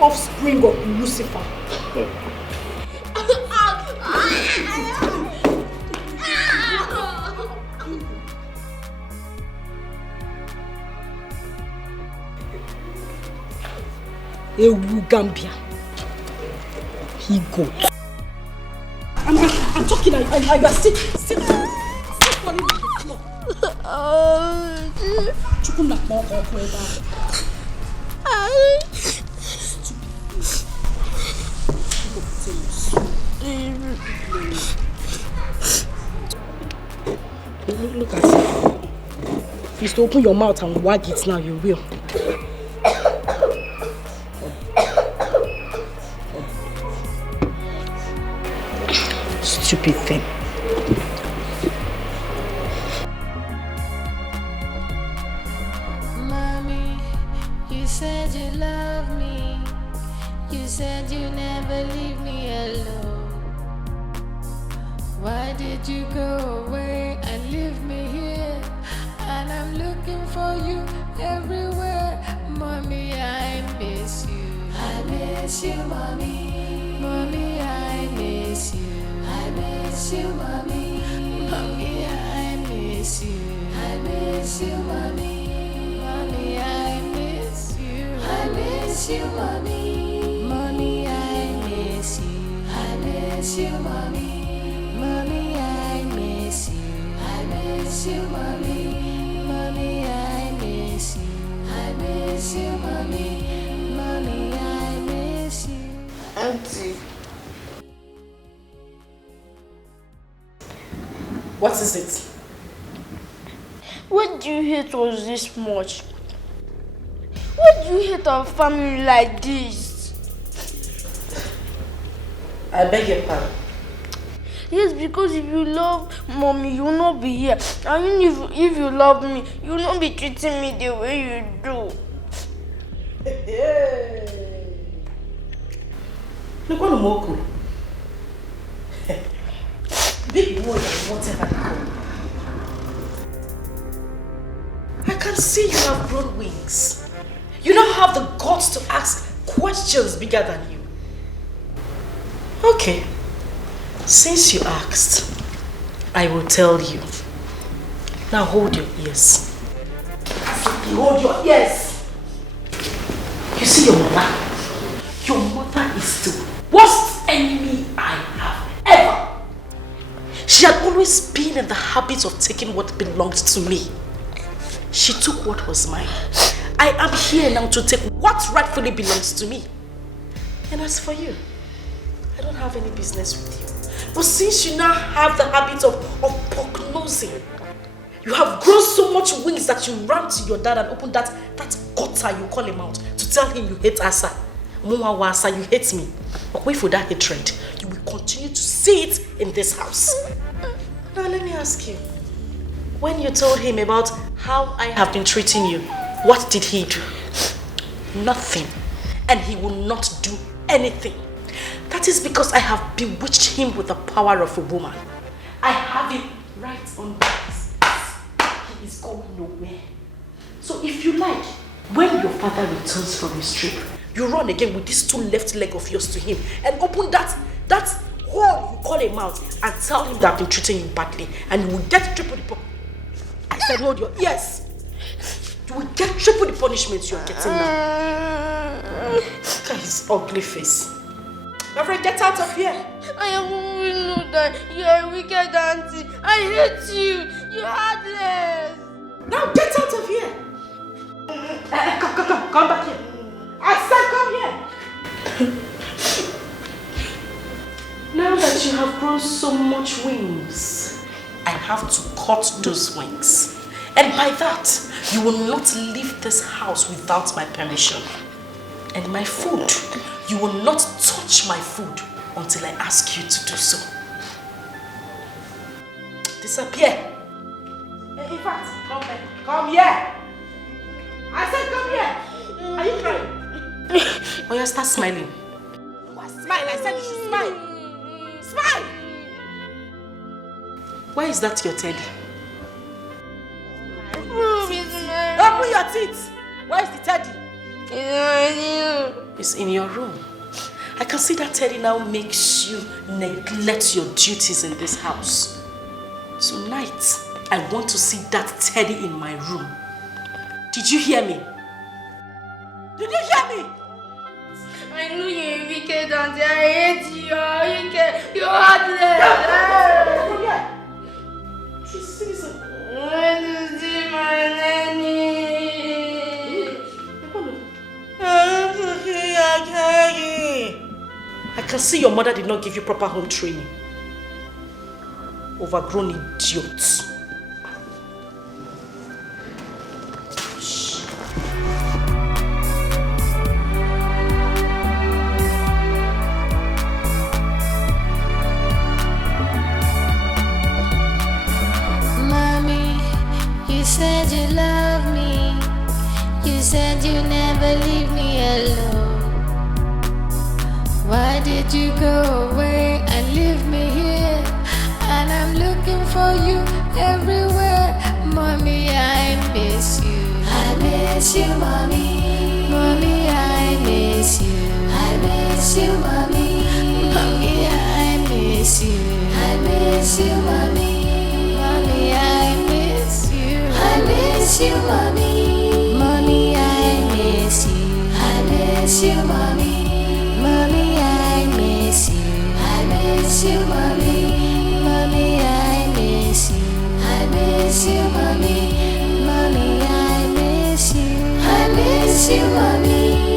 Offspring of Lucifer. Ewu Gambia. He got. I'm talking. I sit for him on the floor. Chukuna Moko Kweba. Look at it. If you still open your mouth and wag it now, you will. Stupid thing. Mommy, you said you love me. You said you never leave me alone. Why did you go away and leave me here? And I'm looking for you everywhere. Mommy, I miss you. I miss you, mommy. Mommy, I miss you. I miss you, mommy. Mommy, I miss you. I miss you, mommy. Mommy, I miss you. I miss you, mommy. Mommy, I miss you. I miss you, mommy. Mommy, I miss you. I miss you, mommy. Mommy, I miss you. I miss you, mommy. Mommy, I miss you. Auntie. What is it? What do you hate us this much? What do you hate our family like this? I beg your pardon. Yes, because if you love mommy, you will not be here. And if you love me, you will not be treating me the way you do. Look what Moko. Big boy and whatever you call. I can see you have grown wings. You now have the guts to ask questions bigger than you. Okay. Since you asked, I will tell you. Now hold your ears. Hold your ears. You see your mother? Your mother is the worst enemy I have ever. She had always been in the habit of taking what belonged to me. She took what was mine. I am here now to take what rightfully belongs to me. And as for you, I don't have any business with you. But since you now have the habit of pock-nosing, you have grown so much wings that you ran to your dad and opened that gutter you call him out to tell him you hate Asa. Asa, you hate me. But wait for that hatred. You will continue to see it in this house. Now let me ask you. When you told him about how I have been treating you, what did he do? Nothing. And he will not do anything. That is because I have bewitched him with the power of a woman. I have him right on this. He is going nowhere. So if you like, when your father returns from his trip, you run again with these two left legs of yours to him and open that hole you call him out and tell him that I've been treating you badly, and you will get triple the I said hold your ears. You will get triple the punishment you are getting now. Look at his ugly face. My friend, get out of here. I always know that you are a wicked auntie. I hate you. You're heartless. Now get out of here. Come back here. I said come here. Now that you have grown so much wings, I have to cut those wings. And by that, you will not leave this house without my permission. And my food, you will not touch my food until I ask you to do so. Disappear. In fact, come here. Come here. I said come here. Are you crying? Oh, you start smiling. What? Smile. I said you should smile. Smile. Why is that your teddy? Open your teeth. Where is the teddy? It's in your room. I can see that teddy now makes you neglect your duties in this house. Tonight, I want to see that teddy in my room. Did you hear me? Did you hear me? I know you're a wicked auntie. I hate you. You're wicked. You're heartless. Come here. She's season. I want to see my nanny. I want to see your teddy. I can see your mother did not give you proper home training. Overgrown idiots. You said you love me. You said you never leave me alone. Why did you go away and leave me here? And I'm looking for you everywhere. Mommy, I miss you. I miss you, mommy. Mommy, I miss you. I miss you, mommy. Mommy, I miss you. I miss you, mommy. Mommy, I miss you. I miss you, mommy. Mommy, I miss you. I miss you, mommy. Mommy, I miss you. I miss you, mommy. Mommy, I miss you. I miss you, mommy. Mommy, I miss you. I miss you, mommy.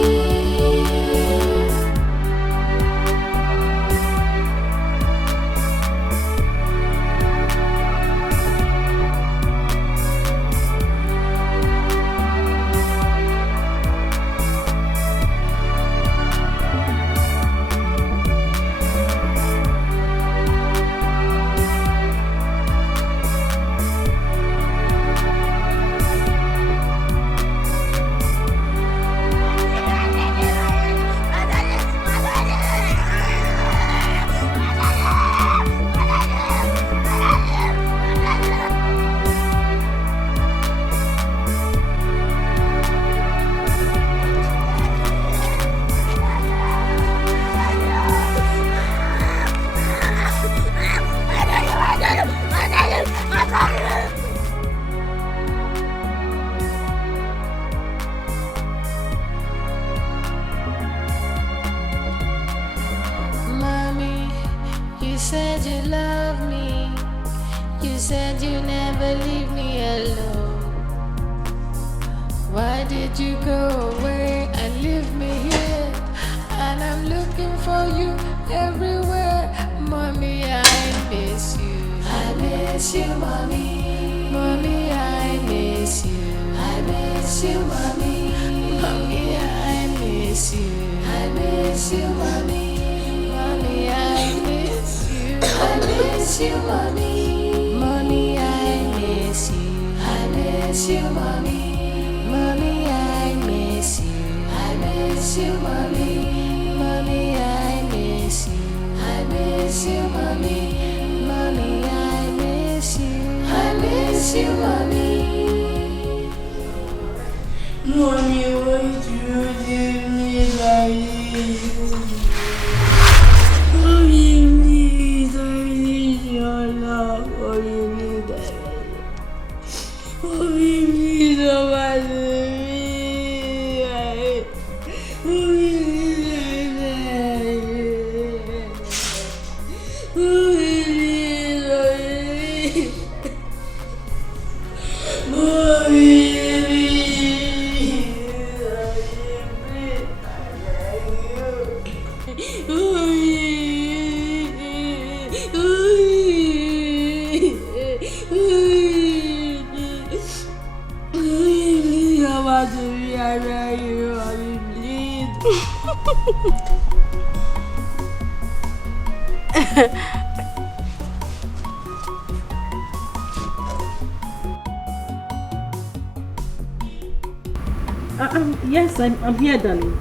Yes, I'm here, darling.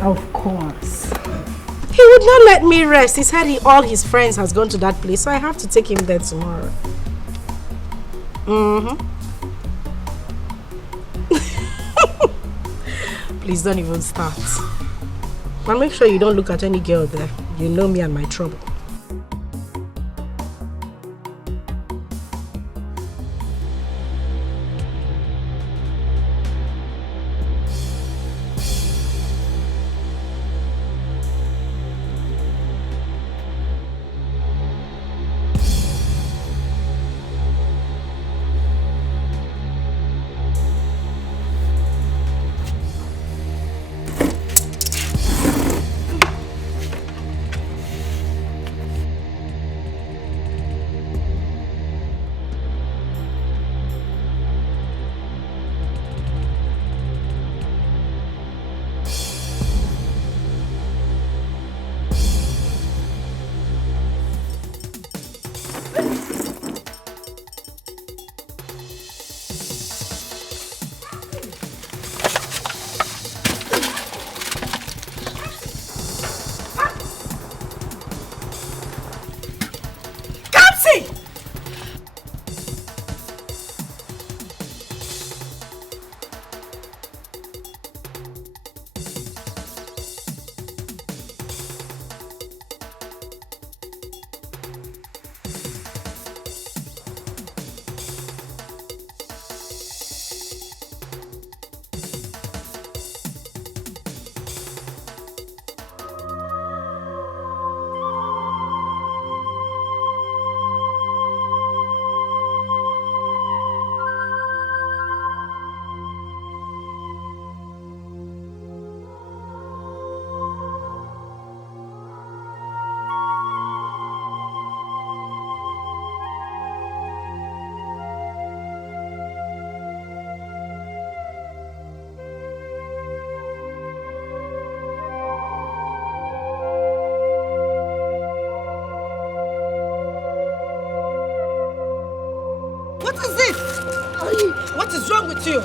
Of course. He would not let me rest. He said all his friends has gone to that place, so I have to take him there tomorrow. Please don't even start. But make sure you don't look at any girl there. You know me and my trouble. What is this? What is wrong with you?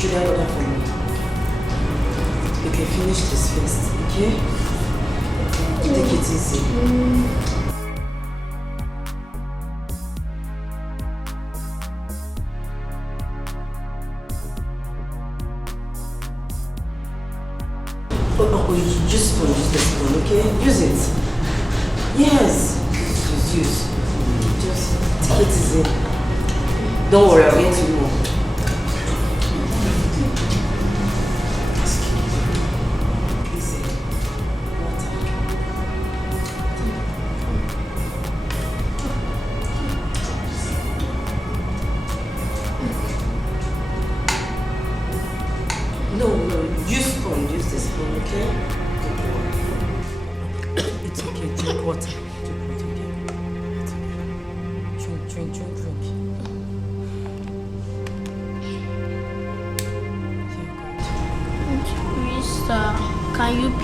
Should I order for me? Okay, finish this first, okay? Take it easy. Oh, you just use the spoon, okay? Use it. Yes. Use. Just take it easy. Don't worry, I'll get you more.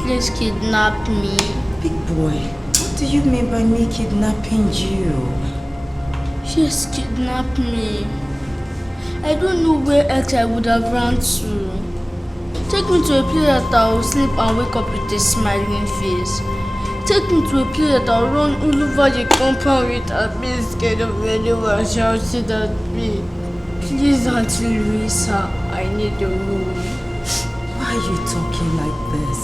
Please kidnap me. Big boy, what do you mean by me kidnapping you? Just kidnap me. I don't know where else I would have run to. Take me to a place that I will sleep and wake up with a smiling face. Take me to a place that I will run all over the compound with a bit scared of anyone shouting at me. Please, Auntie Louisa, I need a room. Why are you talking like this?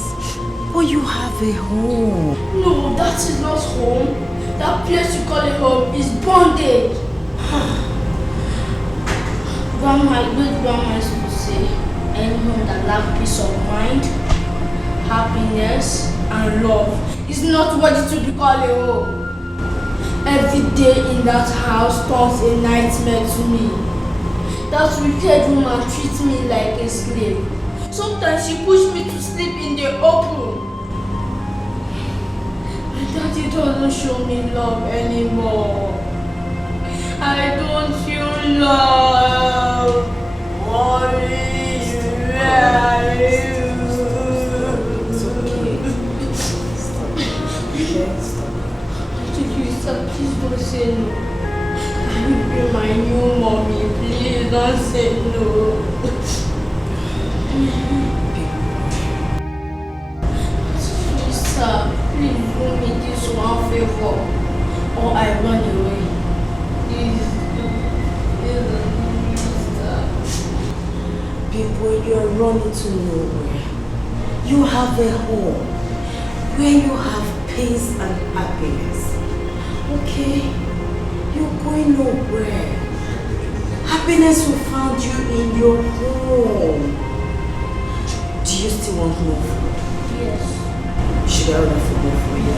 Oh, you have a home. No, that is not home. That place you call a home is bondage. Grandma, great grandma used to say, any home that lacks peace of mind, happiness, and love is not worthy to be called a home. Every day in that house turns a nightmare to me. That wicked woman treats me like a slave. Sometimes she pushes me to sleep in the open. My daddy doesn't show me love anymore. I don't feel love. Mommy, where are you? Please don't say no. Can you be my new mommy? Please don't say no. Please, sir, please do me this one favor, or I run away. Please do. People, you're running to nowhere. You have a home where you have peace and happiness. Okay? You're going nowhere. Happiness will find you in your home. Do you still want more food? Yes. Should I order food more for you?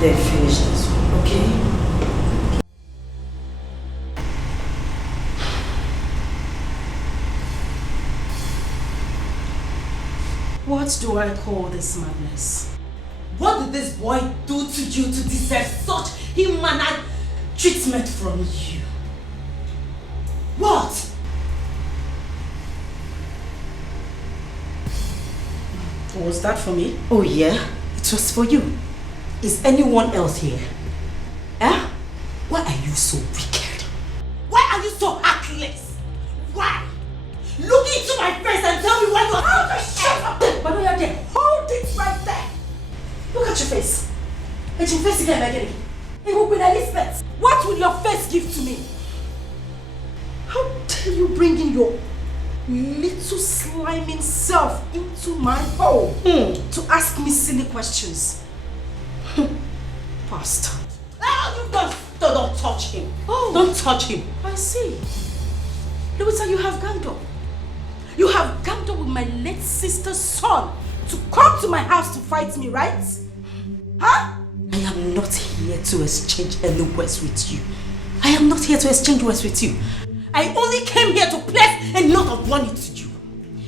Then finish this one, okay? What do I call this madness? What did this boy do to you to deserve such inhuman treatment from you? What? Was that for me? Oh yeah, it was for you. Is anyone else here? Eh? Why are you so wicked? Why are you so heartless? Why? Look into my face and tell me why you are... Shut up! But you're there. Hold it right there. Look at your face. And your face again, Maggie. It will be Elizabeth. What will your face give to me? How dare you bring in your little sliming self into my home to ask me silly questions? Bastard. Oh, you don't touch him. Oh. Don't touch him. I see. Louisa, you have ganged up. You have ganged up with my late sister's son to come to my house to fight me, right? Huh? I am not here to exchange any words with you. I am not here to exchange words with you. I only came here to place a note of warning to you.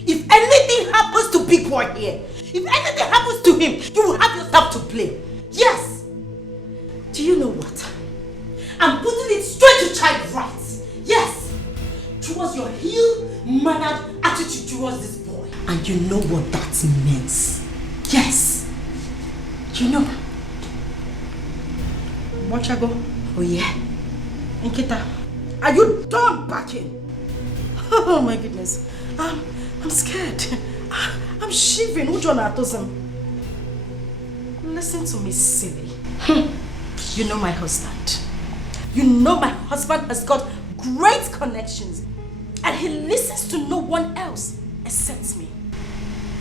If anything happens to Big Boy here, if anything happens to him, you will have yourself to blame. Yes. Do you know what? I'm putting it straight to child rights. Yes. Towards your ill-mannered attitude towards this boy. And you know what that means. Yes. You know. Wachago. Oh yeah. Nkita, are you done backing? Oh my goodness. I'm scared. I'm shivering. Listen to me, silly. You know my husband. You know my husband has got great connections. And he listens to no one else except me.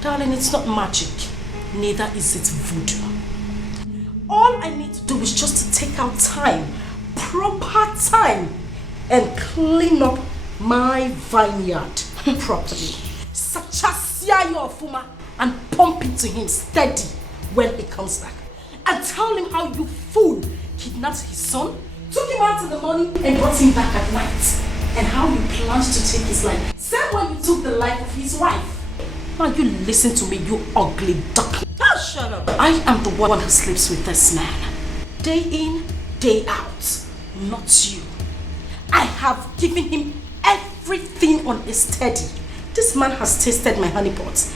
Darling, it's not magic. Neither is it voodoo. All I need to do is just to take out time, proper time, and clean up my vineyard properly. Sachasia your fuma and pump it to him steady when he comes back. And tell him how you fool kidnapped his son, took him out in the morning and brought him back at night. And how you planned to take his life. Same way you took the life of his wife. Now you listen to me, you ugly duckling. Oh, shut up. I am the one who sleeps with this man. Day in, day out. Not you. I have given him everything on a steady. This man has tasted my honey pot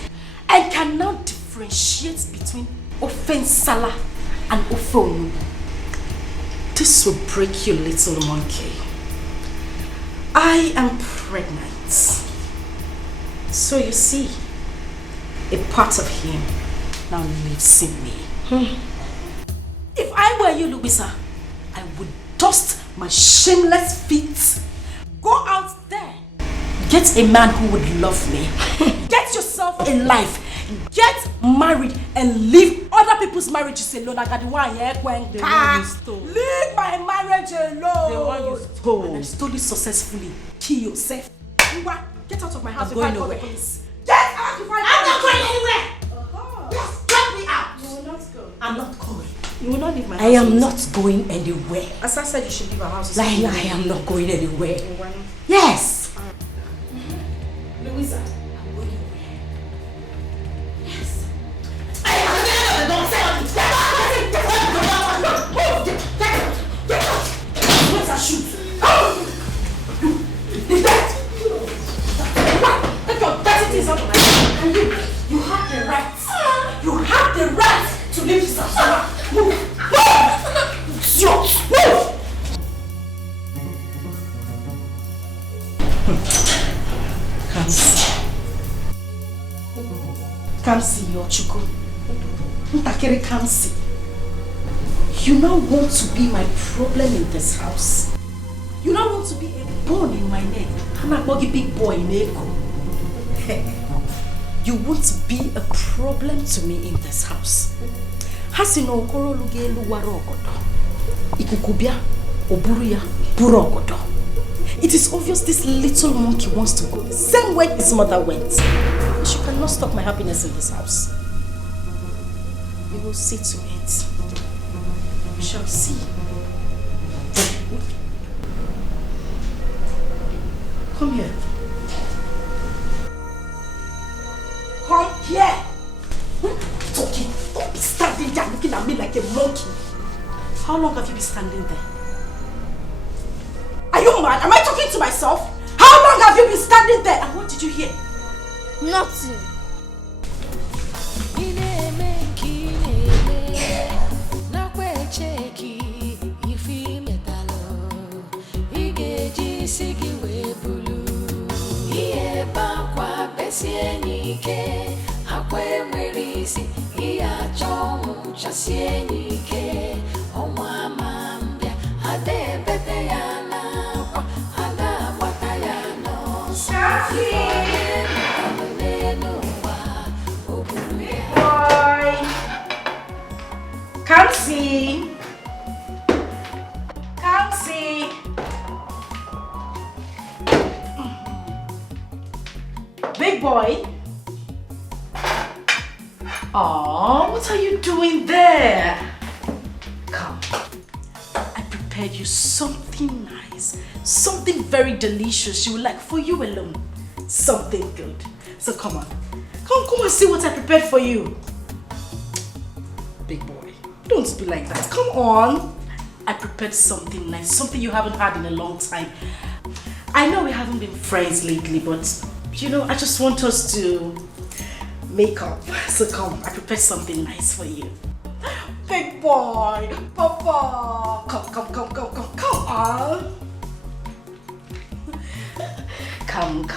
and can now differentiate between Ofensala and Ofonu. This will break you, little monkey. I am pregnant. So you see, a part of him now lives in me. If I were you, Louisa, I would dust my shameless feet, go out there Get a man who would love me. Get yourself a life. Get married and leave other people's marriages alone. I got the one here. The one you stole. Leave my marriage alone. The one you stole. And I stole it successfully. Kill yourself. Get out of my house. I'm going nowhere. Get out of my house. I'm not going anywhere. Just drop me out. You will not go. I'm not going. You will not leave my house. I am not going anywhere. As I said, you should leave our house. I am not going anywhere. Yes. Louisa. Shoot! You have the right. You have the right to leave this house. Move! Move! Come see your Chuku. Ntakere, come see. You now want to be my problem in this house. You now want to be a bone in my neck. I'm not a big boy in Eko. You want to be a problem to me in this house. Hasino okoro lugelu warogodo. Ikukubia oburuya burogodo. It is obvious this little monkey wants to go the same way his mother went. She cannot stop my happiness in this house. We will see to it. We shall see. Come here. Come here. Talking. Don't be standing there looking at me like a monkey. How long have you been standing there? Are you mad? Am I talking to myself? How long have you been standing there? And what did you hear? Nothing. Come see. Come see. Big boy. Oh, what are you doing there? Come. I prepared you something nice. Something very delicious you would like for you alone. Something good. So come on. Come and see what I prepared for you. Big boy. Don't be like that. Come on. I prepared something nice. Something you haven't had in a long time. I know we haven't been friends lately, but you know, I just want us to make up. So come, I prepared something nice for you. Big boy, Papa. Come on.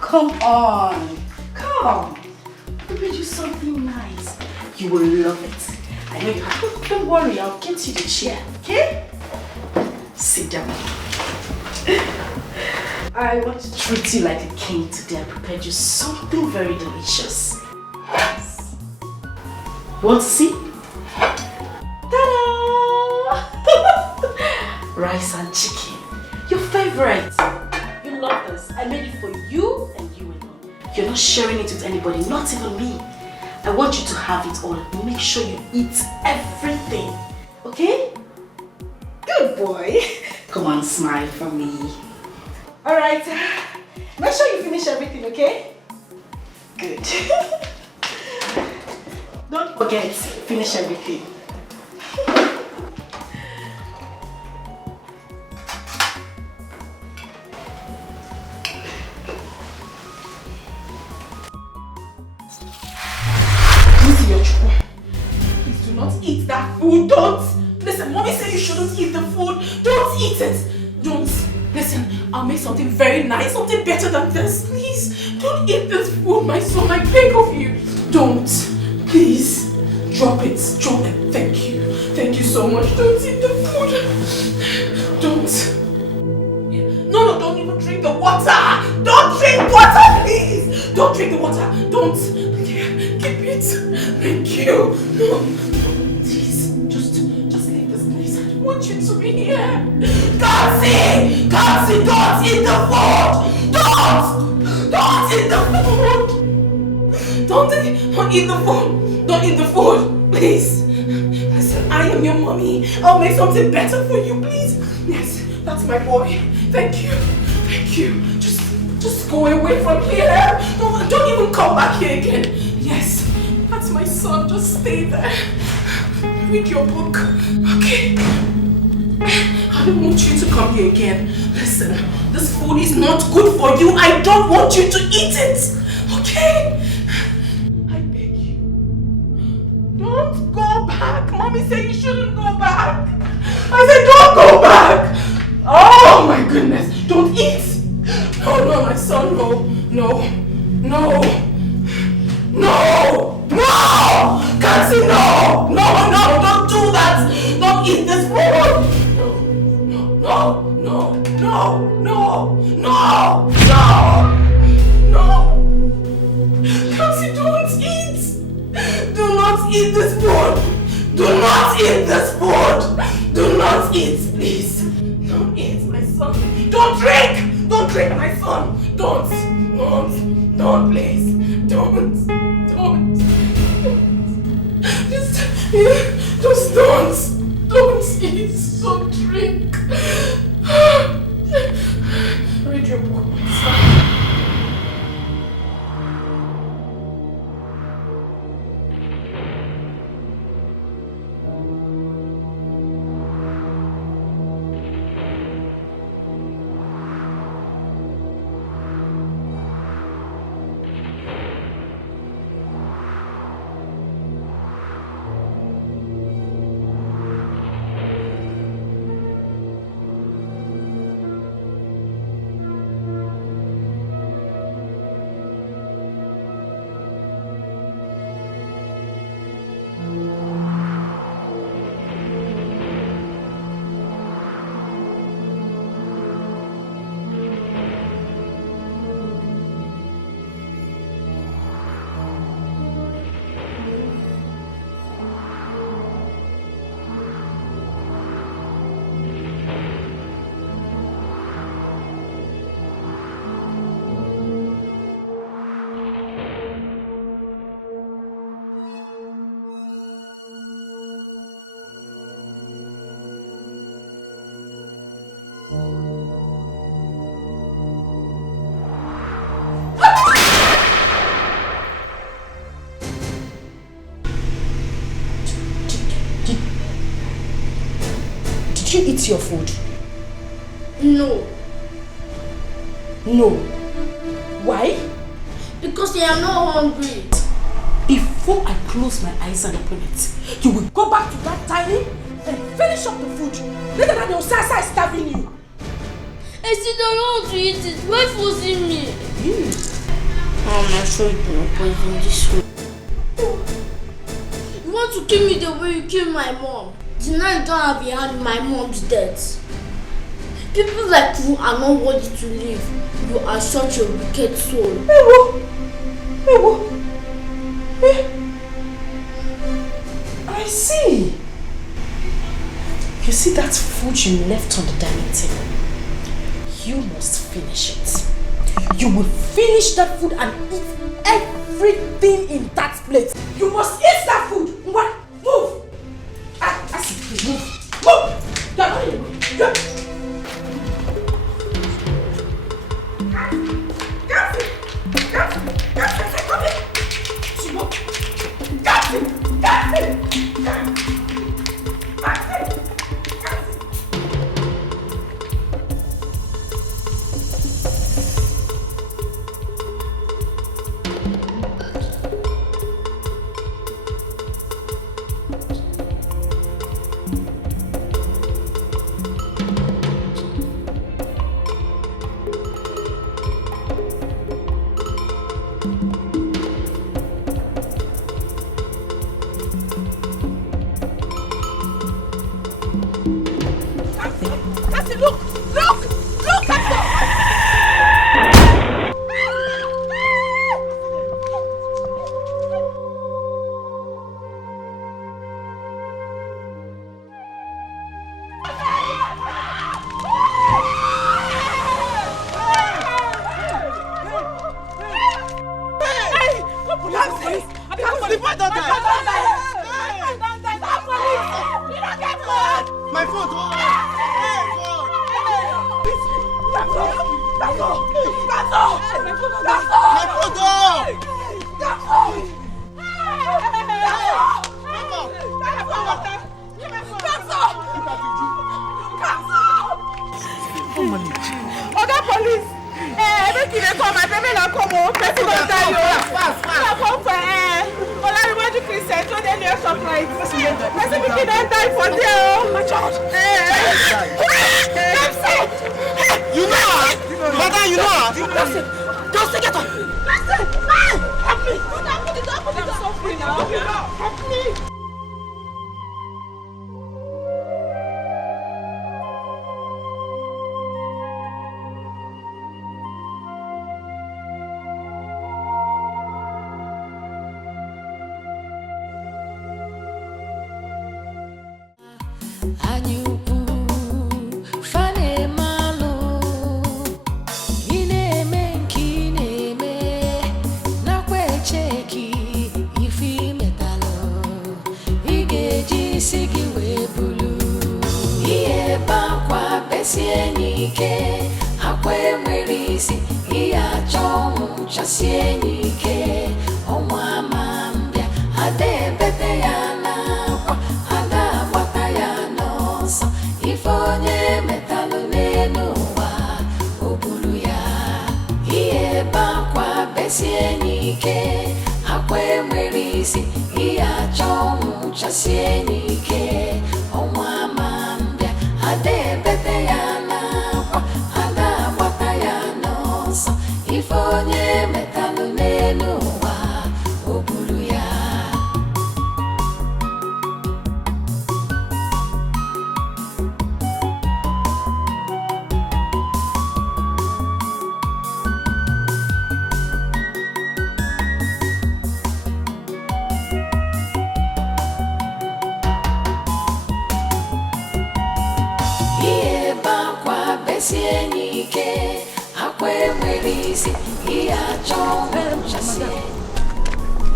Come on. Come. I prepared you something nice. You will love it. I know you have. Don't worry, I'll get you the chair, okay? Sit down. I want to treat you like a king today. I prepared you something very delicious. Yes. You want to see? Ta-da! Rice and chicken. Your favorite. You love this. I made it for you and you alone. You're not sharing it with anybody, not even me. I want you to have it all. Make sure you eat everything. Okay? Good boy. Come on, smile for me. Alright. Make sure you finish everything, okay? Good. Don't forget, finish everything. Please do not eat that food. Don't. Listen, mommy said you shouldn't eat the food. Don't eat it. Don't. Listen, I'll make something very nice, something better than this. Please, don't eat this food, my son. I beg of you. Don't. Please. Drop it. Drop it. Thank you. Thank you so much. Don't eat the food. Don't. No, don't even drink the water. Don't drink drink water, please. Don't drink the water. Don't. Keep it. Thank you. No. Please, just leave this place. I don't want you to be here. Kansi, don't eat the food. Don't eat the food. Don't eat the food. Don't eat the food. Please. Listen, I am your mommy. I'll make something better for you, please. Yes, that's my boy. Thank you. Thank you. Just go away from here. Don't even come back here again. Yes, that's my son. Just stay there. Read your book. Okay? I don't want you to come here again. Listen, this food is not good for you. I don't want you to eat it. Okay? I beg you. Don't go back. Mommy said you shouldn't go back. I said don't go back. Oh my goodness. Don't eat. No, my son, no. Kansi, no, don't do that. Don't eat this food. No. Kansi, don't eat. Do not eat this food. Do not eat this food. Do not eat, please. Don't eat, my son. Don't drink, my son. Don't, please. Don't. Just don't eat, don't drink. Read your book, my son. Did you eat your food? No. Why? Because I am not hungry. Before I close my eyes and open it, you will go back to that tiny and finish up the food. Later than your Sasa is starving you. I still don't want to eat it. Why forcing me? Mom, I'm sure you don't poison this food. You want to kill me the way you killed my mom. The night you don't have a hand in my mom's death. People like you are not worthy to live. You are such a wicked soul. I see. You see that food you left on the dining table? You must finish it. You will finish that food and eat everything in that plate. You must eat that food. Move. I see. Move. You're not in the way. phone don't die. My phone don't Oga police! Make you call my baby na come on. Person don die o. Na come for Olariwaju Christian to dey near shop right. Person pikin don die for there o. My child. You know her? Mother, you know her? Just get up. Help me. I'm suffering now. Help me.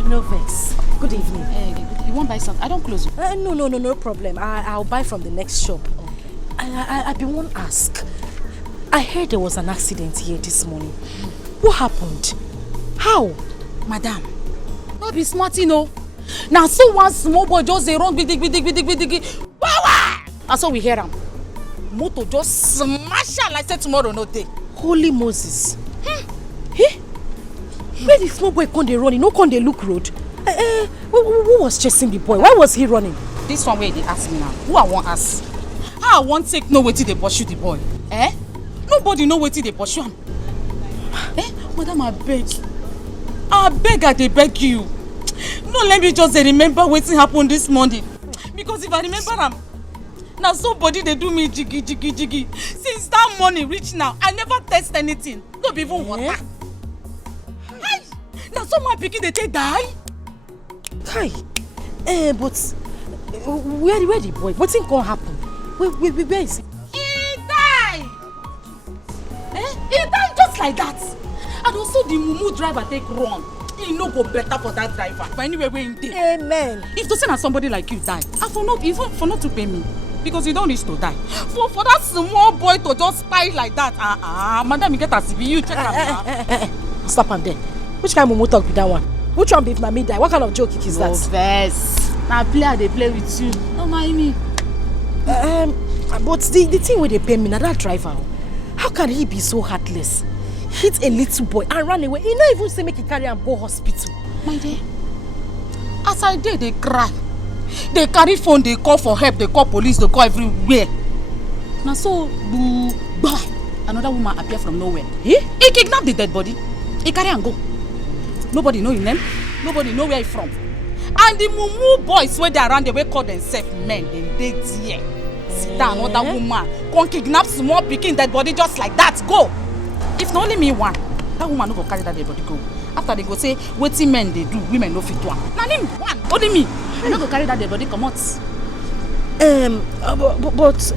No vex. Good evening. You won't buy something? I don't close. No problem. I'll buy from the next shop. Okay. I been want to ask. I heard there was an accident here this morning. What happened? How? Madam, not be smart, you know. Now, so one small boy just a run big. Power! And so we hear him. Motor just smash her like say tomorrow no day. Holy Moses. Hey? Where the small boy come dey run? He no come dey look road. Who was chasing the boy? Why was he running? This one where they ask me now. Who I want ask? How I want take no wetin they pursue the boy? Nobody know wetin they pursue him. Madam, I beg, I dey beg you. No, let me just remember wetin happened this morning. Because if I remember am, now somebody they do me jiggy. Since that morning reach now, I never taste anything. Not even water. Now someone picking they take die. Kai, but where the boy? What's gonna happen? Where is he? He died. He died just like that. And also the mumu driver take run. He no go better for that driver. But anyway, we're in there. Amen. If to send somebody like you die, and for not to pay me, because you don't need to die. For that small boy to just spy like that, madam, you get a CV, you check out. Stop him there. Which kind of mumu talk with that one? Which one be if na me die? What kind of joke is that? No vex. Now player they play with you. Don't mind me. But the thing where they pay me, now that driver, how can he be so heartless? Hit a little boy and run away. He not even say make he carry him go hospital. My dear, as I did, they cry. They carry phone, they call for help, they call police, they call everywhere. Now so, another woman appear from nowhere. He kidnapped the dead body. He carry and go. Nobody know his name. Nobody know where he from. And the mumu boys where they around the way call themselves men, they there. See that another woman come kidnap small pikin dead body just like that. Go. If not only me one, that woman no go carry that dead body go. After they go say, wetin men they do, women no fit do. Now name one, only me. I no go carry that dead body come out. But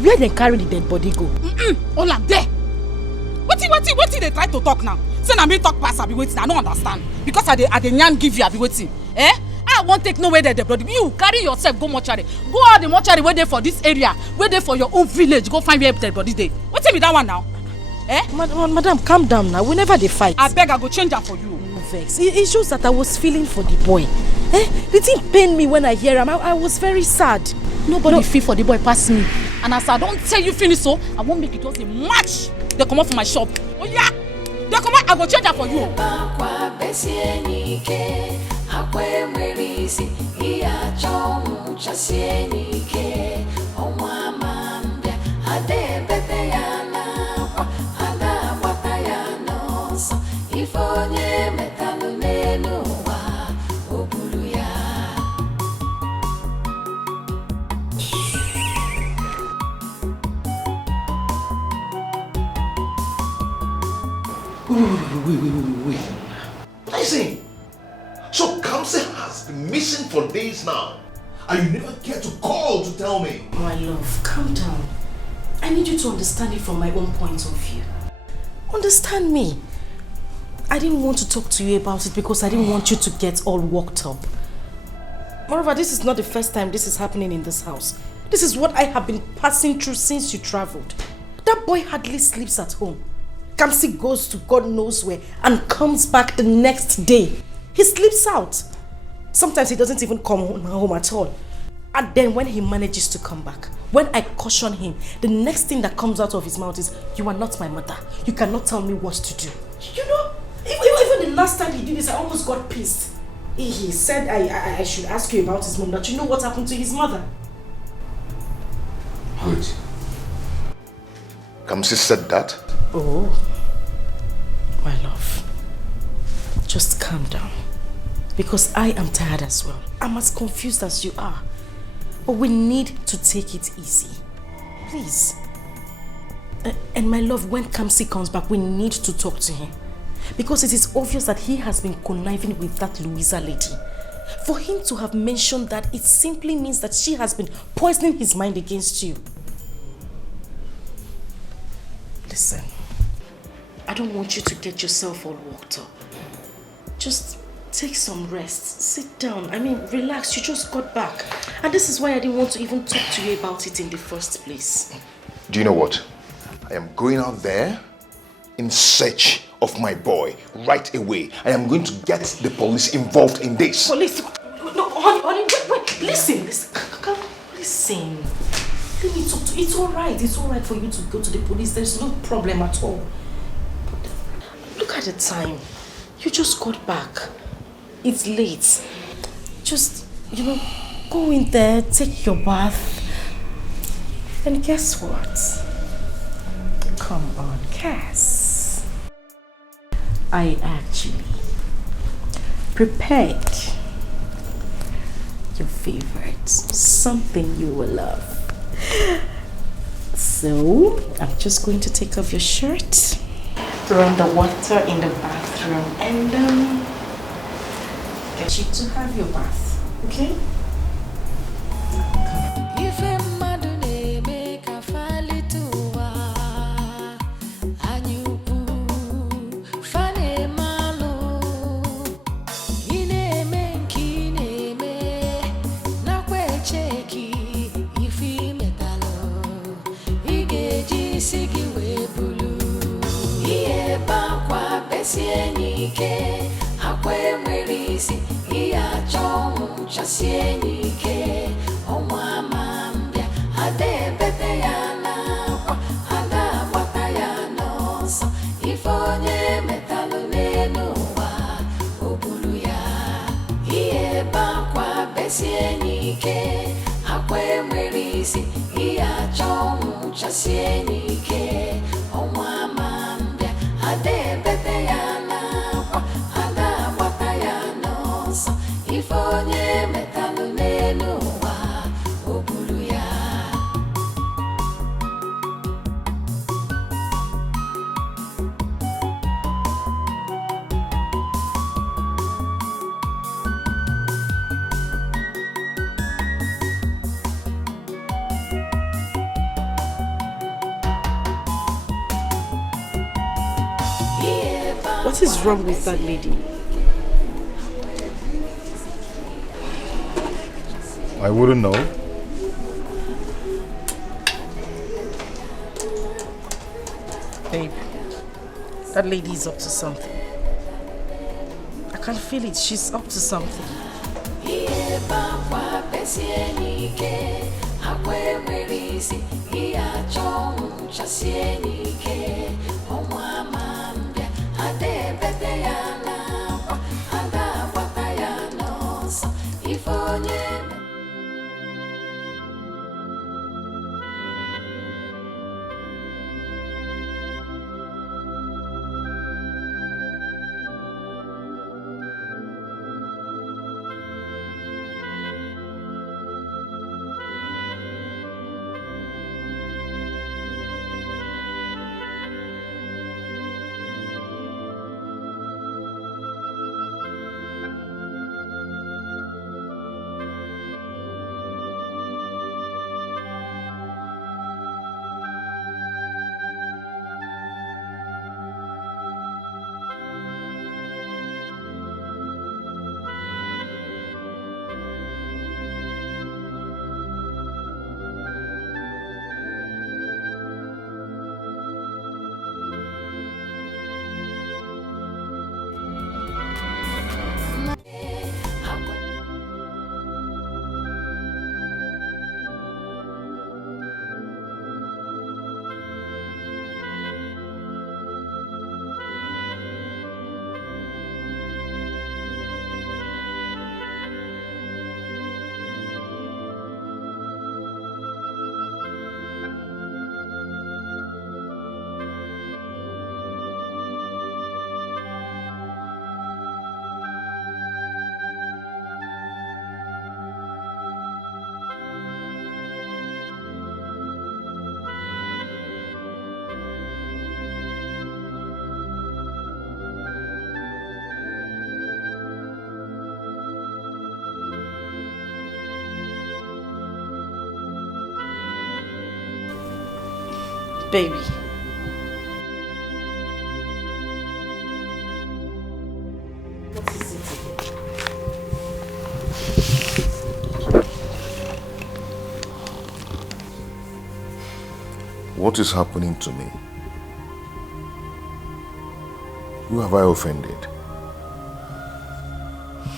where they carry the dead body go? All am there. Wetin they try to talk now? Say na me talk pass, I be waiting. I don't understand. Because I dey yarn give you, I be waiting. Eh? I won't take no way there, brother. You carry yourself, go mortuary. Go out the mortuary where they for this area, where they for your own village. Go find where dead body day. What's it with that one now? Eh? Madam, calm down now. Whenever they fight. I beg, I go change that for you. No vex. It's just that I was feeling for the boy. Eh? The thing pained me when I hear him. I was very sad. Nobody feel for the boy past me. And as I don't tell you finish so, I won't make it just a match. They come out from my shop. Oh yeah. They come out, I go change that for you. Wait. Listen. So Kamsi has been missing for days now. And you never care to call to tell me. My love, calm down. I need you to understand it from my own point of view. Understand me. I didn't want to talk to you about it because I didn't want you to get all worked up. Moreover, this is not the first time this is happening in this house. This is what I have been passing through since you traveled. That boy hardly sleeps at home. Kamsi goes to God knows where and comes back the next day. He sleeps out. Sometimes he doesn't even come home at all. And then when he manages to come back, when I caution him, the next thing that comes out of his mouth is, "You are not my mother. You cannot tell me what to do." You know, even the last time he did this, I almost got pissed. He said I should ask you about his mom, that you know what happened to his mother. Wait. Kamsi said that? Oh, my love, just calm down, because I am tired as well. I'm as confused as you are, but we need to take it easy, please. And my love, when Kamsi comes back, we need to talk to him, because it is obvious that he has been conniving with that Louisa lady. For him to have mentioned that, it simply means that she has been poisoning his mind against you. Listen, I don't want you to get yourself all worked up. Just take some rest. Sit down. I mean, relax. You just got back. And this is why I didn't want to even talk to you about it in the first place. Do you know what? I am going out there in search of my boy right away. I am going to get the police involved in this. Police? No, honey, wait. Listen. Listen. Let me talk to you. It's alright. It's alright for you to go to the police. There's no problem at all. Look at the time. You just got back. It's late. Just, go in there, take your bath. And guess what? Come on, Cass. I actually prepared your favorite. Something you will love. So, I'm just going to take off your shirt, throw on the water in the bathroom, and get you to have your bath, okay? What is wrong with that lady? I wouldn't know. Babe, that lady is up to something. I can feel it. She's up to something. Baby. What is it again? What is happening to me? Who have I offended?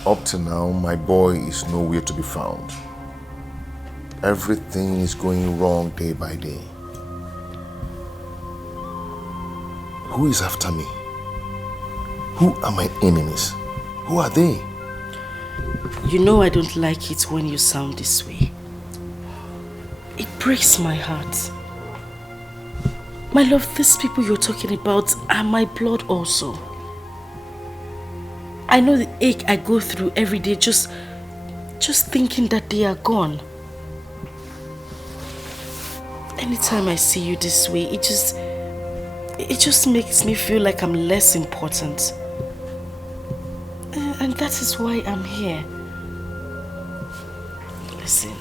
Up to now, my boy is nowhere to be found. Everything is going wrong day by day. Who is after me? Who are my enemies? Who are they? You know I don't like it when you sound this way. It breaks my heart. My love, these people you're talking about are my blood also. I know the ache I go through every day just thinking that they are gone. Anytime I see you this way, it just makes me feel like I'm less important. And that is why I'm here. Listen,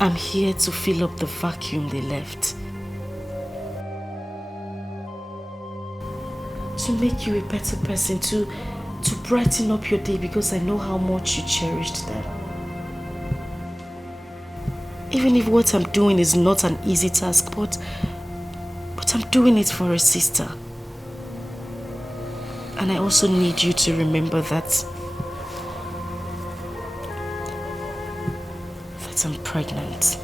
I'm here to fill up the vacuum they left. To make you a better person, to brighten up your day, because I know how much you cherished them. Even if what I'm doing is not an easy task, but I'm doing it for a sister. And I also need you to remember that I'm pregnant.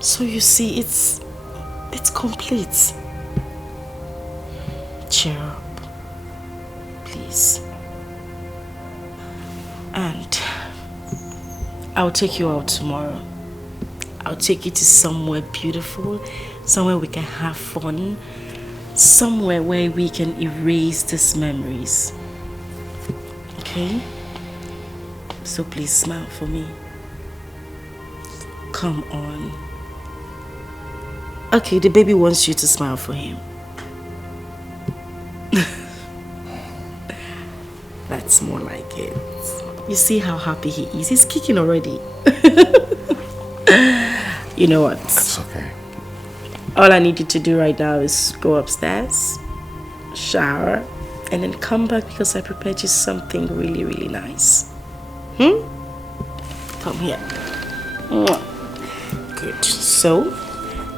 So you see, it's complete. Cheer up, please. And I'll take you out tomorrow. I'll take you to somewhere beautiful, somewhere we can have fun, somewhere where we can erase these memories. Okay? So please smile for me. Come on. Okay, the baby wants you to smile for him. That's more like it. You see how happy he is? He's kicking already. You know what? That's okay. All I need you to do right now is go upstairs, shower, and then come back because I prepared you something really, really nice. Come here. Good. So,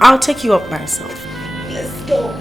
I'll take you up myself. Let's go.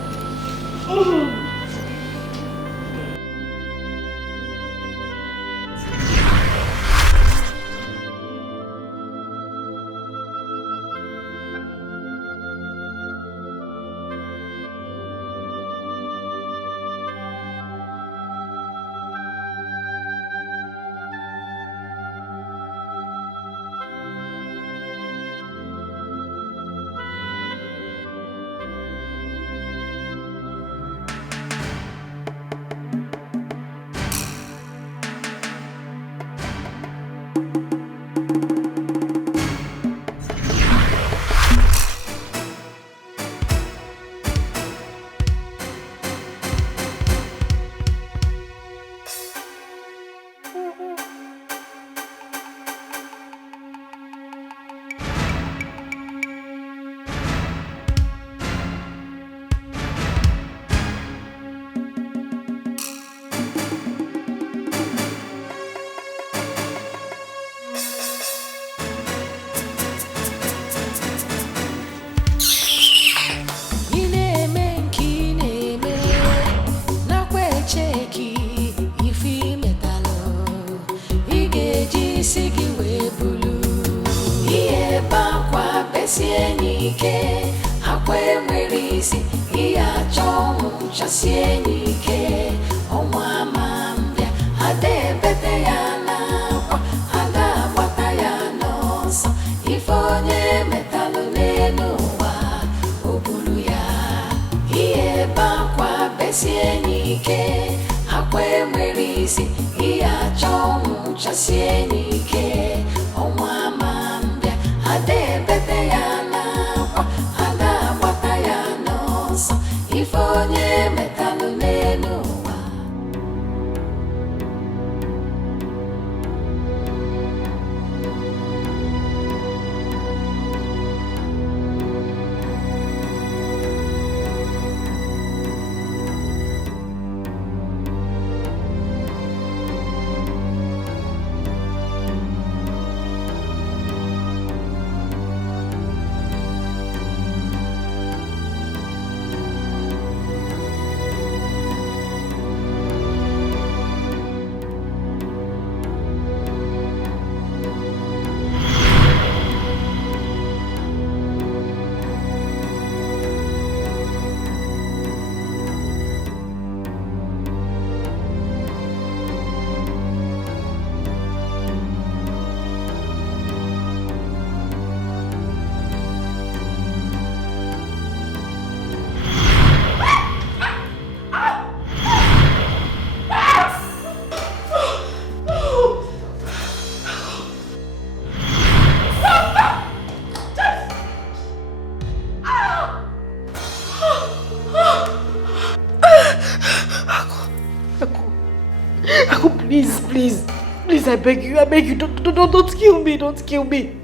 Please, I beg you, don't kill me, don't kill me.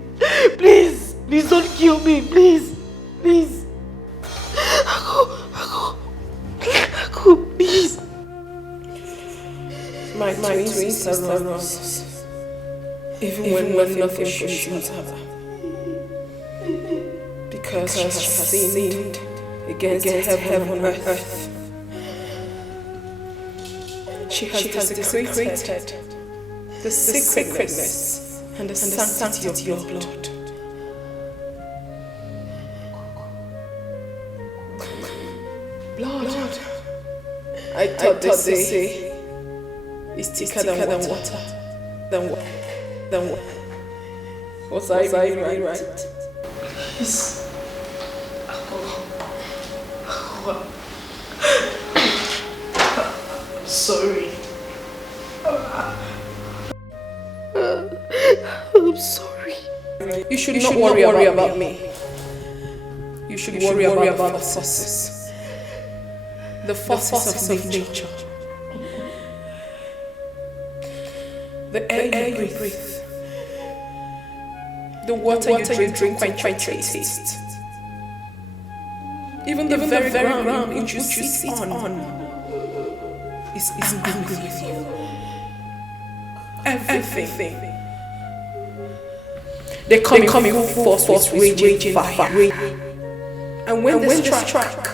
Please, don't kill me, please. Aku, please. My twin sister runs, even when nothing shows her. Because she has sinned against heaven and earth. She has desecrated the sacredness and the sanctity of your blood. Blood. I thought they say is thicker than water. Than water. Was I really right? Please. I'm sorry. I'm sorry. You should not worry about me. You should worry about the forces. The forces of nature. The air you breathe. The water you drink quite taste. Even the very ground which you sit on is angry with you. Everything They come in full force, raging fire. And when they strike,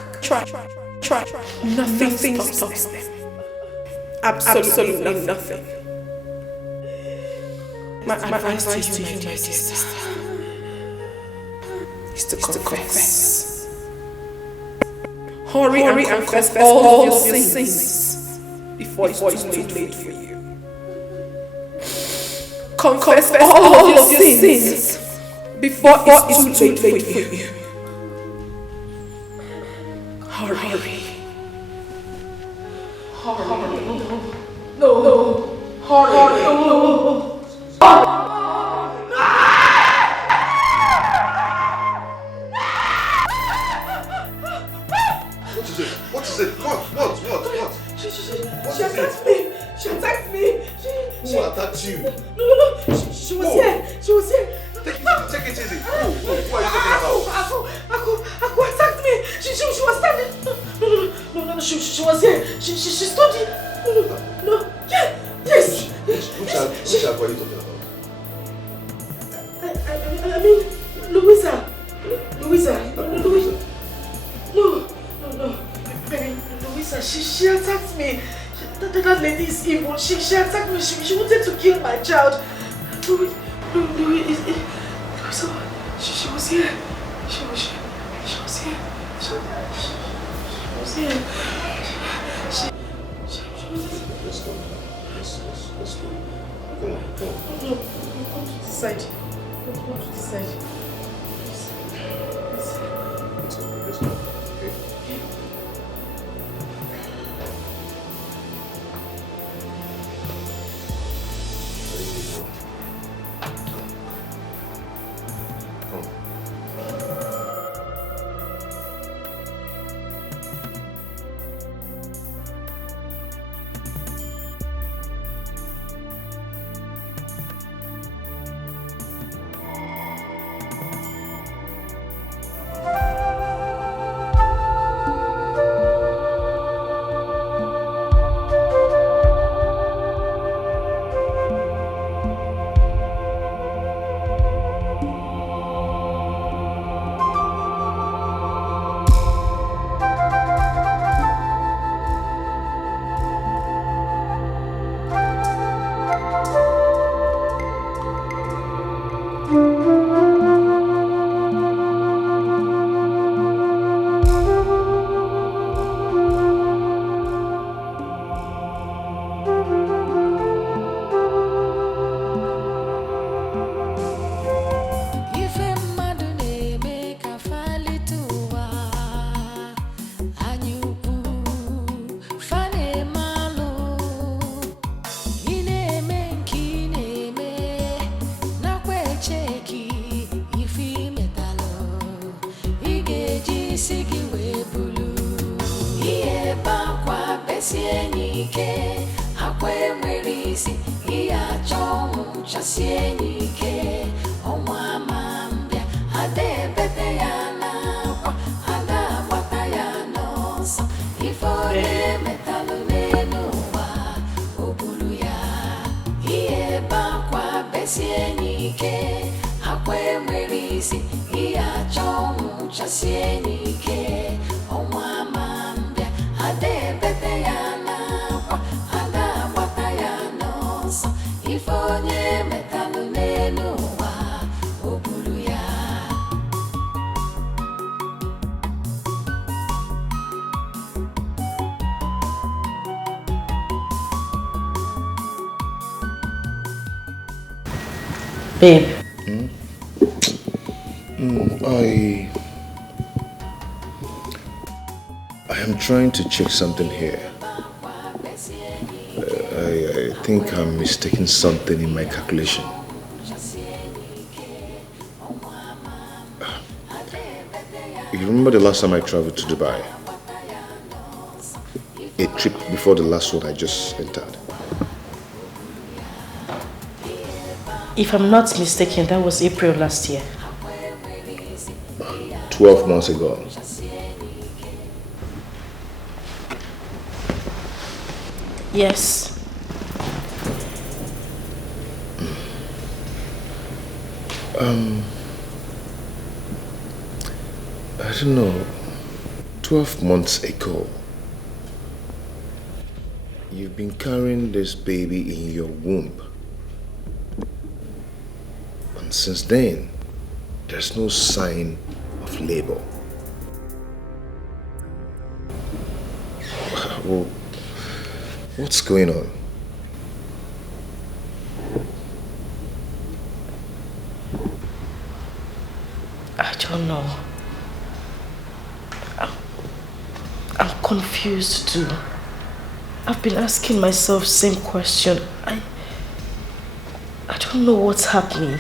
nothing stops them. Absolutely nothing. My advice to you, my sister, is to confess. Hurry and confess all your sins before it's too late for you. Confess all your sins before it's too late for you. Hurry. No. Hurry. What is it? What? She attacked me. Who attacked you? No. She was here. Take it easy. Who are you talking about? Aku attacked me. She was standing. No. She was here. She stood here. No. Yes. Which are you talking about? I mean, Louisa. No. Louisa, she attacked me. That lady is evil. She attacked me. She wanted to kill my child. Louisa, she was here. She was here. Let's go. Come on. No, come to the side. Come to the side. Let's go. Okay. Babe. I am trying to check something here. I think I'm mistaking something in my calculation. You remember the last time I traveled to Dubai? A trip before the last one I just entered. If I'm not mistaken, that was April last year. 12 months ago. Yes. I don't know, 12 months ago, you've been carrying this baby in your womb. And since then, there's no sign of labor. Well, what's going on? I don't know. I'm confused too. I've been asking myself same question. I don't know what's happening.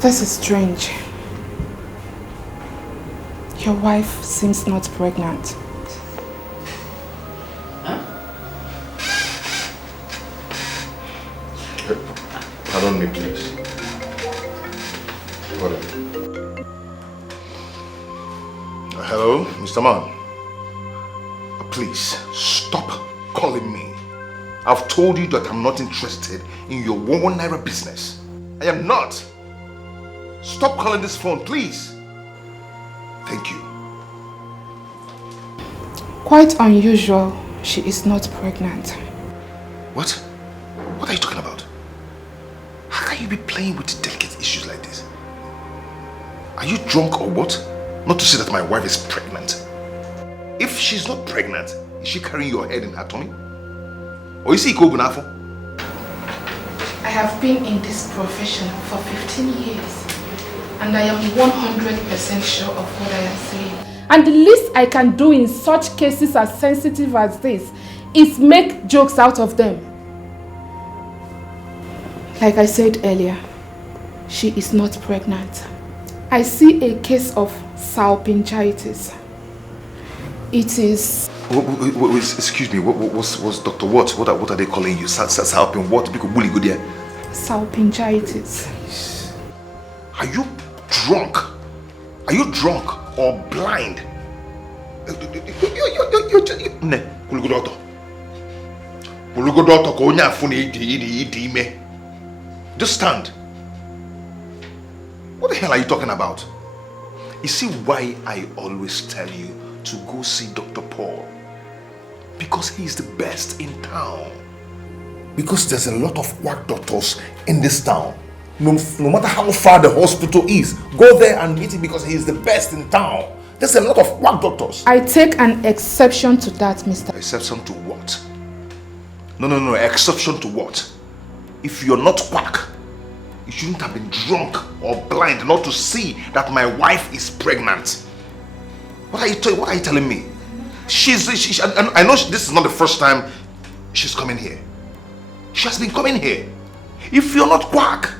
This is strange. Your wife seems not pregnant. Pardon me, please. Hello, Mr. Man. Please, stop calling me. I've told you that I'm not interested in your 1 naira business. I am not. Stop calling this phone, please. Thank you. Quite unusual, she is not pregnant. What? What are you talking about? How can you be playing with delicate issues like this? Are you drunk or what? Not to say that my wife is pregnant. If she's not pregnant, is she carrying your head in her tummy? Or is he Kobunafo? I have been in this profession for 15 years. And I am 100% sure of what I am saying. And the least I can do in such cases as sensitive as this is make jokes out of them. Like I said earlier, she is not pregnant. I see a case of salpingitis. It is... Excuse me, what's Dr. What? What are they calling you? Salpin what? Salpingitis. Are you drunk? Are you drunk or blind? Just stand. What the hell are you talking about? You see why I always tell you to go see Dr. Paul? Because he's the best in town. Because there's a lot of quack doctors in this town. No matter how far the hospital is, go there and meet him because he's the best in town. There's a lot of quack doctors. I take an exception to that, Mr. Exception to what? No, exception to what? If you're not quack, you shouldn't have been drunk or blind not to see that my wife is pregnant. What are you telling me? I know this is not the first time she's coming here. She has been coming here. If you're not quack,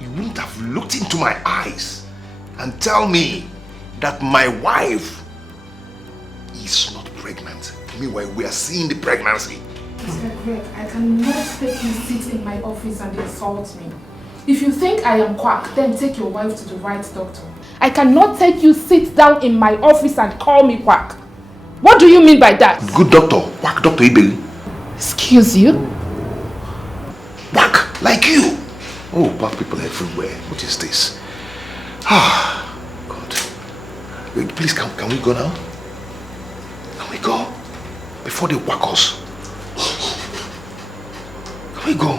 you wouldn't have looked into my eyes and tell me that my wife is not pregnant. Meanwhile, we are seeing the pregnancy. Mr. Greg, I cannot take you sit in my office and insult me. If you think I am quack, then take your wife to the right doctor. I cannot take you sit down in my office and call me quack. What do you mean by that? Good doctor. Quack doctor Ibeli. Excuse you? Quack, like you. Oh, black people everywhere. What is this? Ah, God. Wait, please, can we go now? Can we go? Before they whack us. Can we go?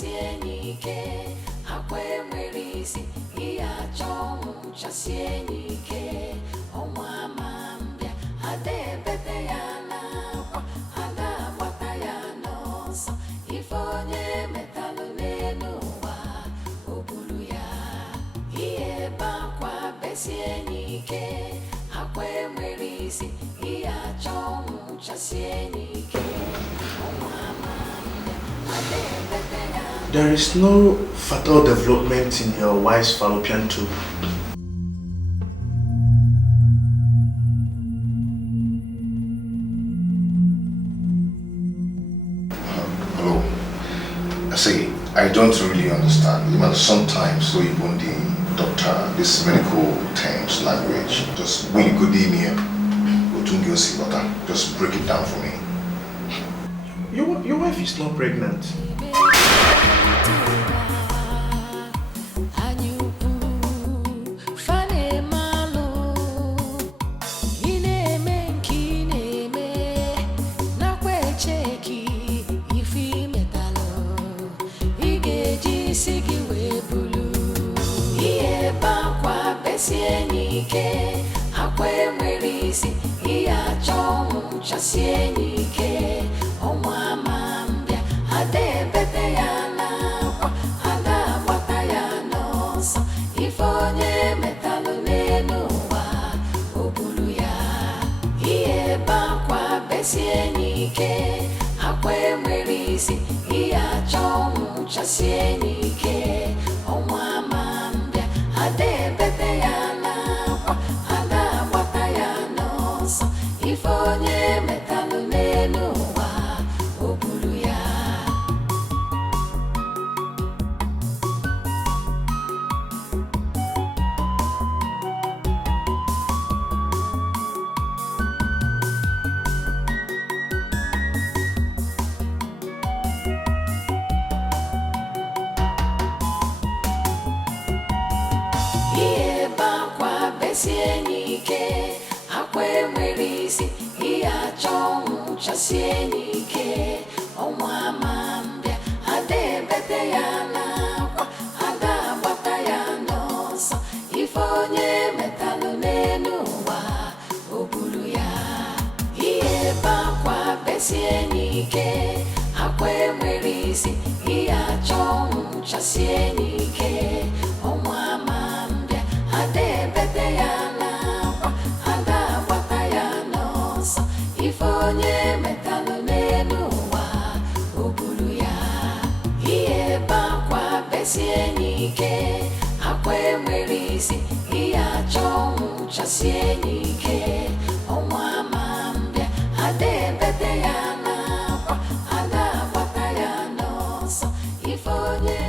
besienike akwe mwerisi iacho chasienike omwa mambia adebete yana kwa ada bata yana so ifonye metalo nenuwa obulu ya ieba kwa besienike akwe mwerisi iacho chasienike omwa mambia adebete yana. There is no fatal development in your wife's fallopian tube. Hello. See, I don't really understand. Even sometimes, so even the doctor, this medical terms, language, just really good in here. Just break it down for me. Your wife is not pregnant. Sienike akwe mwerisi iacho chasienike omwa mambia adebete yana kwa ada bata yana so ifonye metalo nenuwa obulu ya ieba kwa besienike akwe mwerisi iacho chasienike omwa mambia adebete yana kwa ada bata yana so ifonye metalo nenuwa obulu ya. Sienike akwe mwerisi iacho chasienike omwa mambia adebete yana kwa ada bata yana so ifonye metalo nenuwa obulu ya ieba kwa besienike akwe mwerisi iacho chasienike omwa mambia adebete yana kwa ada bata yana so ifonye metalo nenuwa obulu ya ieba kwa besienike akwe mwerisi iacho chasienike omwa mambia adebete yana kwa ada bata yana so ifonye.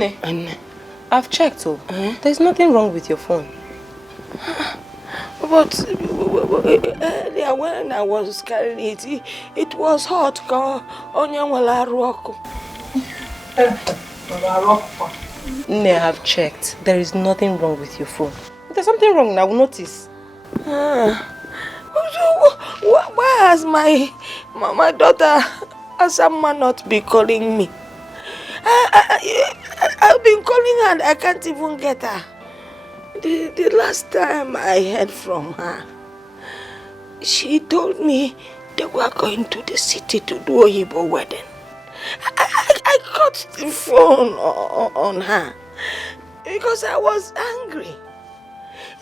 Nne, I've checked. There's nothing wrong with your phone. But earlier when I was carrying it was hot. Nne, I've checked. There is nothing wrong with your phone. If there's something wrong, I will notice. Why has my daughter Asama not be calling me? I've been calling her and I can't even get her. The last time I heard from her, she told me they were going to the city to do a Igbo wedding. I cut the phone on her because I was angry.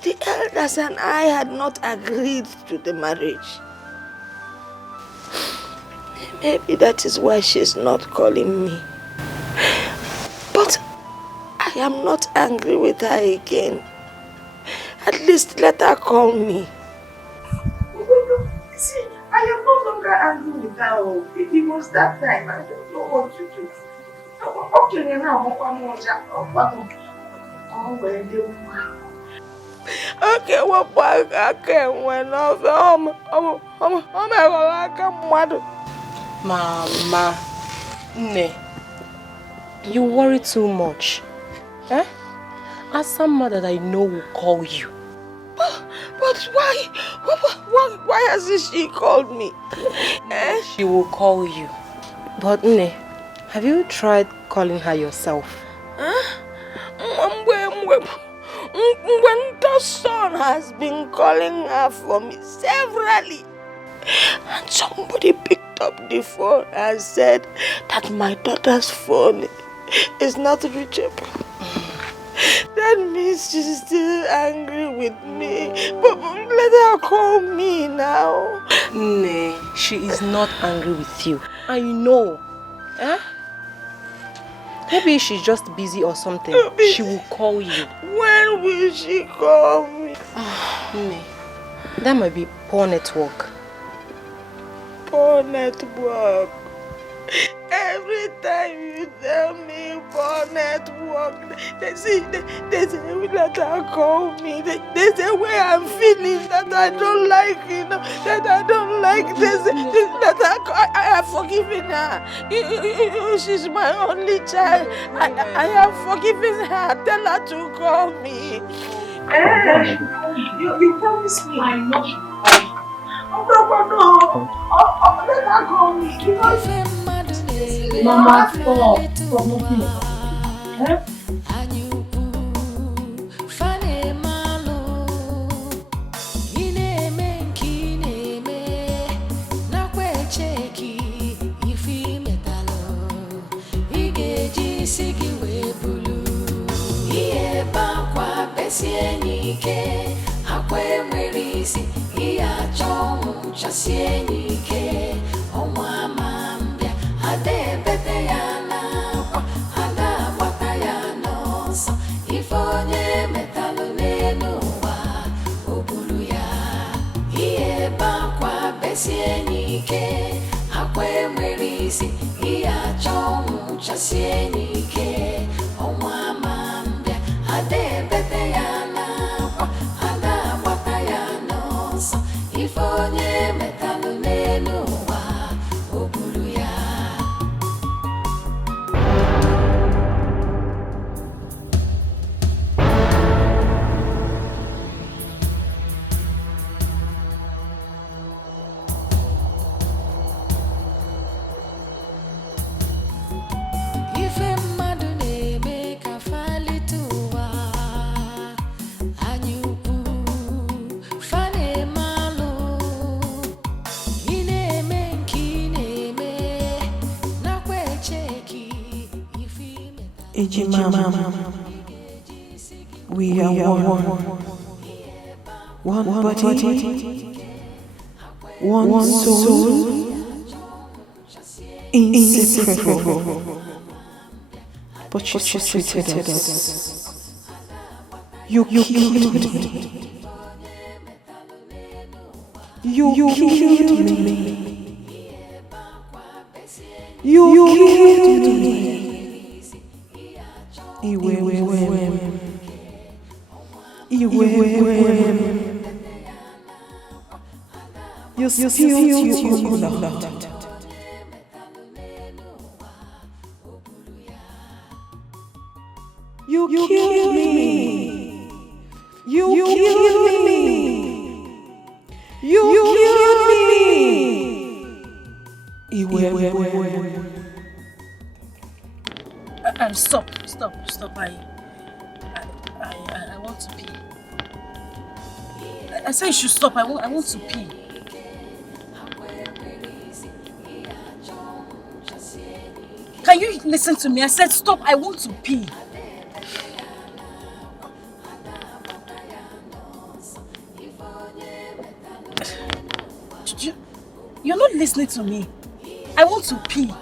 The elders and I had not agreed to the marriage. Maybe that is why she's not calling me. But I am not angry with her again. At least let her call me. See, I am no longer angry with her. It was that time. I don't know what to do. Okay, now okay, what I can when Mama, Nne, you worry too much. Eh? As someone that I know will call you. But why? Why hasn't she called me? She will call you. But Nne, have you tried calling her yourself? When the son has been calling her for me severally, and somebody picked up the phone and said that my daughter's phone is not reachable. That means she's still angry with me. But let her call me now. Nne, she is not angry with you. I know. Eh? Maybe she's just busy or something. She will call you. When will she call me? Nne, that might be poor network. Poor network. Every time you tell me poor network, they say that I call me. They say where I'm feeling that I don't like, that I don't like. They say that I have forgiven her. She's my only child. I have forgiven her. Tell her to call me. You promised me. I know. No. Let her call me. Mama, stop. Stop moving. We are one body, one soul, inseparable. But you treated us. You killed me. You killed me. You killed me. You spilled your blood. You killed me. You killed me. You killed me. Stop. I want to pee. I said you should stop. I want to pee. Can you listen to me? I said stop. I want to pee. You're not listening to me. I want to pee.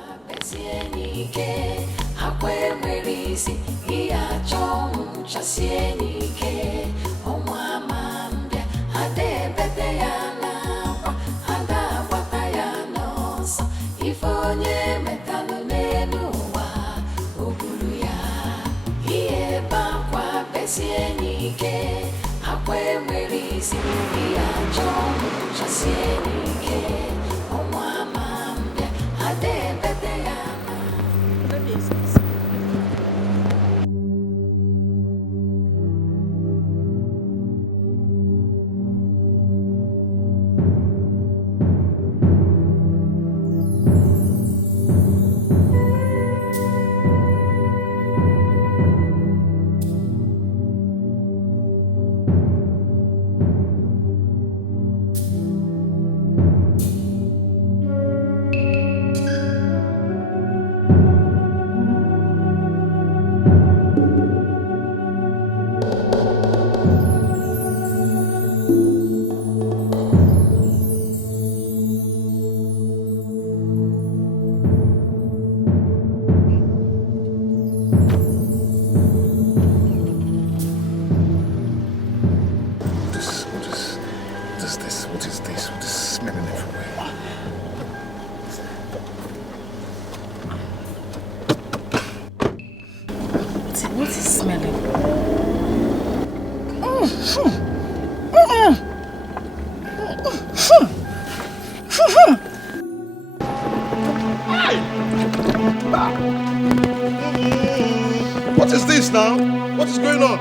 What is this now? What is going on?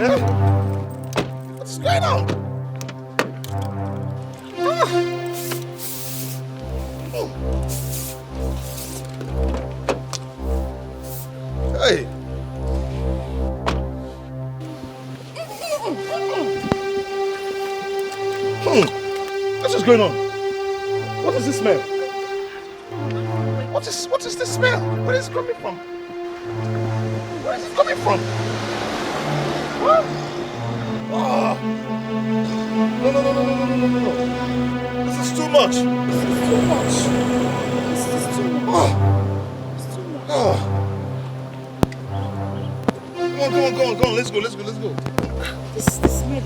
Eh? What is going on? Hey! What is going on? What is this smell? What is this smell? Where is it coming from? Where is it coming from? What? Oh. No. This is too much. This is too much. Oh. Come on. Let's go. This smell.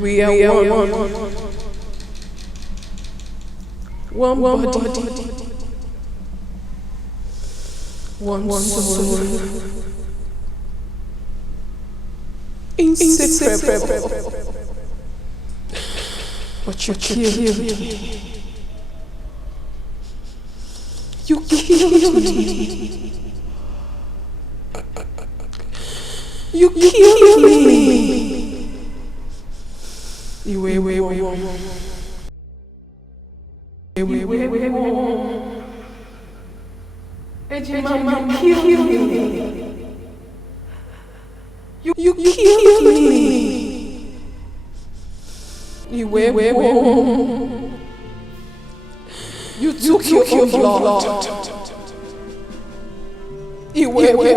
We are one. One body. One soul. Inseparable. But you killed me. You killed me. You killed me. You Mama killed me. You killed me. You took your blood. You killed me.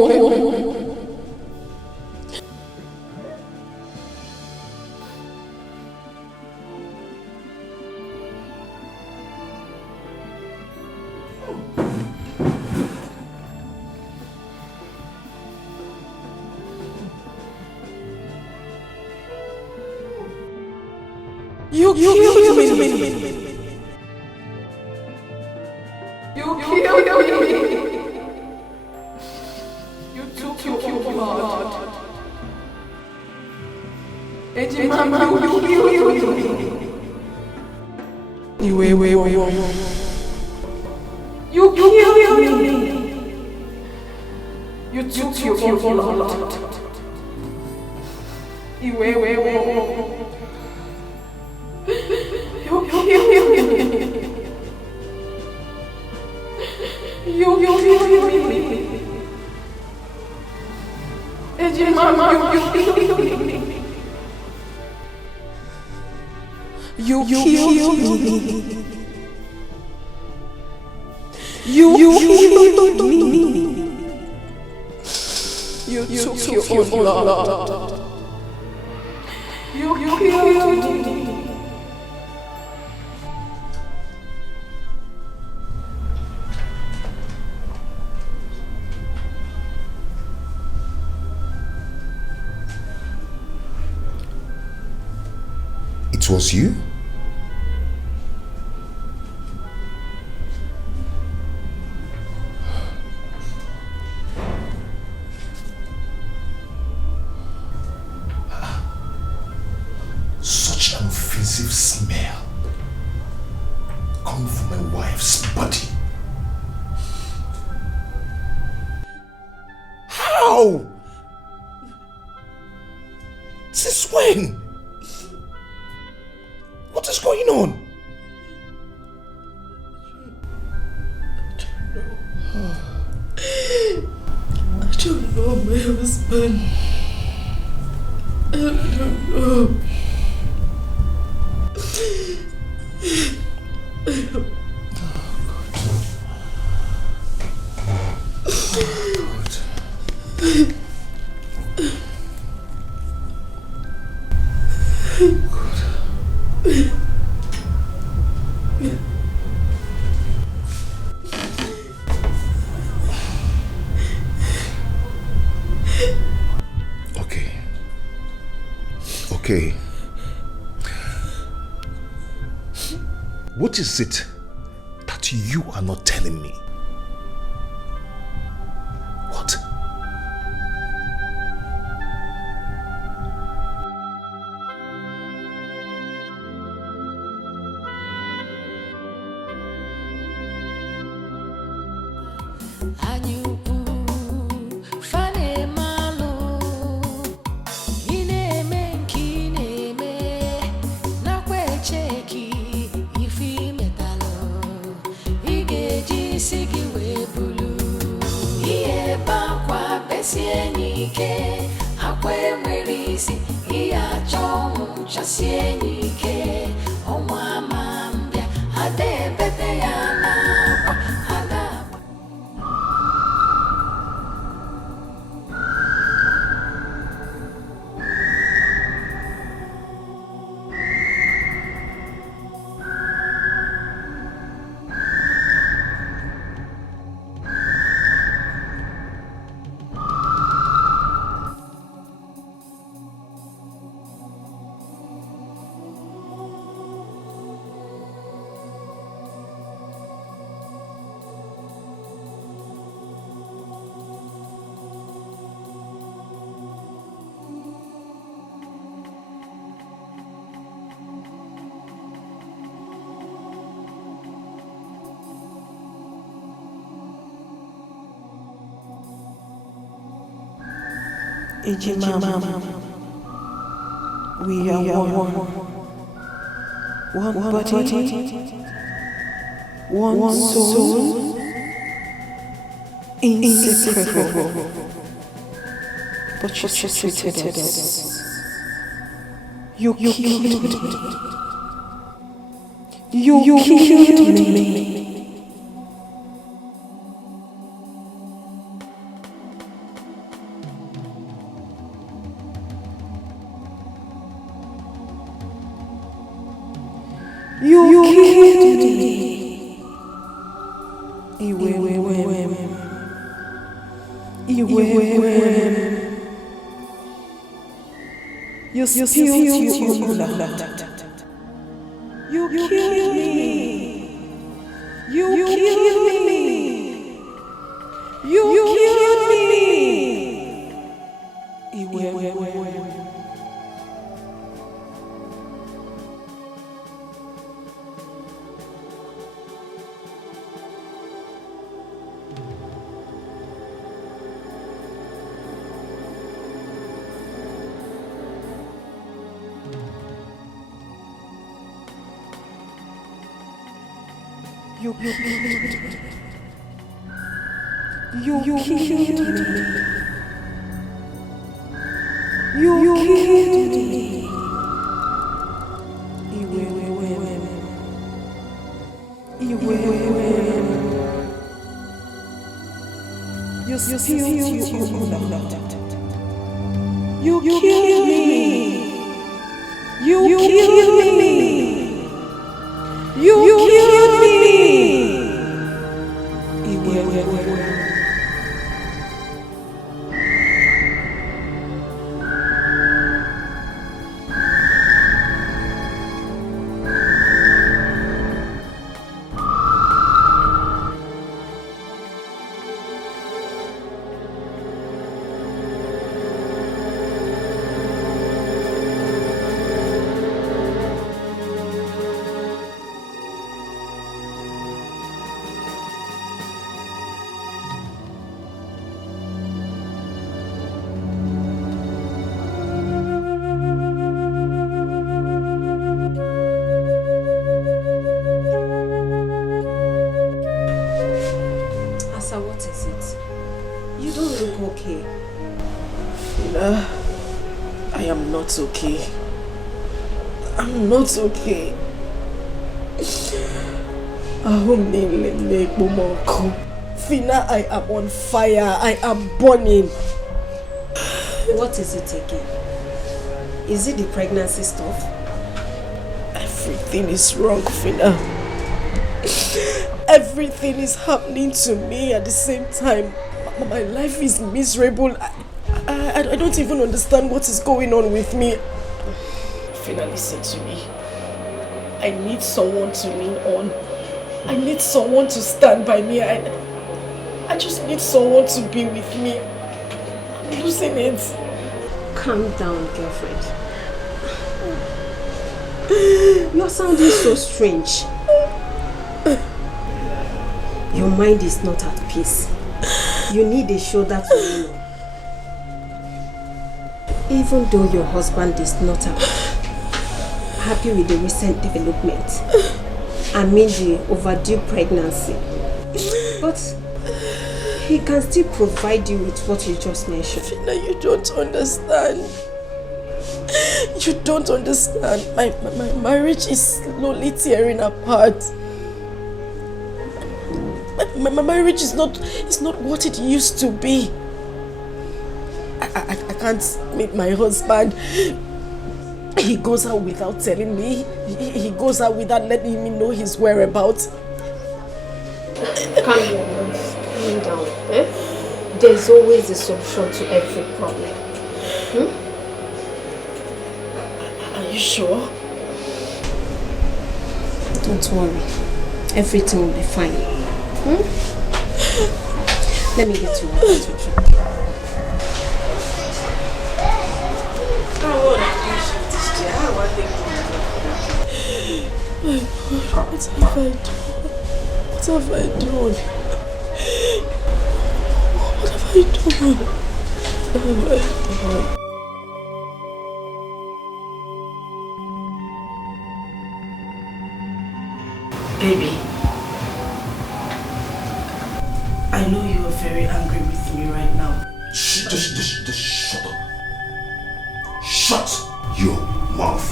You killed me. You took your blood. Mama, you killed me. You killed me. You took your blood. You took your blood. You killed me. It was you? Such an offensive smell coming from my wife's body. How? Since when? What is going on? I don't know my husband. I don't know. Okay. What is it that you are not telling me? What? Ejimama, we are one body, one soul, inseparable. But you treated us. You killed me. You killed me. You killed me. Iwe. You spilled your blood. You killed me. You killed me. You killed me. Iwe. You killed me. You killed me. You killed me. Iwe. You spilled your blood. You killed me. You killed me. You killed me. It's okay. I'm not okay. Fina, I am on fire. I am burning. What is it again? Is it the pregnancy stuff? Everything is wrong, Fina. Everything is happening to me at the same time. My life is miserable. I don't even understand what is going on with me. Fina, listen to me. I need someone to lean on. I need someone to stand by me. I just need someone to be with me. I'm losing it. Calm down, girlfriend. You're sounding so strange. Your mind is not at peace. You need a shoulder to lean on. Even though your husband is not happy with the recent development, I mean the overdue pregnancy, but he can still provide you with what you just mentioned. Fina, you don't understand. You don't understand. My marriage is slowly tearing apart. My marriage is not what it used to be. I can't meet my husband. He goes out without telling me. He goes out without letting me know his whereabouts. Calm down. There's always a solution to every problem. Are you sure? Don't worry. Everything will be fine. Let me get you water to drink. My God, what have I done? What have I done? What have I done? Baby, I know you are very angry with me right now. Just shut up. Shut your mouth.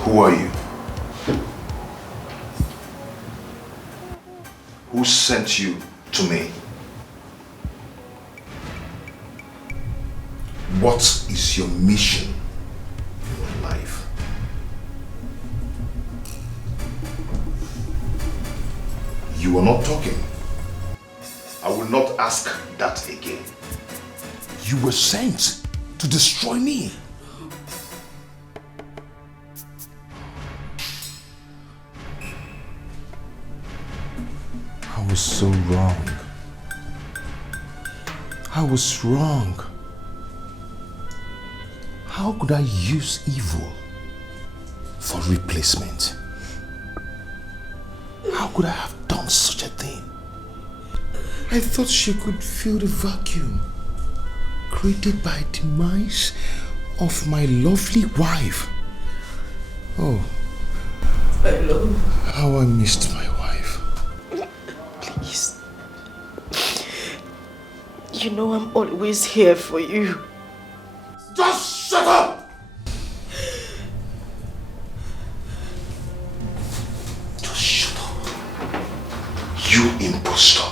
Who are you? Who sent you to me? What is your mission in life? You are not talking. I will not ask that again. You were sent to destroy me. I was so wrong. I was wrong. How could I use evil for replacement? How could I have done such a thing? I thought she could fill the vacuum created by demise of my lovely wife. Oh, I love how I missed my wife. Please. You know I'm always here for you. Just shut up! Just shut up. You impostor.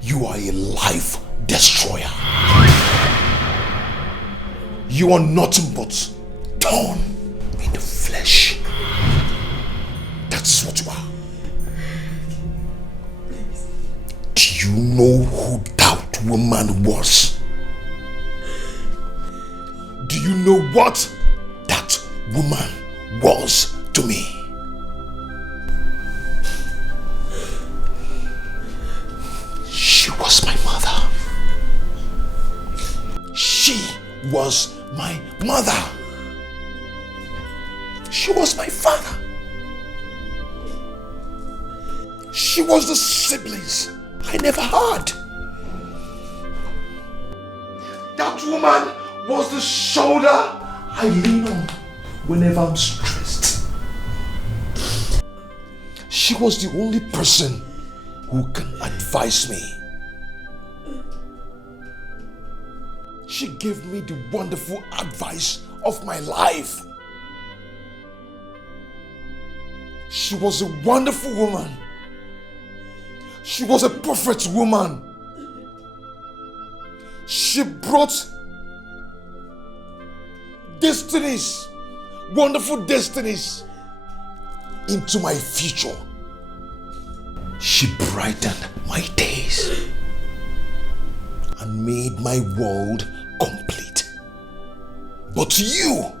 You are a life destroyer. You are nothing but thorn in the flesh. That's what you are. Do you know who that woman was? Do you know what that woman was to me? She was my mother. She was my mother. She was my father. She was the siblings I never had. That woman was the shoulder I lean on whenever I'm stressed. She was the only person who can advise me. She gave me the wonderful advice of my life. She was a wonderful woman. She was a perfect woman. She brought destinies, wonderful destinies into my future. She brightened my days and made my world complete. But you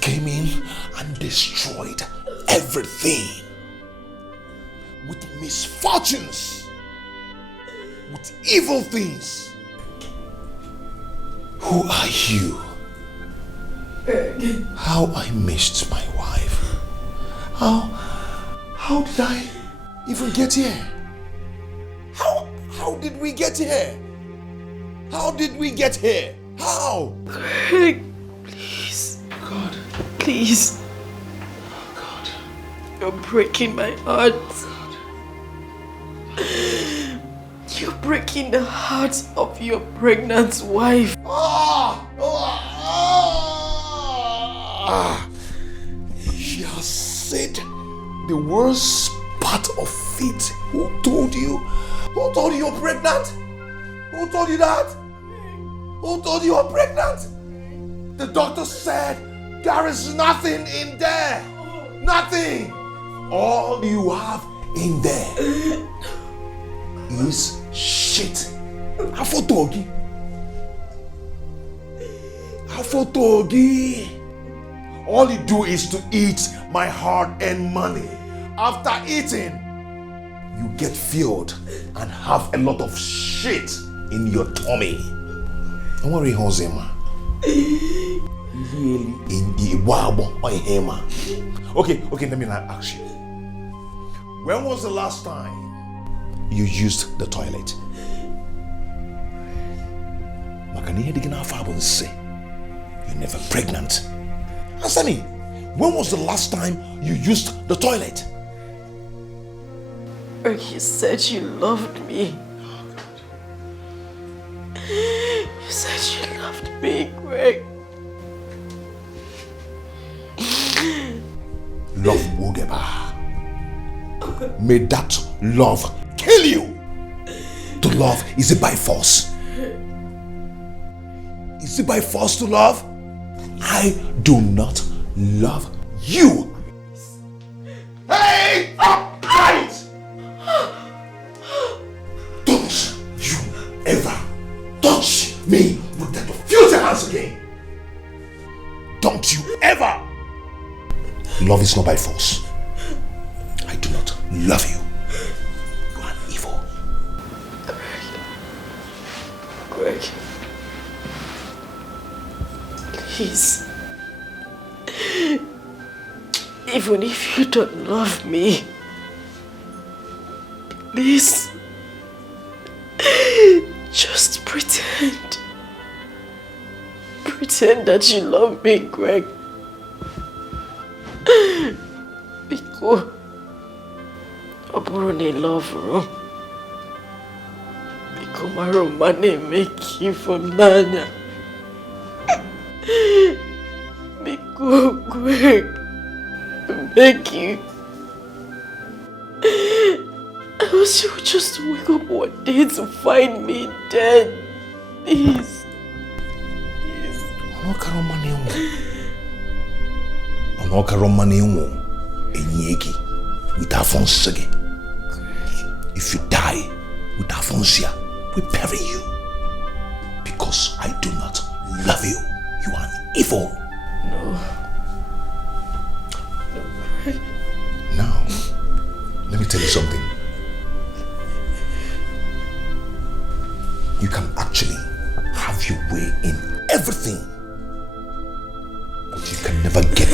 came in and destroyed everything with misfortunes, with evil things. Who are you? How I missed my wife. How did I even get here? How did we get here? How did we get here? How? Greg, please. God. Please. God. You're breaking my heart. You're breaking the heart of your pregnant wife. She has said the worst part of it. Who told you? Who told you you're pregnant? Who told you that? Who told you you're pregnant? The doctor said there is nothing in there. Nothing. All you have in there is shit. Afotogi. Afotogi. All you do is to eat my hard-earned money. After eating, you get filled and have a lot of shit in your tummy. Don't worry, Hosema. You Okay, let me ask you. When was the last time you used the toilet? You're never pregnant. Answer me. When was the last time you used the toilet? You said you loved me. You said you loved me, Greg. Love Wogeba. May that love kill you. To love, is it by force? Is it by force to love? I do not love you. Hey! Right! Don't you ever touch me with that filthy hands again. Don't you ever. Love is not by force. I do not love you. You are evil. Greg. Please. Even if you don't love me, please. Just pretend. Pretend that you love me, Greg. Because I love you. Because my romance make you for Nanya. Because Greg make you. Else you would just wake up one day to find me dead. Please. With Afonso. If you die with Afonso, we bury you. Because I do not love you. You are an evil. No. Now, let me tell you something. You can actually have your way in everything. But you can never get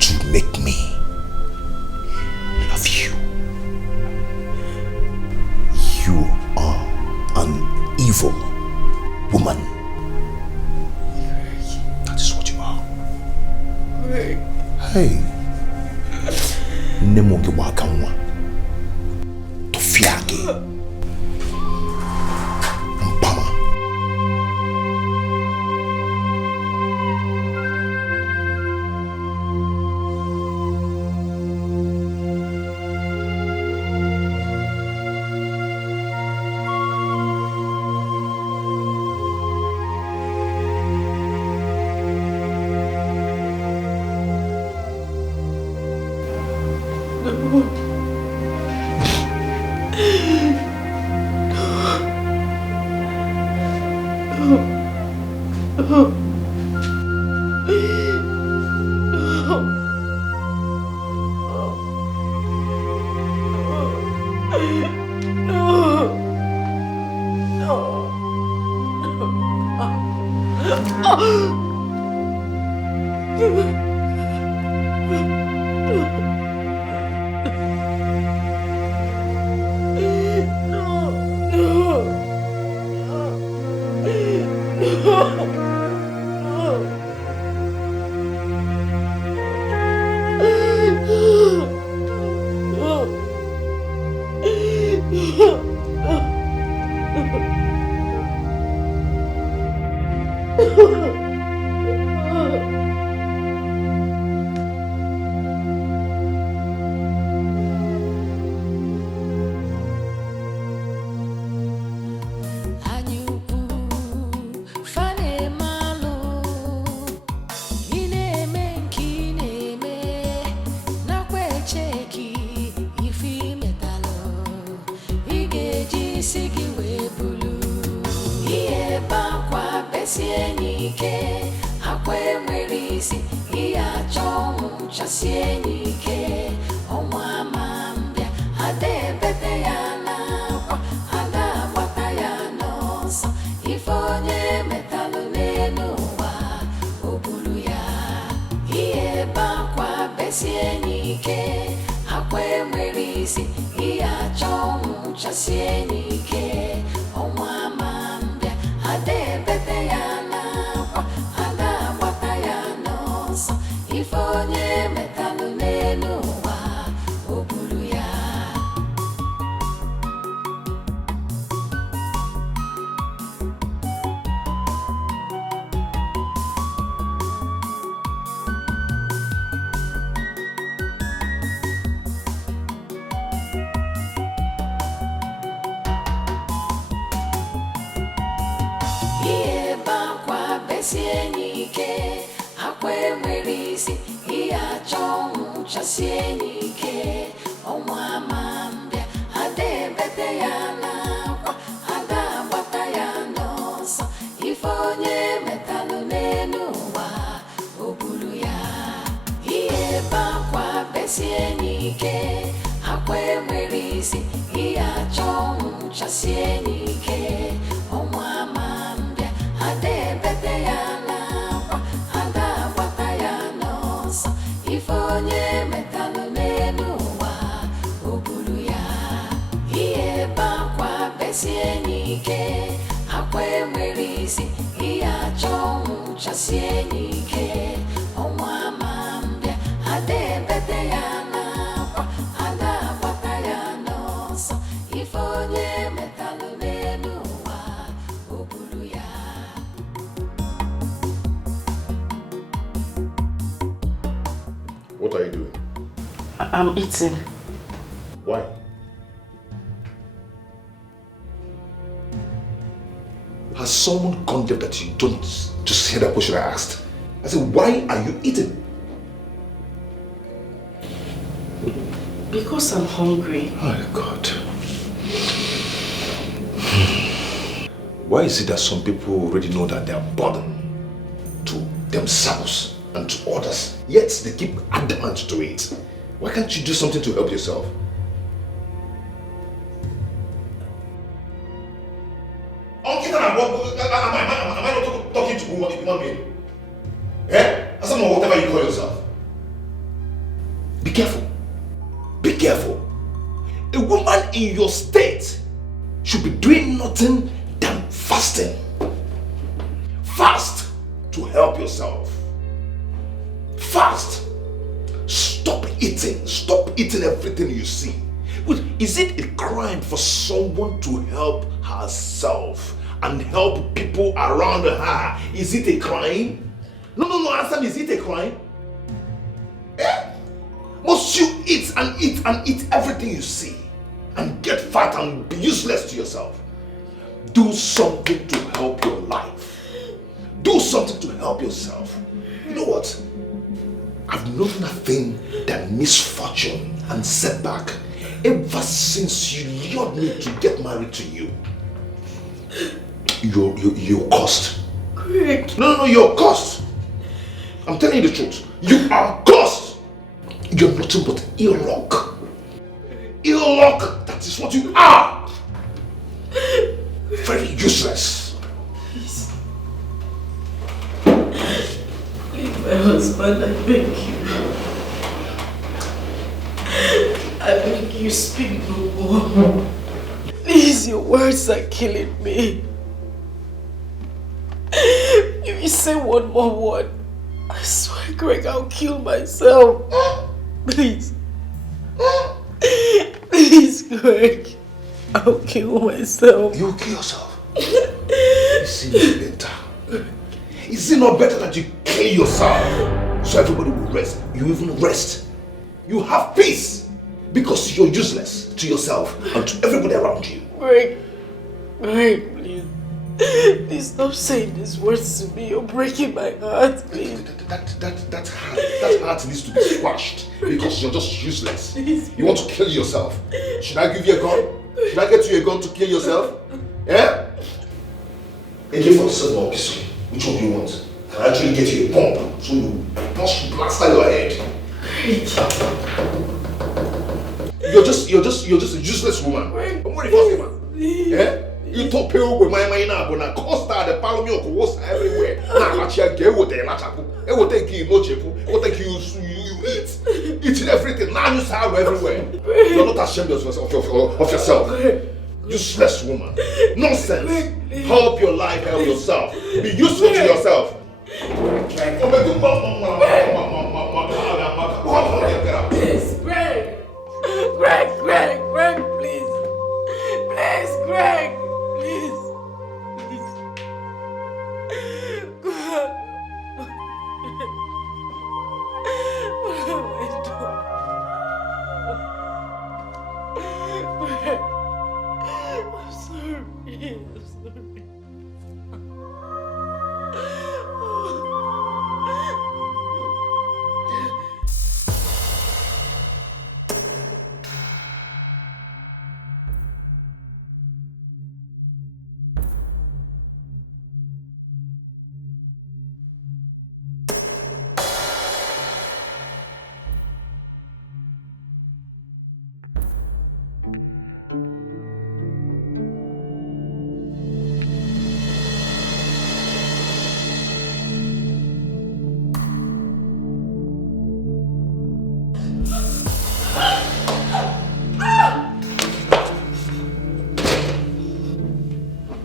to make me love you. You are an evil woman. That is what you are. Hey. Nemoge wakamwa. Tofiage. If onye metalụ n'elu ụwa, o buru ya. besie nike akwe merisi iya chongu chasie nike onwa mambia ade bete ya na kwa ada bata ya no so ifonye metalu nenu wa obulu ya besie nike akwe merisi iya chongu chasie nike onwa mambia ade bete ya na kwa ada bata ya no so ifonye metalu nenu wa obulu ya iye bakwa besie nike akwe merisi iya chongu chasie nike onwa mambia ade bete ya na kwa ada bata ya no so ifonye metalu nenu wa obulu ya iye bakwa besie nike akwe merisi iya chongu chasie nike onwa mambia ade bete ya na kwa ada bata ya no so ifonye metalu nenu wa obulu ya. What are you doing? I'm eating. Why? Has someone gone there that you don't just hear that question I asked? I said, why are you eating? Because I'm hungry. Oh God. Why is it that some people already know that they are burdened to themselves and to others, yet they keep adamant to it? Why can't you do something to help yourself? Am I not talking to a human being? Eh? As someone, whatever you call yourself. Be careful. Be careful. A woman in your state should be doing nothing than fasting. Fast to help yourself. Fast. Stop eating. Stop eating everything you see. Is it a crime for someone to help herself and help people around her? Is it a crime? No, answer me, is it a crime? Eh? Must you eat and eat and eat everything you see and get fat and be useless to yourself? Do something to help your life. Do something to help yourself. You know what? I've known nothing than misfortune and setback ever since you lured me to get married to you. You're cursed. Correct. No, you're cursed. I'm telling you the truth. You are cursed. You're nothing but ill luck. Ill luck, that is what you are. Very useless. Please. Leave my husband, I beg you. I beg you, speak no more. Please, your words are killing me. If you say one more word, I swear, Greg, I'll kill myself. Please. Please, Greg. I'll kill myself. You'll kill yourself? Is it not better? Is it not better that you kill yourself so everybody will rest? You even rest. You have peace because you're useless to yourself and to everybody around you. Greg, please. Please stop saying these words to me. You're breaking my heart, please. That heart needs to be squashed because you're just useless. You want to kill yourself. Should I give you a gun? Should I get you a gun to kill yourself? Yeah? AK-47 or pistol? Which one do you want? Can I actually get you a bomb so you blast out your head? You're just a useless woman. I'm worried for you, man. Yeah? You talk pale with my mind now, but I costa the palomio was everywhere. Now, actually, get what they lachapu. It will take you no chepu. It will take you eat. losing everything. Now you sorrow everywhere. You're not ashamed of yourself. Useless woman. Nonsense. Help your life, help yourself. Be useful to yourself. Please, Greg, please. Please, Greg, please. God. What have I done? Greg, I'm sorry.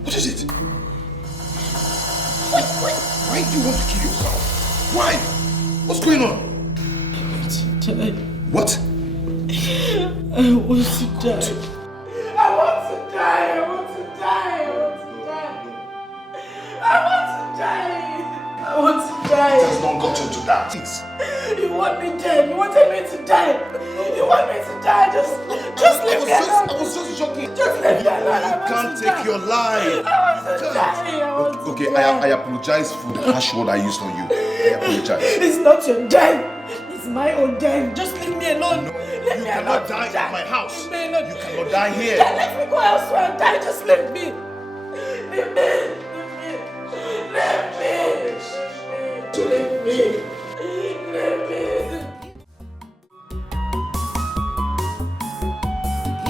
What is it? Why do you want to kill yourself? Why? What's going on? I want to die. What? I want to die. I want to die. I want to die. I want to die. I want to die. It has not gotten to that. Please. You want me dead. You wanted me to die. You want me to die. Just leave me alone. I was just joking. Just leave me alone. You can't take your life. I want to die. Okay, I apologize for the harsh word I used on you. I apologize. It's not your death. It's my own death. Just leave me alone. No, Let you me cannot alone. die at my house. Leave me alone. You cannot die here. Yeah, let me go elsewhere and die. Just leave me. Leave me. Leave me. Leave me. Leave me.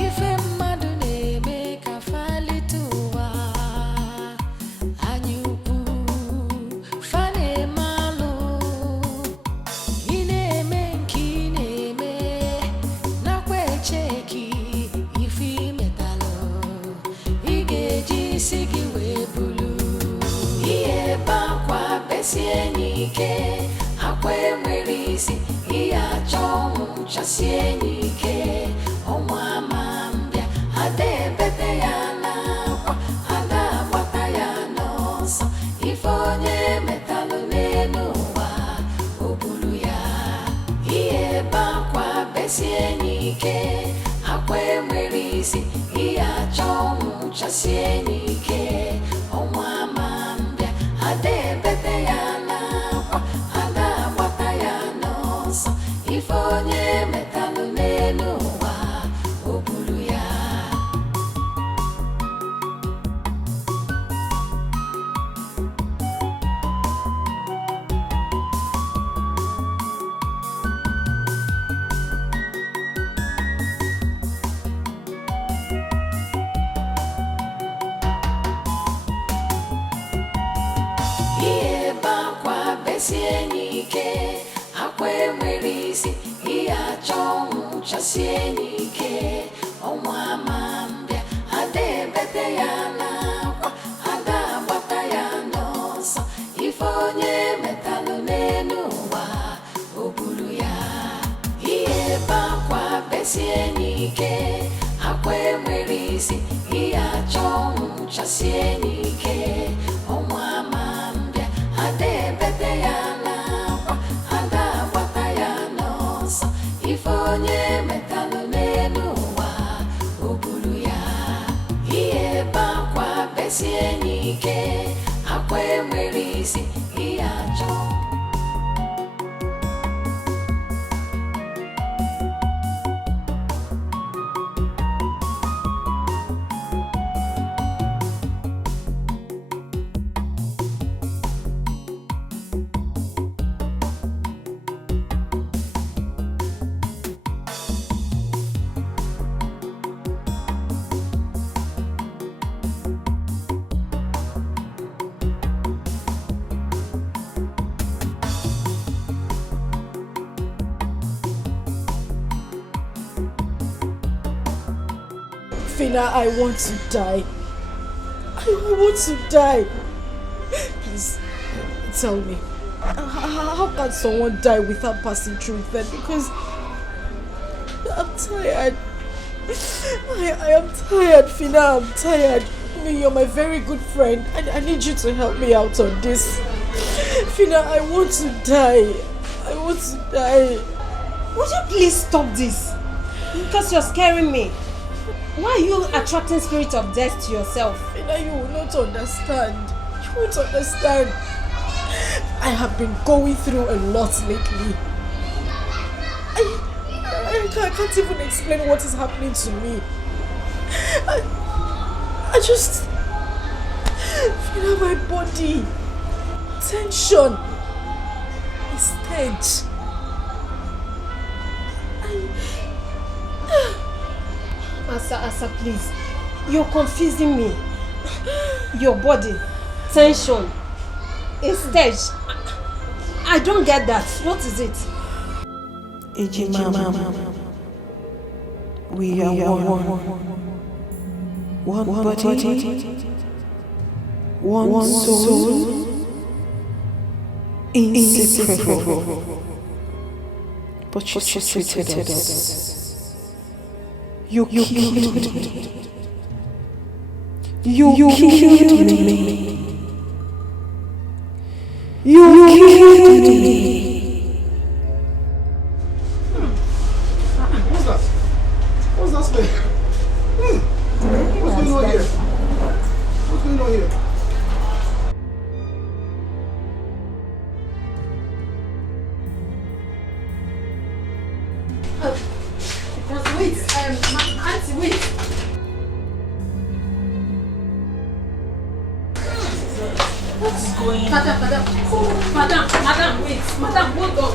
Ife mmadụ na-eme ka falite ụwa anyị ukwu fa na-eme alụ ị na-eme nke ị na-eme nakwa echeki ife imetalụ ị ga-eji isi gị wee bulu ihe ebe akwa besie n'ike akwa enwere isi ihe achọ ọnwụ chasie n'ike ọnwa ama mbịa ada ebete ya n'akwa ada agbata ya n'ọsọ ife onye metalụ n'elu ụwa o buru ya ihe ebe akwa besie n'ike akwa enwere isi ihe achọ ọnwụ chasie n'ike ọnwa ama mbịa ada ebete ya n'akwa ada agbata ya n'ọsọ ife onye metalụ n'elu ụwa o buru ya ihe ebe akwa besie n'ike akwa enwere isi ihe achọ ọnwụ chasie n'ike ọnwa ama mbịa ada ebete ya n'akwa ada agbata ya n'ọsọ ife onye metalụ n'elu ụwa o buru ya ihe ebe akwa besie n'ike akwa enwere isi ihe achọ ọnwụ chasie n'ike ọnwa ama mbịa ada ebete ya n'akwa ada agbata ya n'ọsọ ife onye metalụ n'elu ụwa o buru ya ihe ebe akwa besie n'ike akwa enwere isi ihe achọ Fina, I want to die. I want to die. Please, tell me. How can someone die without passing through that? Because I'm tired. I am tired, Fina. I'm tired. I mean, you're my very good friend. I need you to help me out on this. Fina, I want to die. I want to die. Would you please stop this? Because you're scaring me. Why are you attracting spirit of death to yourself? Fina, you will not understand. You won't understand. I have been going through a lot lately. I can't even explain what is happening to me. I just feel my body. Tension. Stage. Asa, please. You're confusing me. Your body. Tension. A stage. I don't get that. What is it? Ejimama, we are one body, one soul, inseparable. But you treated us. You killed me. You killed me. You killed me. What's that smell? What's going on here? What's going on here? Wait, Auntie, wait. What is going on? Madam, wait. Madam, hold on.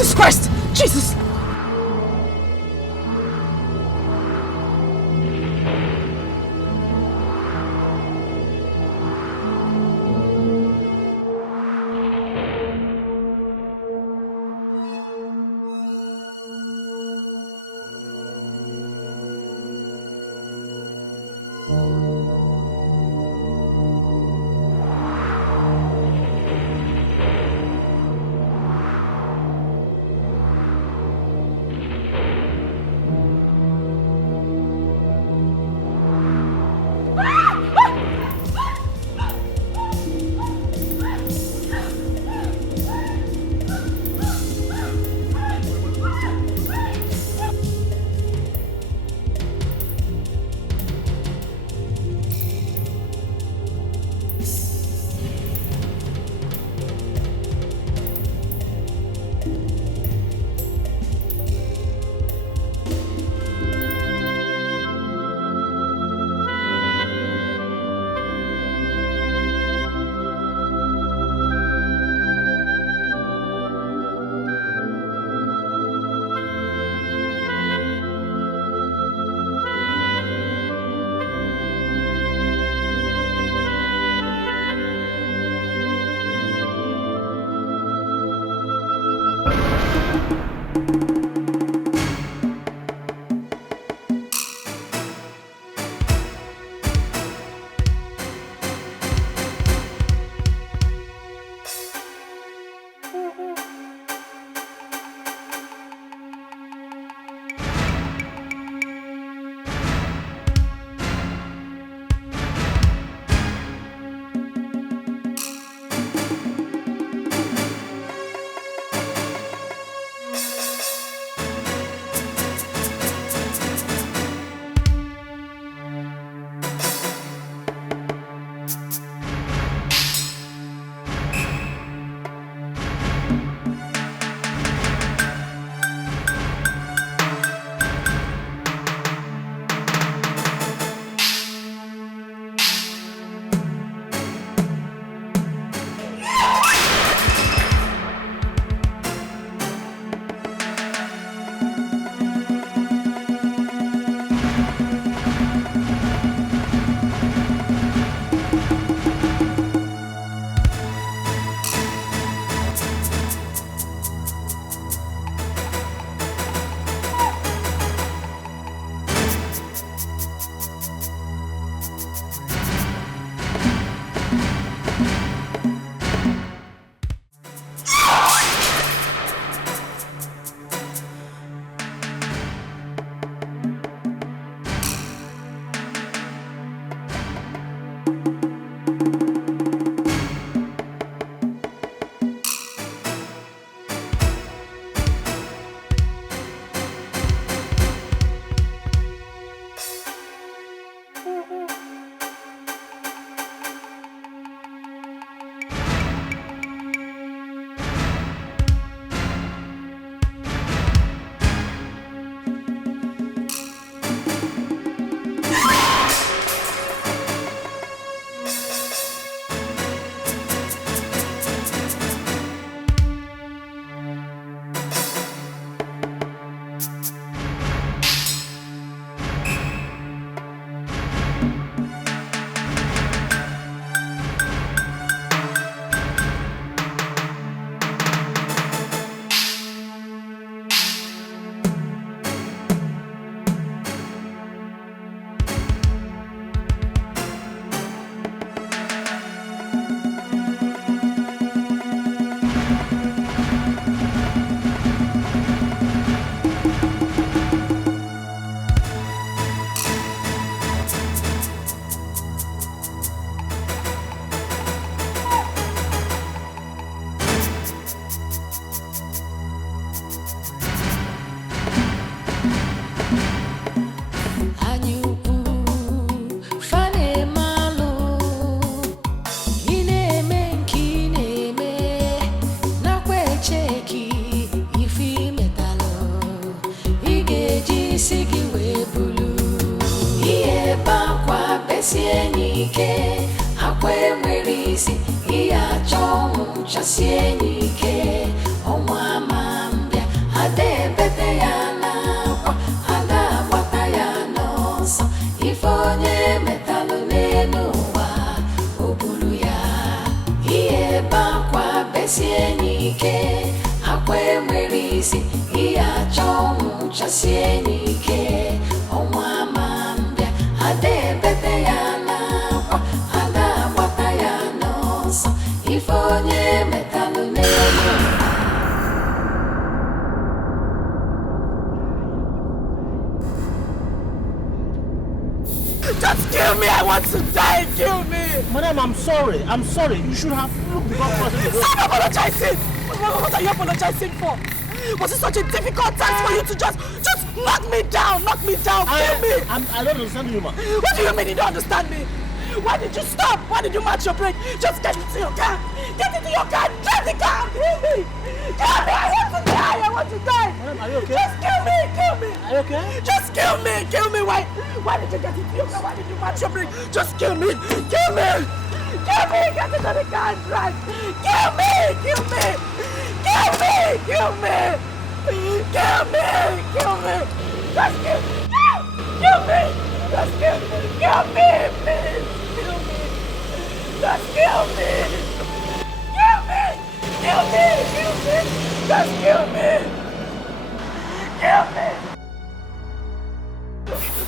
Jesus Christ! Jesus! Chasie nike, omwa mambia. isi iya chong chasienike onwa mambia ade bete ya na kwa ada bata ya no so ifonye metalu ne. Just kill me! I want to die! Kill me! Madam, I'm sorry. I'm sorry. You should have looked before crossing the road. Stop apologizing! What are you apologizing for? Was it such a difficult task for you to just knock me down? Knock me down! Kill me! I don't understand you, ma. What do you mean you don't understand me? Why did you stop? Why did you match your brake? Just get into your car! Get into your car! Drive the car! Kill me! Kill me! I want to die! I want to die! Madam, are you okay? Just kill me! Kill me! Are you okay? Just kill me! Kill me! Why did you get into your car? Why did you match your brake? Just kill me! Kill me! Kill me! Get into the car and drive! Kill me! Kill me! Kill me! Kill me! Kill me! Kill me! Just kill me! Kill me! Just kill me! Kill me! Please! Kill me! Just kill me! Kill me! Kill me! Kill me! Just kill me! Kill me!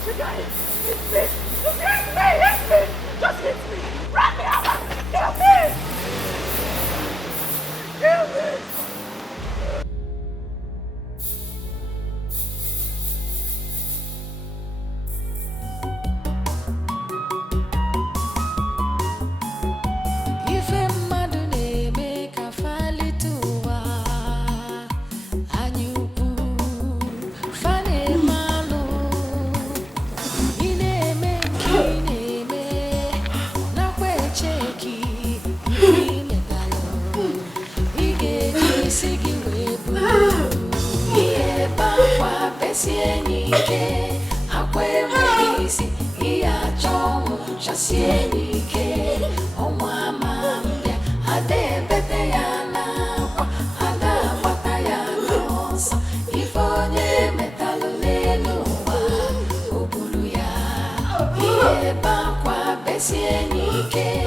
You guys, hit me! Just hit me! Hit me! Just hit me! Run me over! Kill me! Kill me! Chasienike, akwe mwisi, iya chong chasienike, omwa mambia, ade bete ya na kwa, ada bata ya nosa, ifonye metalu lenuwa, ubulu ya, iye bakwa besienike,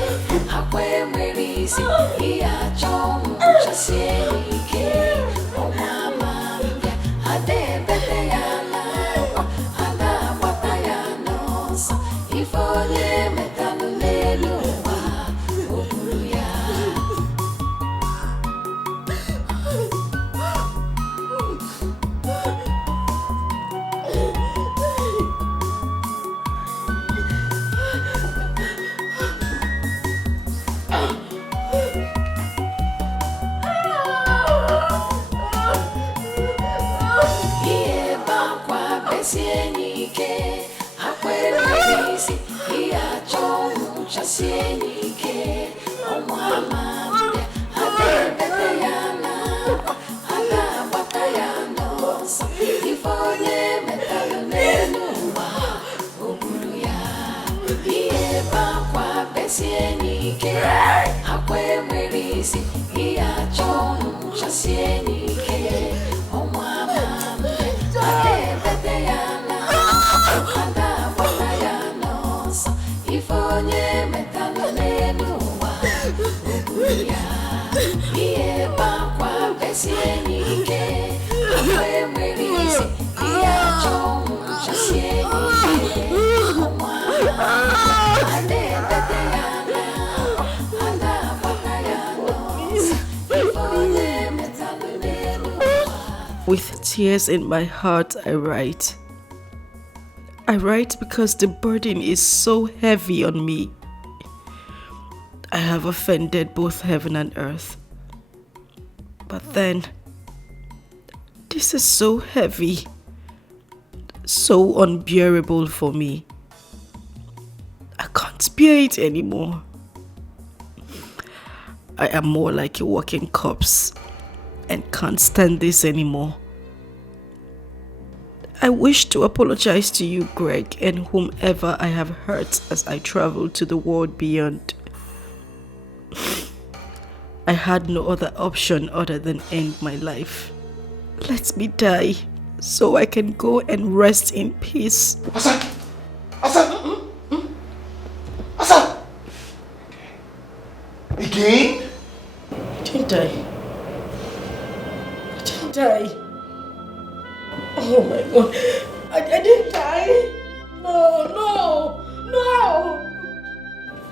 akwe mwisi, iya chong chasienike, omwa mambia, ade bete ya ifonye metalu leluwa ubulu ya. Iye bakwa besienike iya chong chasienike omwa mambia ade bete ya na ada bata ya nosa ifonye metalu lenuwa ubulu ya iye bakwa besienike akwe mwisi iya chong chasienike omwa mambia ade bete ya na ada bata ya ifonye metalu lenuwa ubulu ya iye bakwa besienike akwe mwisi iya chong chasienike omwa ade bete ya na ada bata ya nosa ifonye metalu lenuwa. With tears in my heart, I write. I write because the burden is so heavy on me. I have offended both heaven and earth. But then, this is so heavy, so unbearable for me. I can't bear it anymore. I am more like a walking corpse and can't stand this anymore. I wish to apologize to you, Greg, and whomever I have hurt as I travel to the world beyond. I had no other option other than end my life. Let me die so I can go and rest in peace. Hassan! Hassan! Hassan! Again? I didn't die. I didn't die.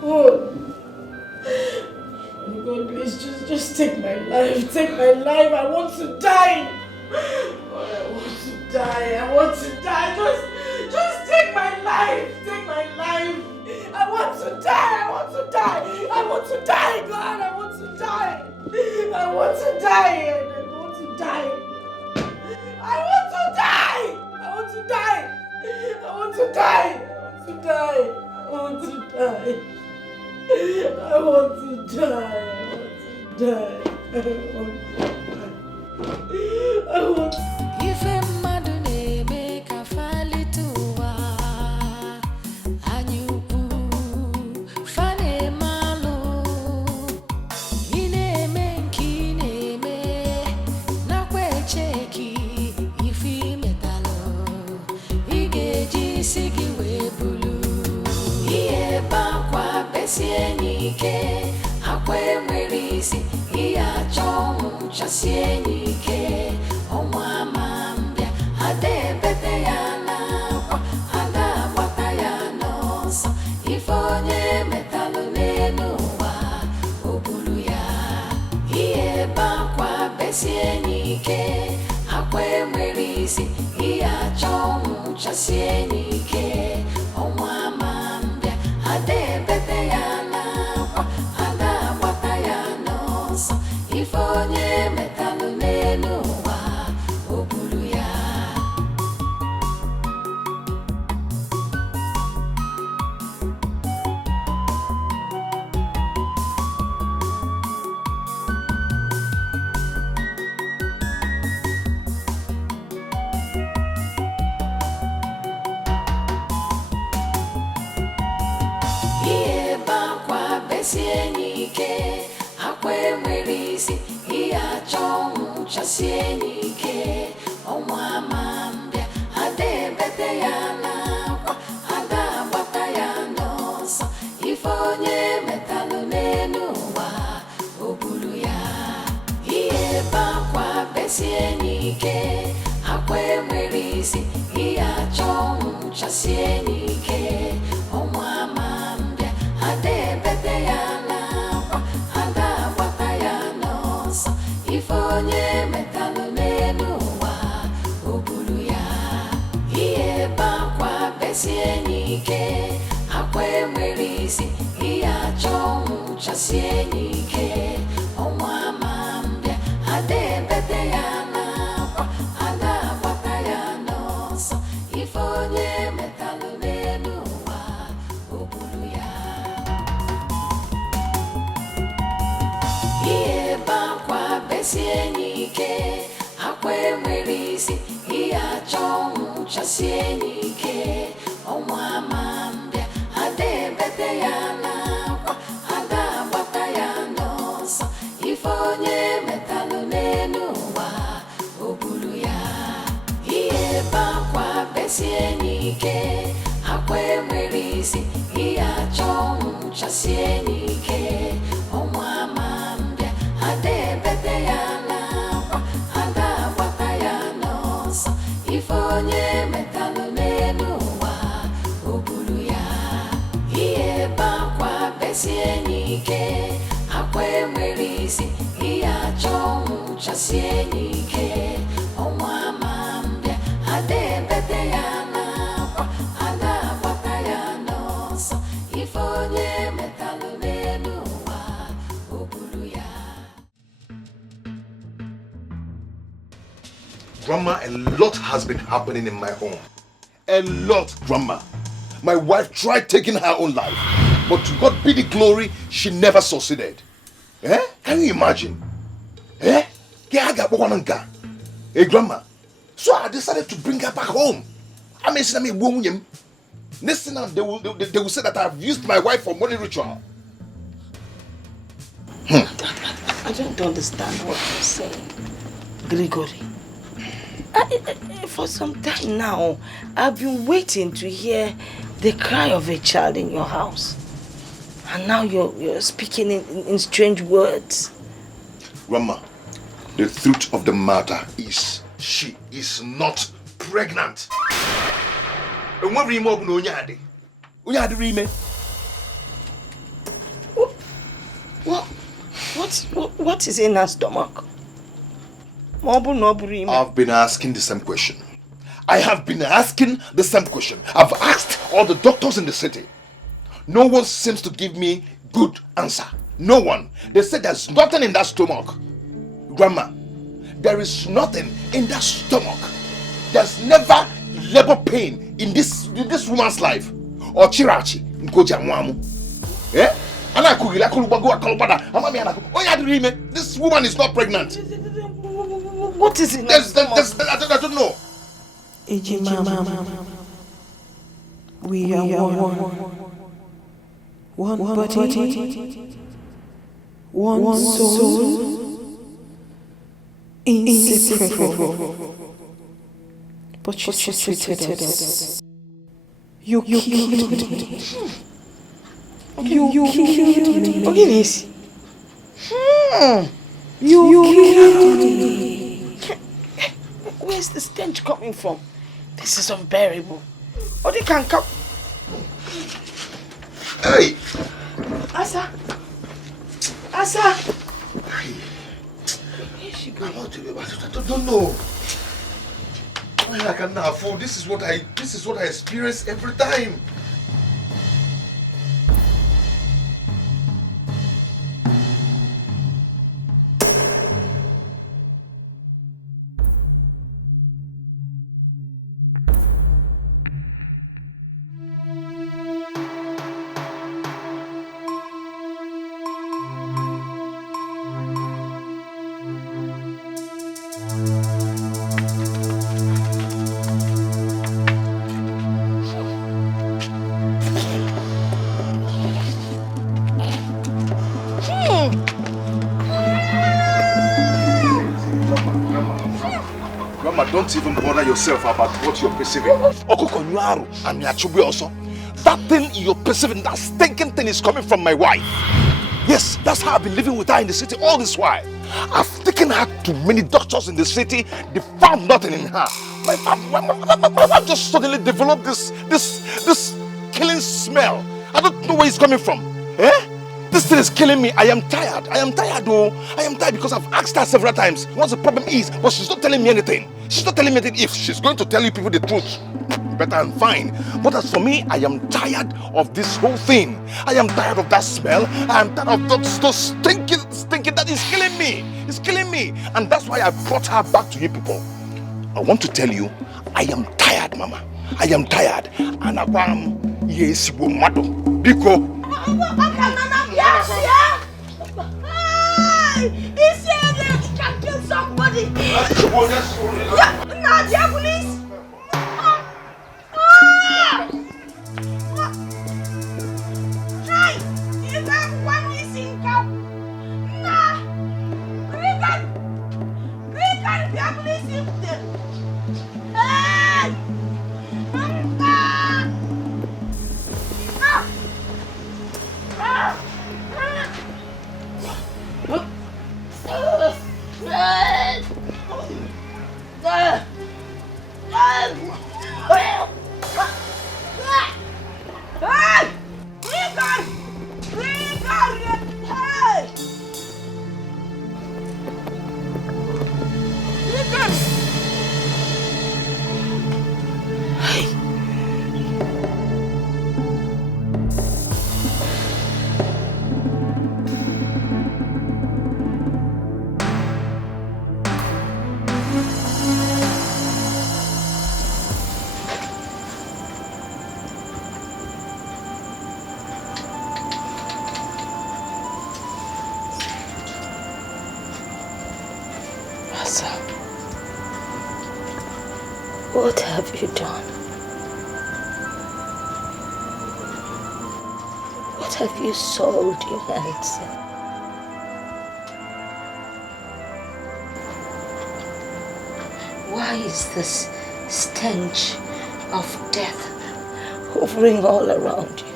Oh. God, please just take my life. Take my life. I want to die. God, I want to die. I want to die. Just take my life. Take my life. I want to die. I want to die. I want to die, God. I want to die. I want to die. I want to die. I want to die. I want to die. I want to die. I want to die. I want to die. I want to die. I want to die. If a madune make a fali tuwa, anyuku fane malu, ine menki neme nakwe cheki ifi metalo, igeji sigi webulu, iye bakwa besienike. Akwe mwerisi iya chomu chasienike omwa mambia ade bete yana kwa ada wata yana so ifonye metalo nenuwa obulu ya iye bakwa besienike akwe mwerisi iya chomu chasienike omwa mambia ade bete yana ifonye metalo nenuwa obulu ya iye bakwa besienike akwe mwerisi iya chomu chasienike omwa mambia ade bete yana kwa ada bata yana so ifonye metalo nenuwa obulu ya iye bakwa besienike akwe mwerisi iya chomu chasienike omwa mambia ade bete yana ifonye metalo nenuwa obulu ya iye bakwa besienike akwe mwerisi iya chomu chasienike omwa mambia ade bete yana kwa ada bata yana so ifonye metalo nenuwa obulu ya iye bakwa besienike akwe mwerisi iya chomu chasienike omwa mambia ade bete yana kwa ada bata yana so ifonye metalo nenuwa obulu ya iye bakwa besienike akwe mwerisi iya chomu chasienike omwa mambia ade bete yana kwa ada bata yana so ifonye metalo nenuwa obulu ya iye bakwa besienike akwe mwerisi iya chomu chasienike omwa mambia ade bete yana kwa ada bata yana so ifonye metalo nenuwa obulu ya. Grandma, a lot has been happening in my home. A lot, Grandma. My wife tried taking her own life, but to God be the glory, she never succeeded. Eh? Can you imagine? Eh? Hey, Grandma. So I decided to bring her back home. Next thing they will say that I've used my wife for money ritual. I don't understand what you're saying, Gregory. For some time now, I've been waiting to hear the cry of a child in your house. And now you're speaking in strange words. Grandma, the truth of the matter is she is not pregnant. What is in her stomach? I've been asking the same question. I have been asking the same question. I've asked all the doctors in the city. No one seems to give me good answer. No one. They said there's nothing in that stomach. Grandma, there is nothing in that stomach. There's never labor pain in this woman's life. Or chirachi. Eh? This woman is not pregnant. What is it? I don't know. We are one body, one soul, inseparable. But you treated us. You killed me. You killed me. Ogilisi. You killed me. Where's the stench coming from? This is unbearable. Oh, they can't come. Hey! Asa! Hey! I don't know. I cannot afford. This is what I experience every time. Don't even bother yourself about what you're perceiving. Okokonyuaru and Yachubi also. That thing you're perceiving, that stinking thing is coming from my wife. Yes, that's how I've been living with her in the city all this while. I've taken her to many doctors in the city. They found nothing in her. My wife just suddenly developed this killing smell. I don't know where it's coming from. Eh? This thing is killing me. I am tired. I am tired because I've asked her several times what the problem is, but she's not telling me anything. She's not telling me anything. If she's going to tell you people the truth, better and fine. But as for me, I am tired of this whole thing. I am tired of that smell. I am tired of those stinking that is killing me. It's killing me. And that's why I brought her back to you people. I want to tell you, I am tired, Mama. I am tired. And I am yes, Biko. He said that he can kill somebody. Nadia, please. Hey, you got one missing cow. Nah, we can be a police in there. Hey, What have you done? What have you sold your hands in? Why is this stench of death hovering all around you?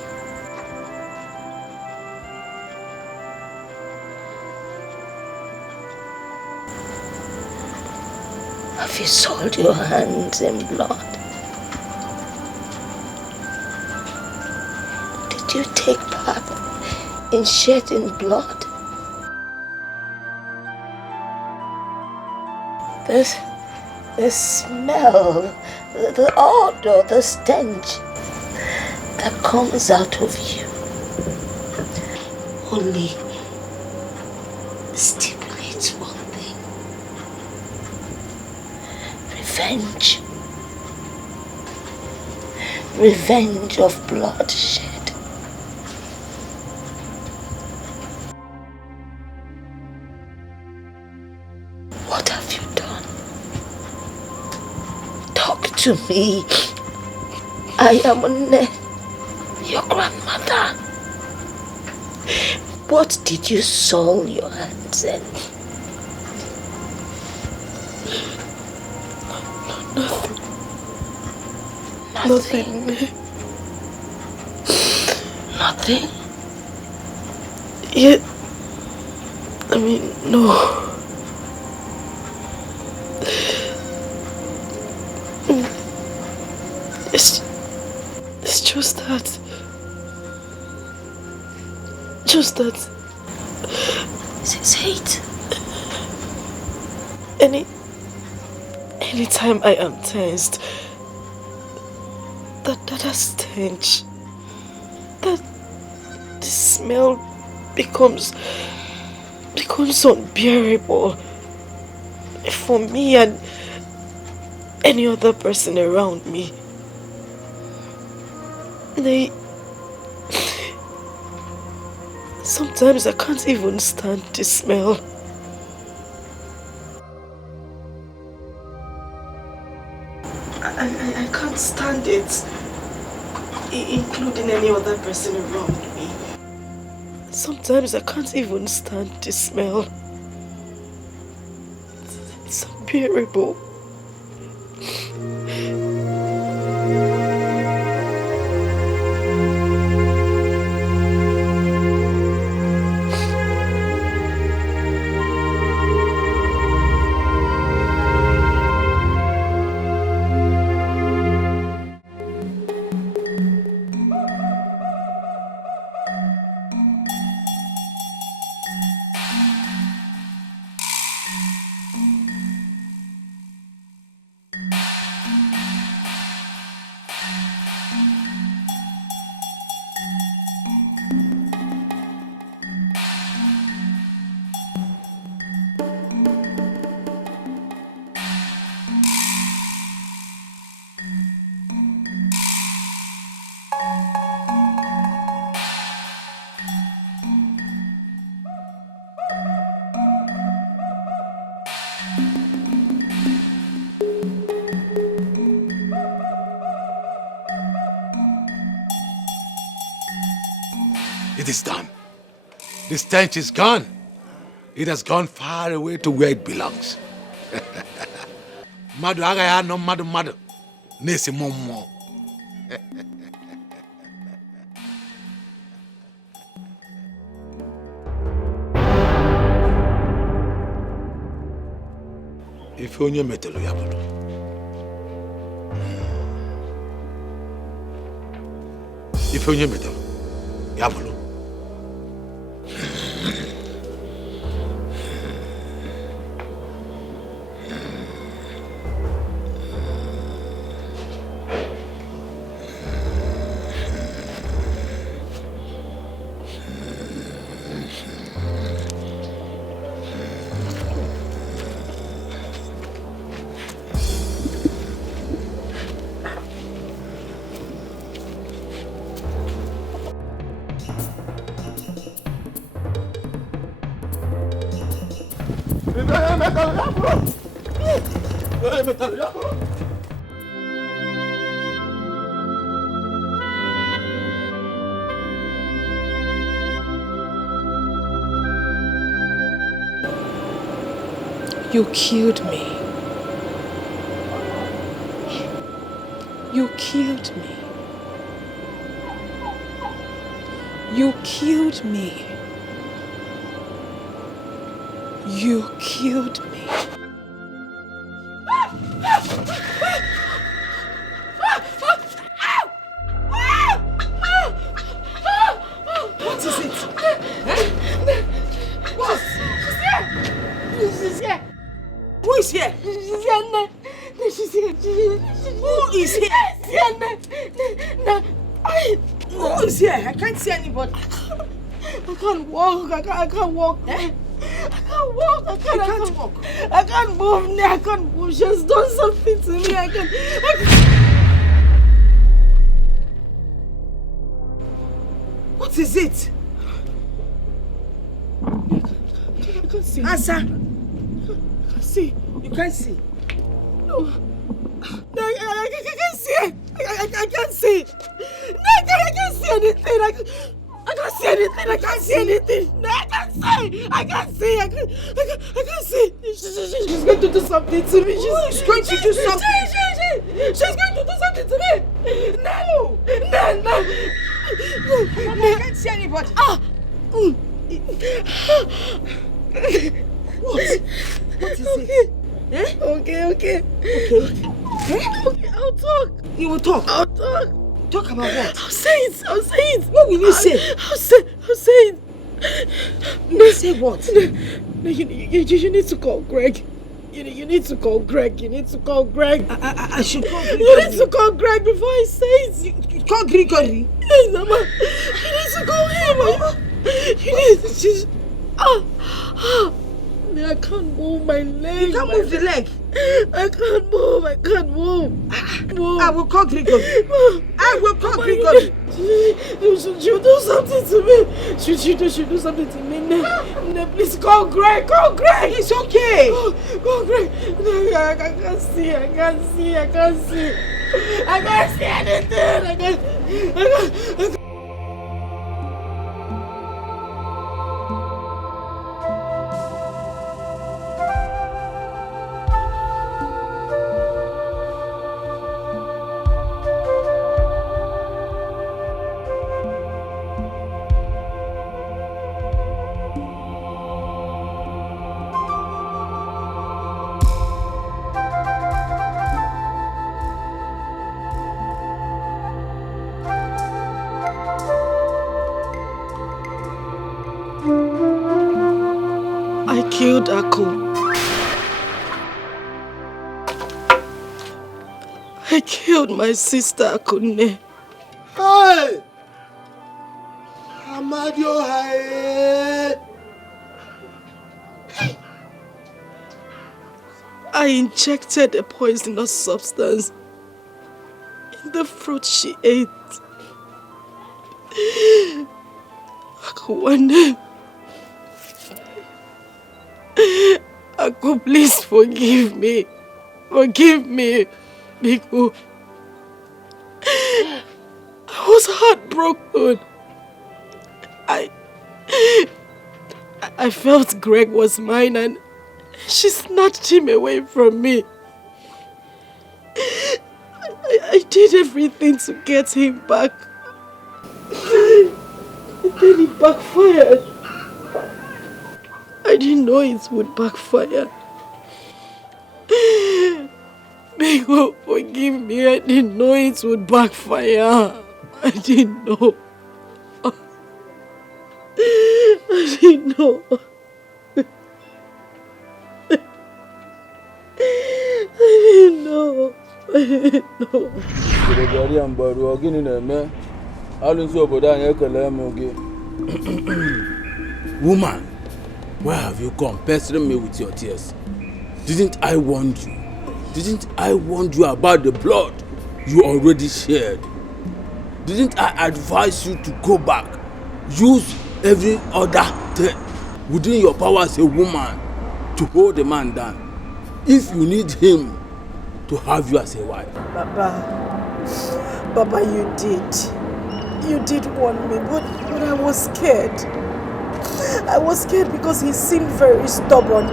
Have you soiled your hands in blood? Did you take part in shedding blood? The smell, the odor, the stench that comes out of you only stipulates one thing: revenge. Revenge of bloodshed. What have you done? Talk to me. I am your grandmother. What did you soil your hands in? Nothing. Nothing? Yeah. I mean, no. It's just that. Say it. Anytime I am tensed, that stench, that the smell becomes unbearable for me and any other person around me. Sometimes I can't even stand the smell. I can't stand it, including any other person around me. Sometimes I can't even stand the smell. It's unbearable. It is done. The stench is gone. It has gone far away to where it belongs. Madu agaya no madu. Nesi momo. If onye metelu ya bulu. If onye metelu ya bulu. You killed me. You killed me. You killed me. You killed me. What is it? What? She's here! Who is here? is here? I can't see anybody. I can't walk. I can't walk. Eh? I can't walk. I can't walk. I can't move. I can't move. She's done something to me. I can't. What is it? I can't see. Answer. I can't see. You can't see? No. No, I can't see. I can't see. No, I can't see anything. I can't see anything. I can't see anything. No, I can't see. I can't see. I can't see. She's going to do something to me. She's going to do something. She's going to do something to me. No. I can't see anybody. What is it? Eh? Okay. Okay, I'll talk. You will talk? I'll talk. Talk about what? I'll say it. What will you say? I'll say it. You will say what? No, you need to call Greg. You need to call Greg. I should call Greg. You need to call Greg before I say it. You call Gregory? Yes, Mama. You need to call him. You need to I can't move my leg. You can't move the leg? I can't move. I will call Gregory. Gregory. She'll do something to me. She'll do something to me. No, please call Greg. It's okay. Call Greg. No, I can't see. I can't see anything. I can't. Killed Ako. I killed my sister Akune. Hey! Amadio, hey! I injected a poisonous substance in the fruit she ate. Ako, Ako, please forgive me. Because I was heartbroken. I felt Greg was mine and she snatched him away from me. I did everything to get him back. And then it backfired. I didn't know it would backfire. Bego, forgive me. I didn't know it would backfire. I didn't know. I didn't know. Woman, why have you come pestering me with your tears? Didn't I warn you? Didn't I warn you about the blood you already shed? Didn't I advise you to go back? Use every other thing within your power as a woman to hold the man down. If you need him to have you as a wife. Baba, you did. You did warn me, but I was scared. I was scared because he seemed very stubborn.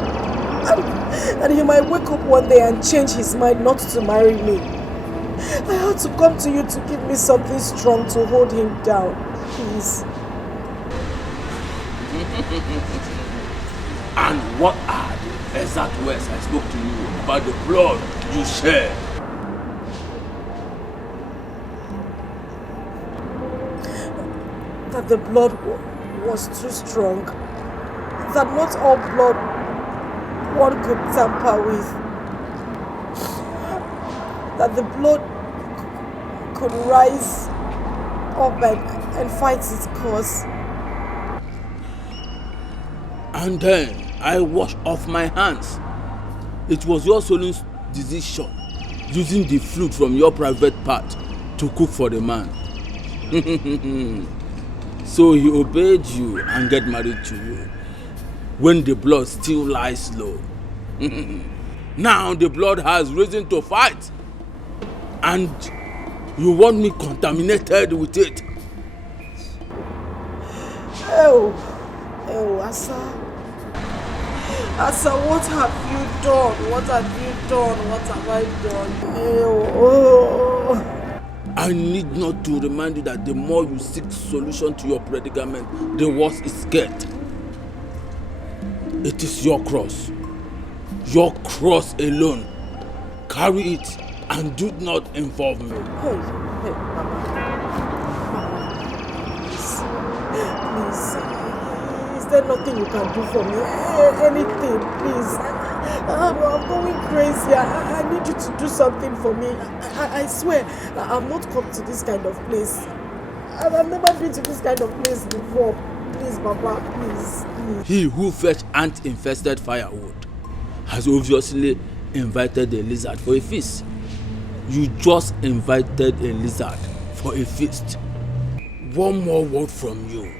And he might wake up one day and change his mind not to marry me. I had to come to you to give me something strong to hold him down. Please. And what are the exact words I spoke to you about the blood you shed? That the blood was too strong. That not all blood one could tamper with. That the blood could rise up and fight its cause. And then I washed off my hands. It was your sole decision, using the flute from your private part to cook for the man. So he obeyed you and get married to you, when the blood still lies low. Now the blood has risen to fight, and you want me contaminated with it. Oh, Asa, what have you done? What have you done? What have I done? Oh. I need not to remind you that the more you seek solution to your predicament, the worse it gets. It is your cross alone. Carry it and do not involve me. Hey, Mama. Please. Is there nothing you can do for me? Anything, please. I'm going crazy. I need you to do something for me. I swear, I've not come to this kind of place. I've never been to this kind of place before. Please, Papa, please. He who fetched ant-infested firewood has obviously invited a lizard for a feast. You just invited a lizard for a feast. One more word from you,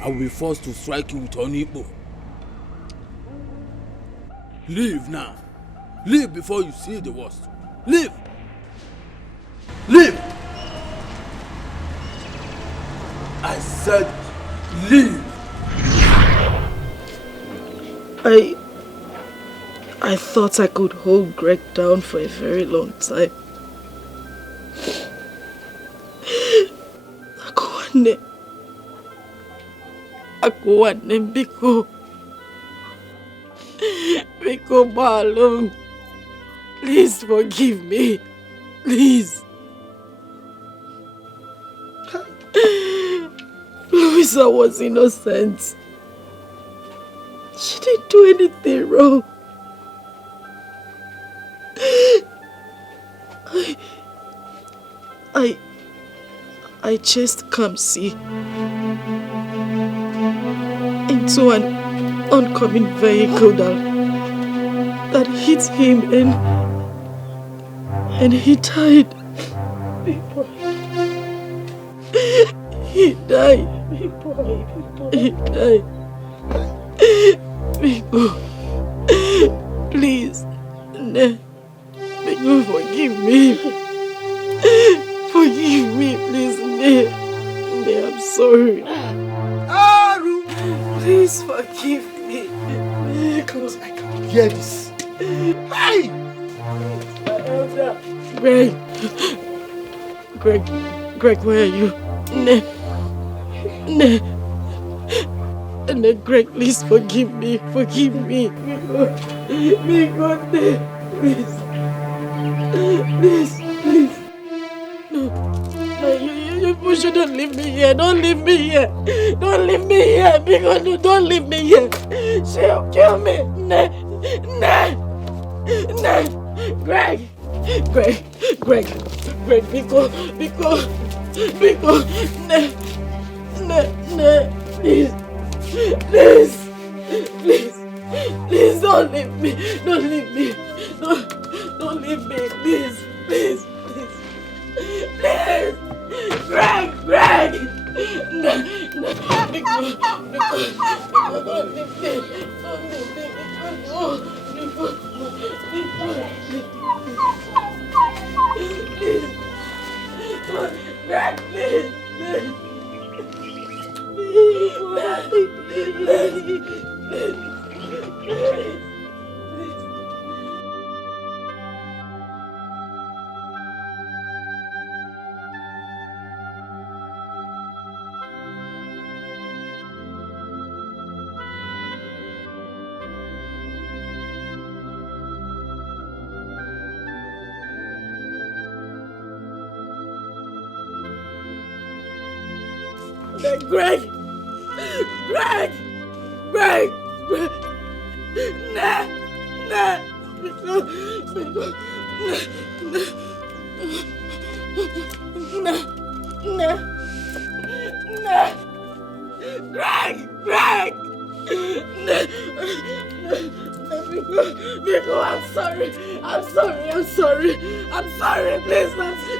I will be forced to strike you with Onipo. Leave now. Leave before you see the worst. Leave. Leave. I said leave. I thought I could hold Greg down for a very long time. Akuwane Biko Balum. Please forgive me. Please. Louisa was innocent. She didn't do anything wrong. I chased Kamsi into an oncoming vehicle that hit him and he died. He died. He died. Biko, please, Biko, forgive me. Forgive me, please, I'm sorry. Please forgive me. Because I can't hear this. Hey! My elder. Greg, where are you? Greg, please forgive me. Forgive me. Please. No, you shouldn't leave me here. Don't leave me here. Don't leave me here. Because don't leave me here. She'll kill me. Greg, because, please, don't leave me. Don't leave me, please. Greg! No, because don't leave me. Greg, please. Greg! Biko, I'm sorry. I'm sorry. I'm sorry. I'm sorry. Please, Nancy.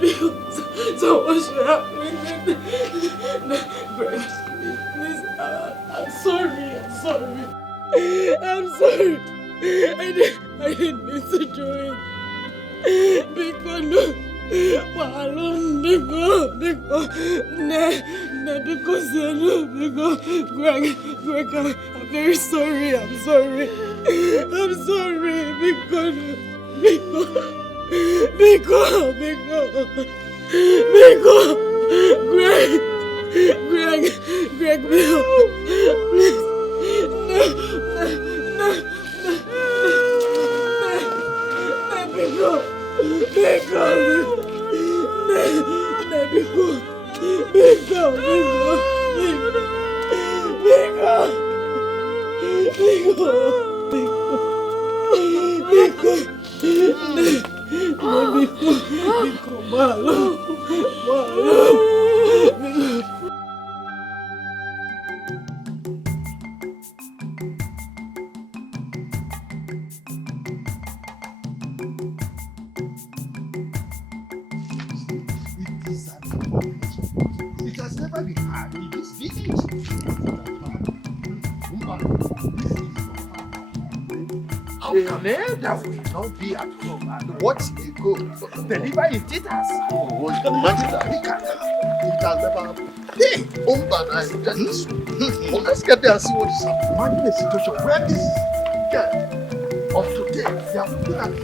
Biko, so what should happen? Please, I'm sorry. I'm sorry. I'm sorry. I didn't mean to do it. Biko, no. Greg, I'm very sorry. I'm sorry. I'm sorry. Biko, Greg, please. It has never been hard in this village. How can that will not be at home and watch a go deliver in theaters? Oh, it has never happened. Hey, let's get there and see what is happening. Imagine a situation where this girl of today, they are looking at the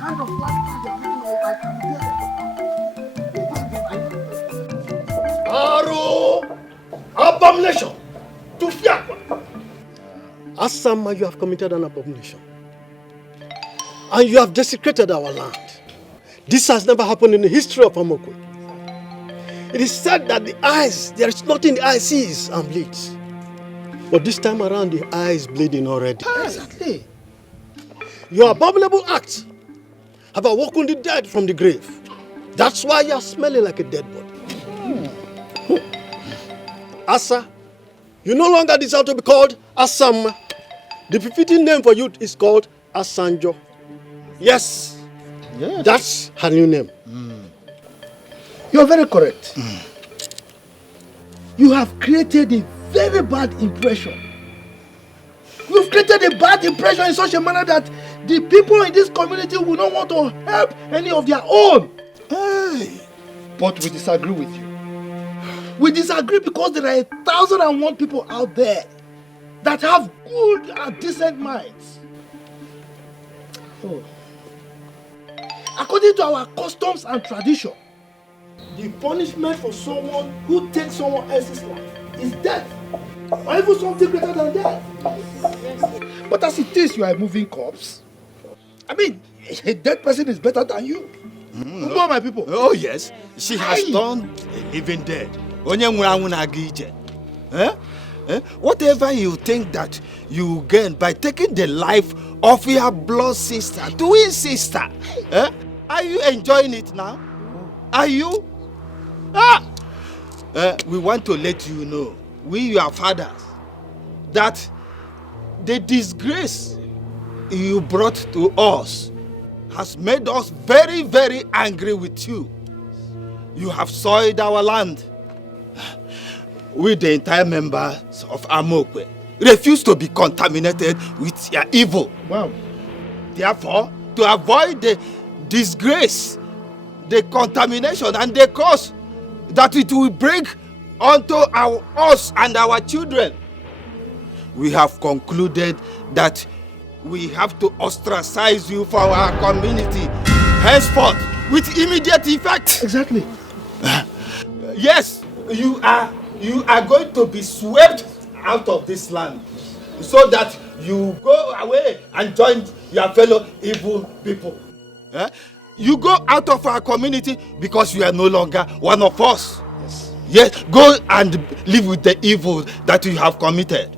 kind of life they are living like Aro! Abomination! To Fiakwa! Asama, you have committed an abomination. And you have desecrated our land. This has never happened in the history of Amokwe. It is said that the eyes, there is nothing the eye sees and bleeds. But this time around, the eye is bleeding already. Exactly. Your abominable acts have awoken the dead from the grave. That's why you are smelling like a dead body. Asa, you no longer deserve to be called Asama. The befitting name for you is called Asanjo. Yes, that's her new name. You're very correct. You have created a very bad impression. You've created a bad impression in such a manner that the people in this community will not want to help any of their own. Hey. But we disagree with you. We disagree because there are 1,001 people out there that have good and decent minds. Oh. According to our customs and tradition, the punishment for someone who takes someone else's life is death, or even something greater than death. But as it is, you are a moving corpse. I mean, a dead person is better than you. Know my people. Oh yes, she has turned even dead. Whatever you think that you gain by taking the life of your blood sister, twin sister, are you enjoying it now? Are you? We want to let you know, we your fathers, that the disgrace you brought to us has made us very, very angry with you. You have soiled our land. We, the entire members of Amokwe, refuse to be contaminated with your evil. Wow. Therefore, to avoid the disgrace, the contamination and the curse that it will bring onto us and our children, we have concluded that we have to ostracize you from our community henceforth with immediate effect. Exactly. Yes, you are going to be swept out of this land so that you go away and join your fellow evil people. You go out of our community because you are no longer one of us. Yes, go and live with the evil that you have committed.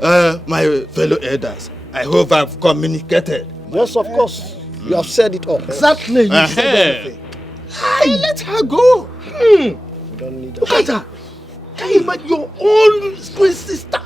My fellow elders, I hope I've communicated. Yes, of course. You have said it all. Exactly. You said everything. Let her go. Look at her. Can you imagine your own twin sister?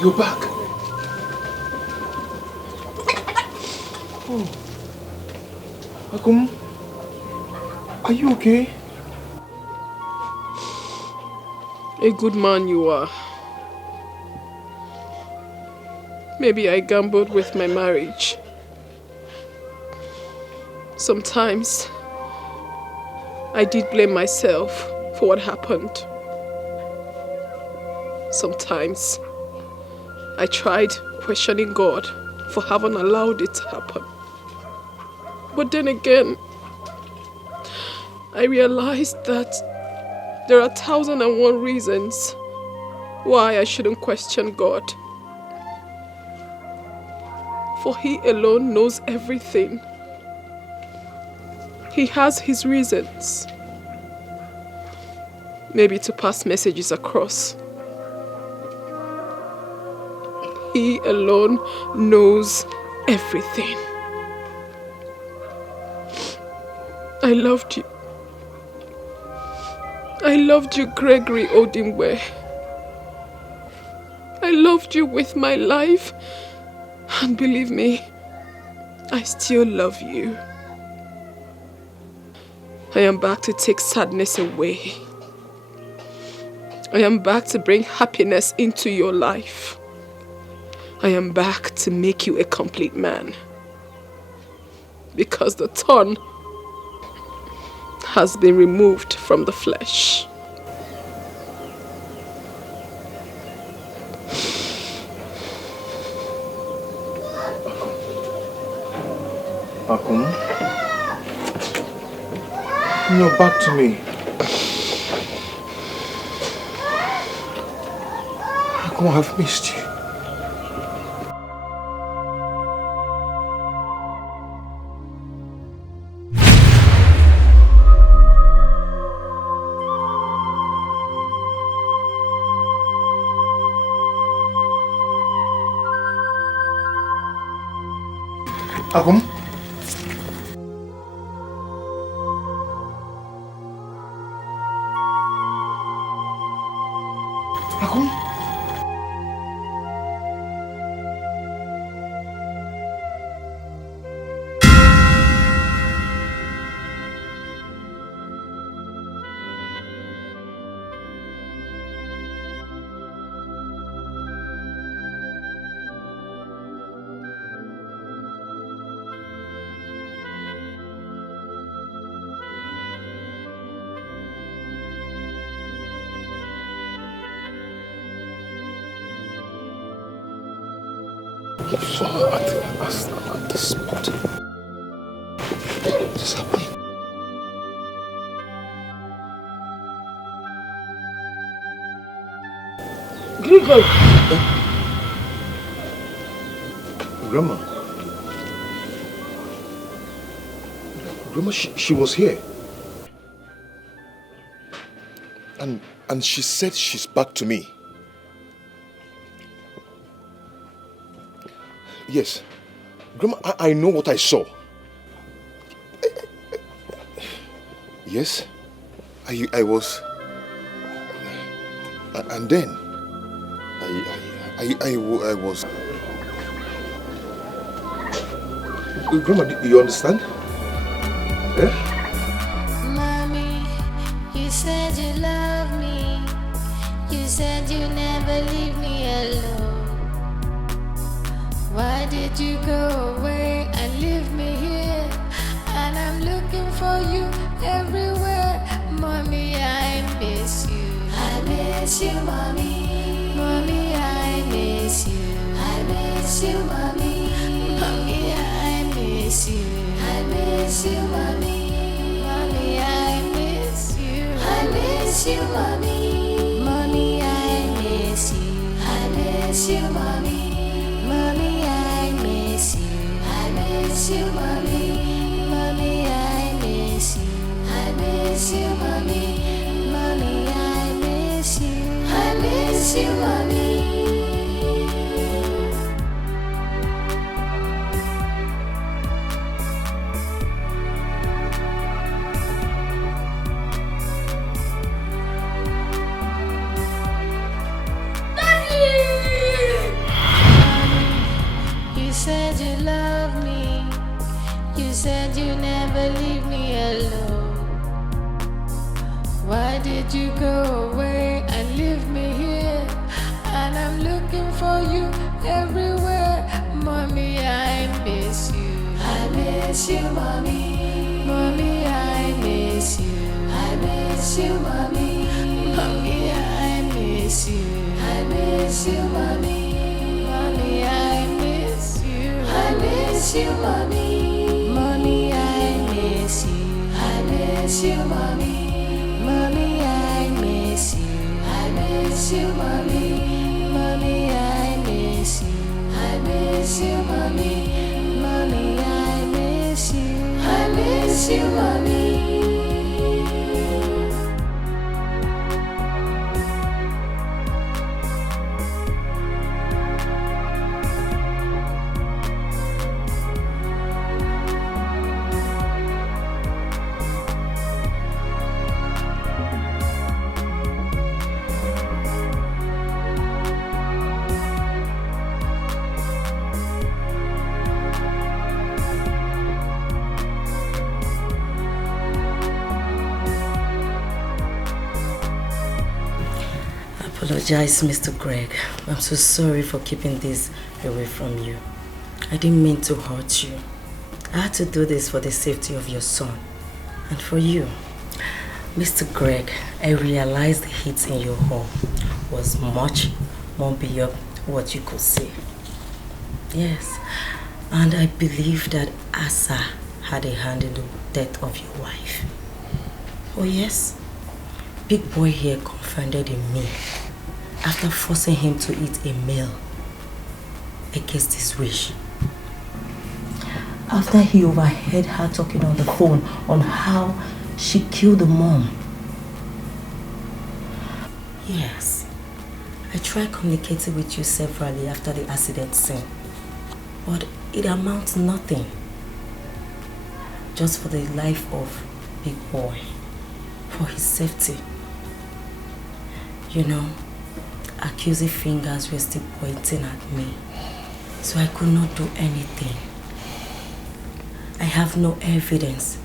You're back. Oh. Akum, are you okay? A good man you are. Maybe I gambled with my marriage. Sometimes I did blame myself for what happened. Sometimes I tried questioning God for having allowed it to happen. But then again, I realized that there are 1,001 reasons why I shouldn't question God. For He alone knows everything. He has His reasons. Maybe to pass messages across. He alone knows everything. I loved you. I loved you, Gregory Odimwe. I loved you with my life. And believe me, I still love you. I am back to take sadness away. I am back to bring happiness into your life. I am back to make you a complete man. Because the thorn has been removed from the flesh. Akum, you're back to me. Akum, I've missed you. Akum? Akum? At the spot. What is happening? Grigor! Grandma. Grandma, she was here. And she said she's back to me. Yes. Grandma, I know what I saw. Yes. I was... And then... I was... Grandma, do you understand? Eh? Mommy, you said you love me. You said you never leave me alone. Why did you go away and leave me here? And I'm looking for you everywhere. Mommy, I miss you. I miss you, mommy. Mommy, I miss you. I miss you, mommy. Mommy, I miss you. I miss you, mommy. Mommy, I miss you. I miss you, mommy. Mommy, I miss you. I miss you, mommy. Mommy, I miss you. I miss you, mommy. Mommy, I miss you. I miss you, mommy. Mommy, I miss you. I miss you, mommy. You said you love me. You said you never leave me alone. Why did you go away and leave me here? And I'm looking for you everywhere. Mommy, I miss you. I miss you, mommy. Mommy, I miss you. I miss you, mommy. Mommy, I miss you. I miss you, mommy. Mommy, I miss you. I miss you, mommy. Mommy, I miss you. I miss you, mommy. Mommy, I miss you. I miss you, mommy. Mommy, I miss you. I miss you, mommy. Mommy, I miss you. I miss you, mommy. Apologize, Mr. Greg. I'm so sorry for keeping this away from you. I didn't mean to hurt you. I had to do this for the safety of your son and for you. Mr. Greg, I realized the heat in your home was much more beyond what you could see. Yes, and I believe that Asa had a hand in the death of your wife. Oh yes, big boy here confided in me after forcing him to eat a meal against his wish. After he overheard her talking on the phone on how she killed the mom. Yes, I tried communicating with you severally after the accident scene, but it amounts to nothing. Just for the life of big boy, for his safety. You know, accusing fingers were still pointing at me, so I could not do anything. I have no evidence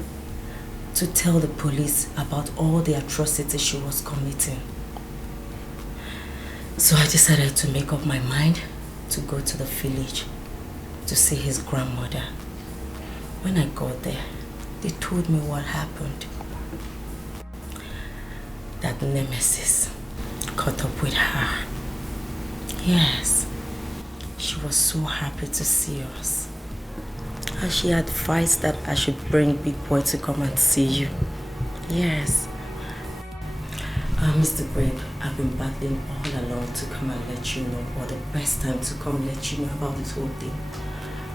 to tell the police about all the atrocities she was committing. So I decided to make up my mind to go to the village to see his grandmother. When I got there, they told me what happened. That Nemesis caught up with her. Yes, she was so happy to see us. And she advised that I should bring Big Boy to come and see you. Yes. Mr. Greg, I've been battling all along to come and let you know, or the best time to come let you know about this whole thing.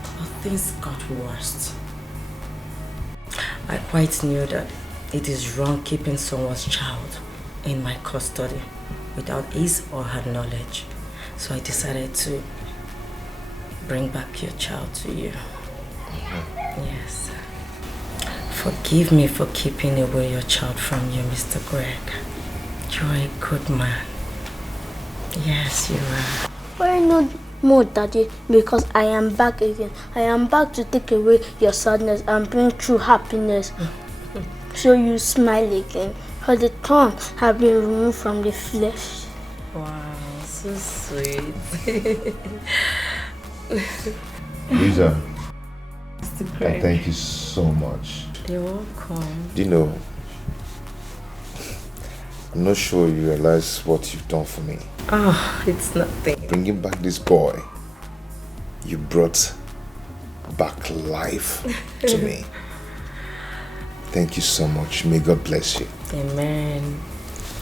But things got worse. I quite knew that it is wrong keeping someone's child in my custody without his or her knowledge. So I decided to bring back your child to you. Yes. Forgive me for keeping away your child from you, Mr. Greg. You're a good man. Yes, you are. Why not more, Daddy? Because I am back again. I am back to take away your sadness and bring true happiness. So you smile again. For the thorns have been removed from the flesh. Wow, so sweet. Lisa, I thank you so much. You're welcome. You know, I'm not sure you realize what you've done for me. Oh, it's nothing. Bringing back this boy, you brought back life to me. Thank you so much. May God bless you. Amen.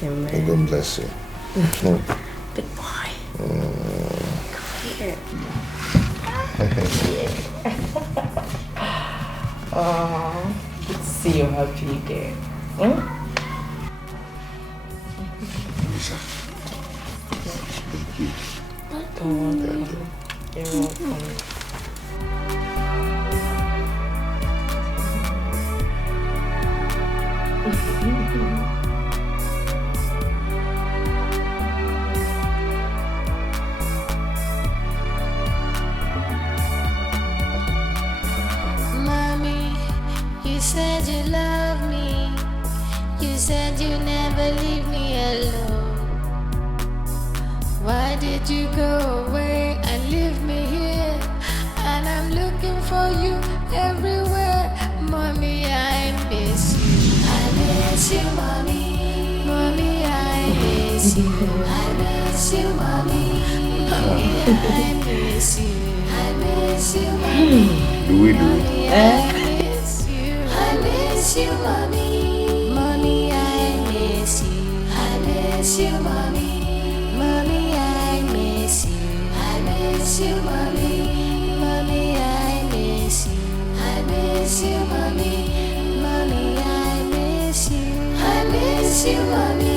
Amen. May God bless you. Big boy. Oh, good to see you happy again. Lisa, thank you. You're welcome. Mommy, you said you love me. You said you never leave me alone. Why did you go away and leave me here? And I'm looking for you everywhere. Mommy, I miss you. I miss you, Mommy. Mommy, I miss you. I miss you, Mommy. Mommy, I miss you. I miss you, Mommy. Mommy, I miss you. I miss you, Mommy. Mommy, I miss you. I miss you, Mommy. Mommy, I miss you. I miss you, Mommy. Mommy, I miss you. I miss you, Mommy. Mommy, I miss you. I miss you, Mommy.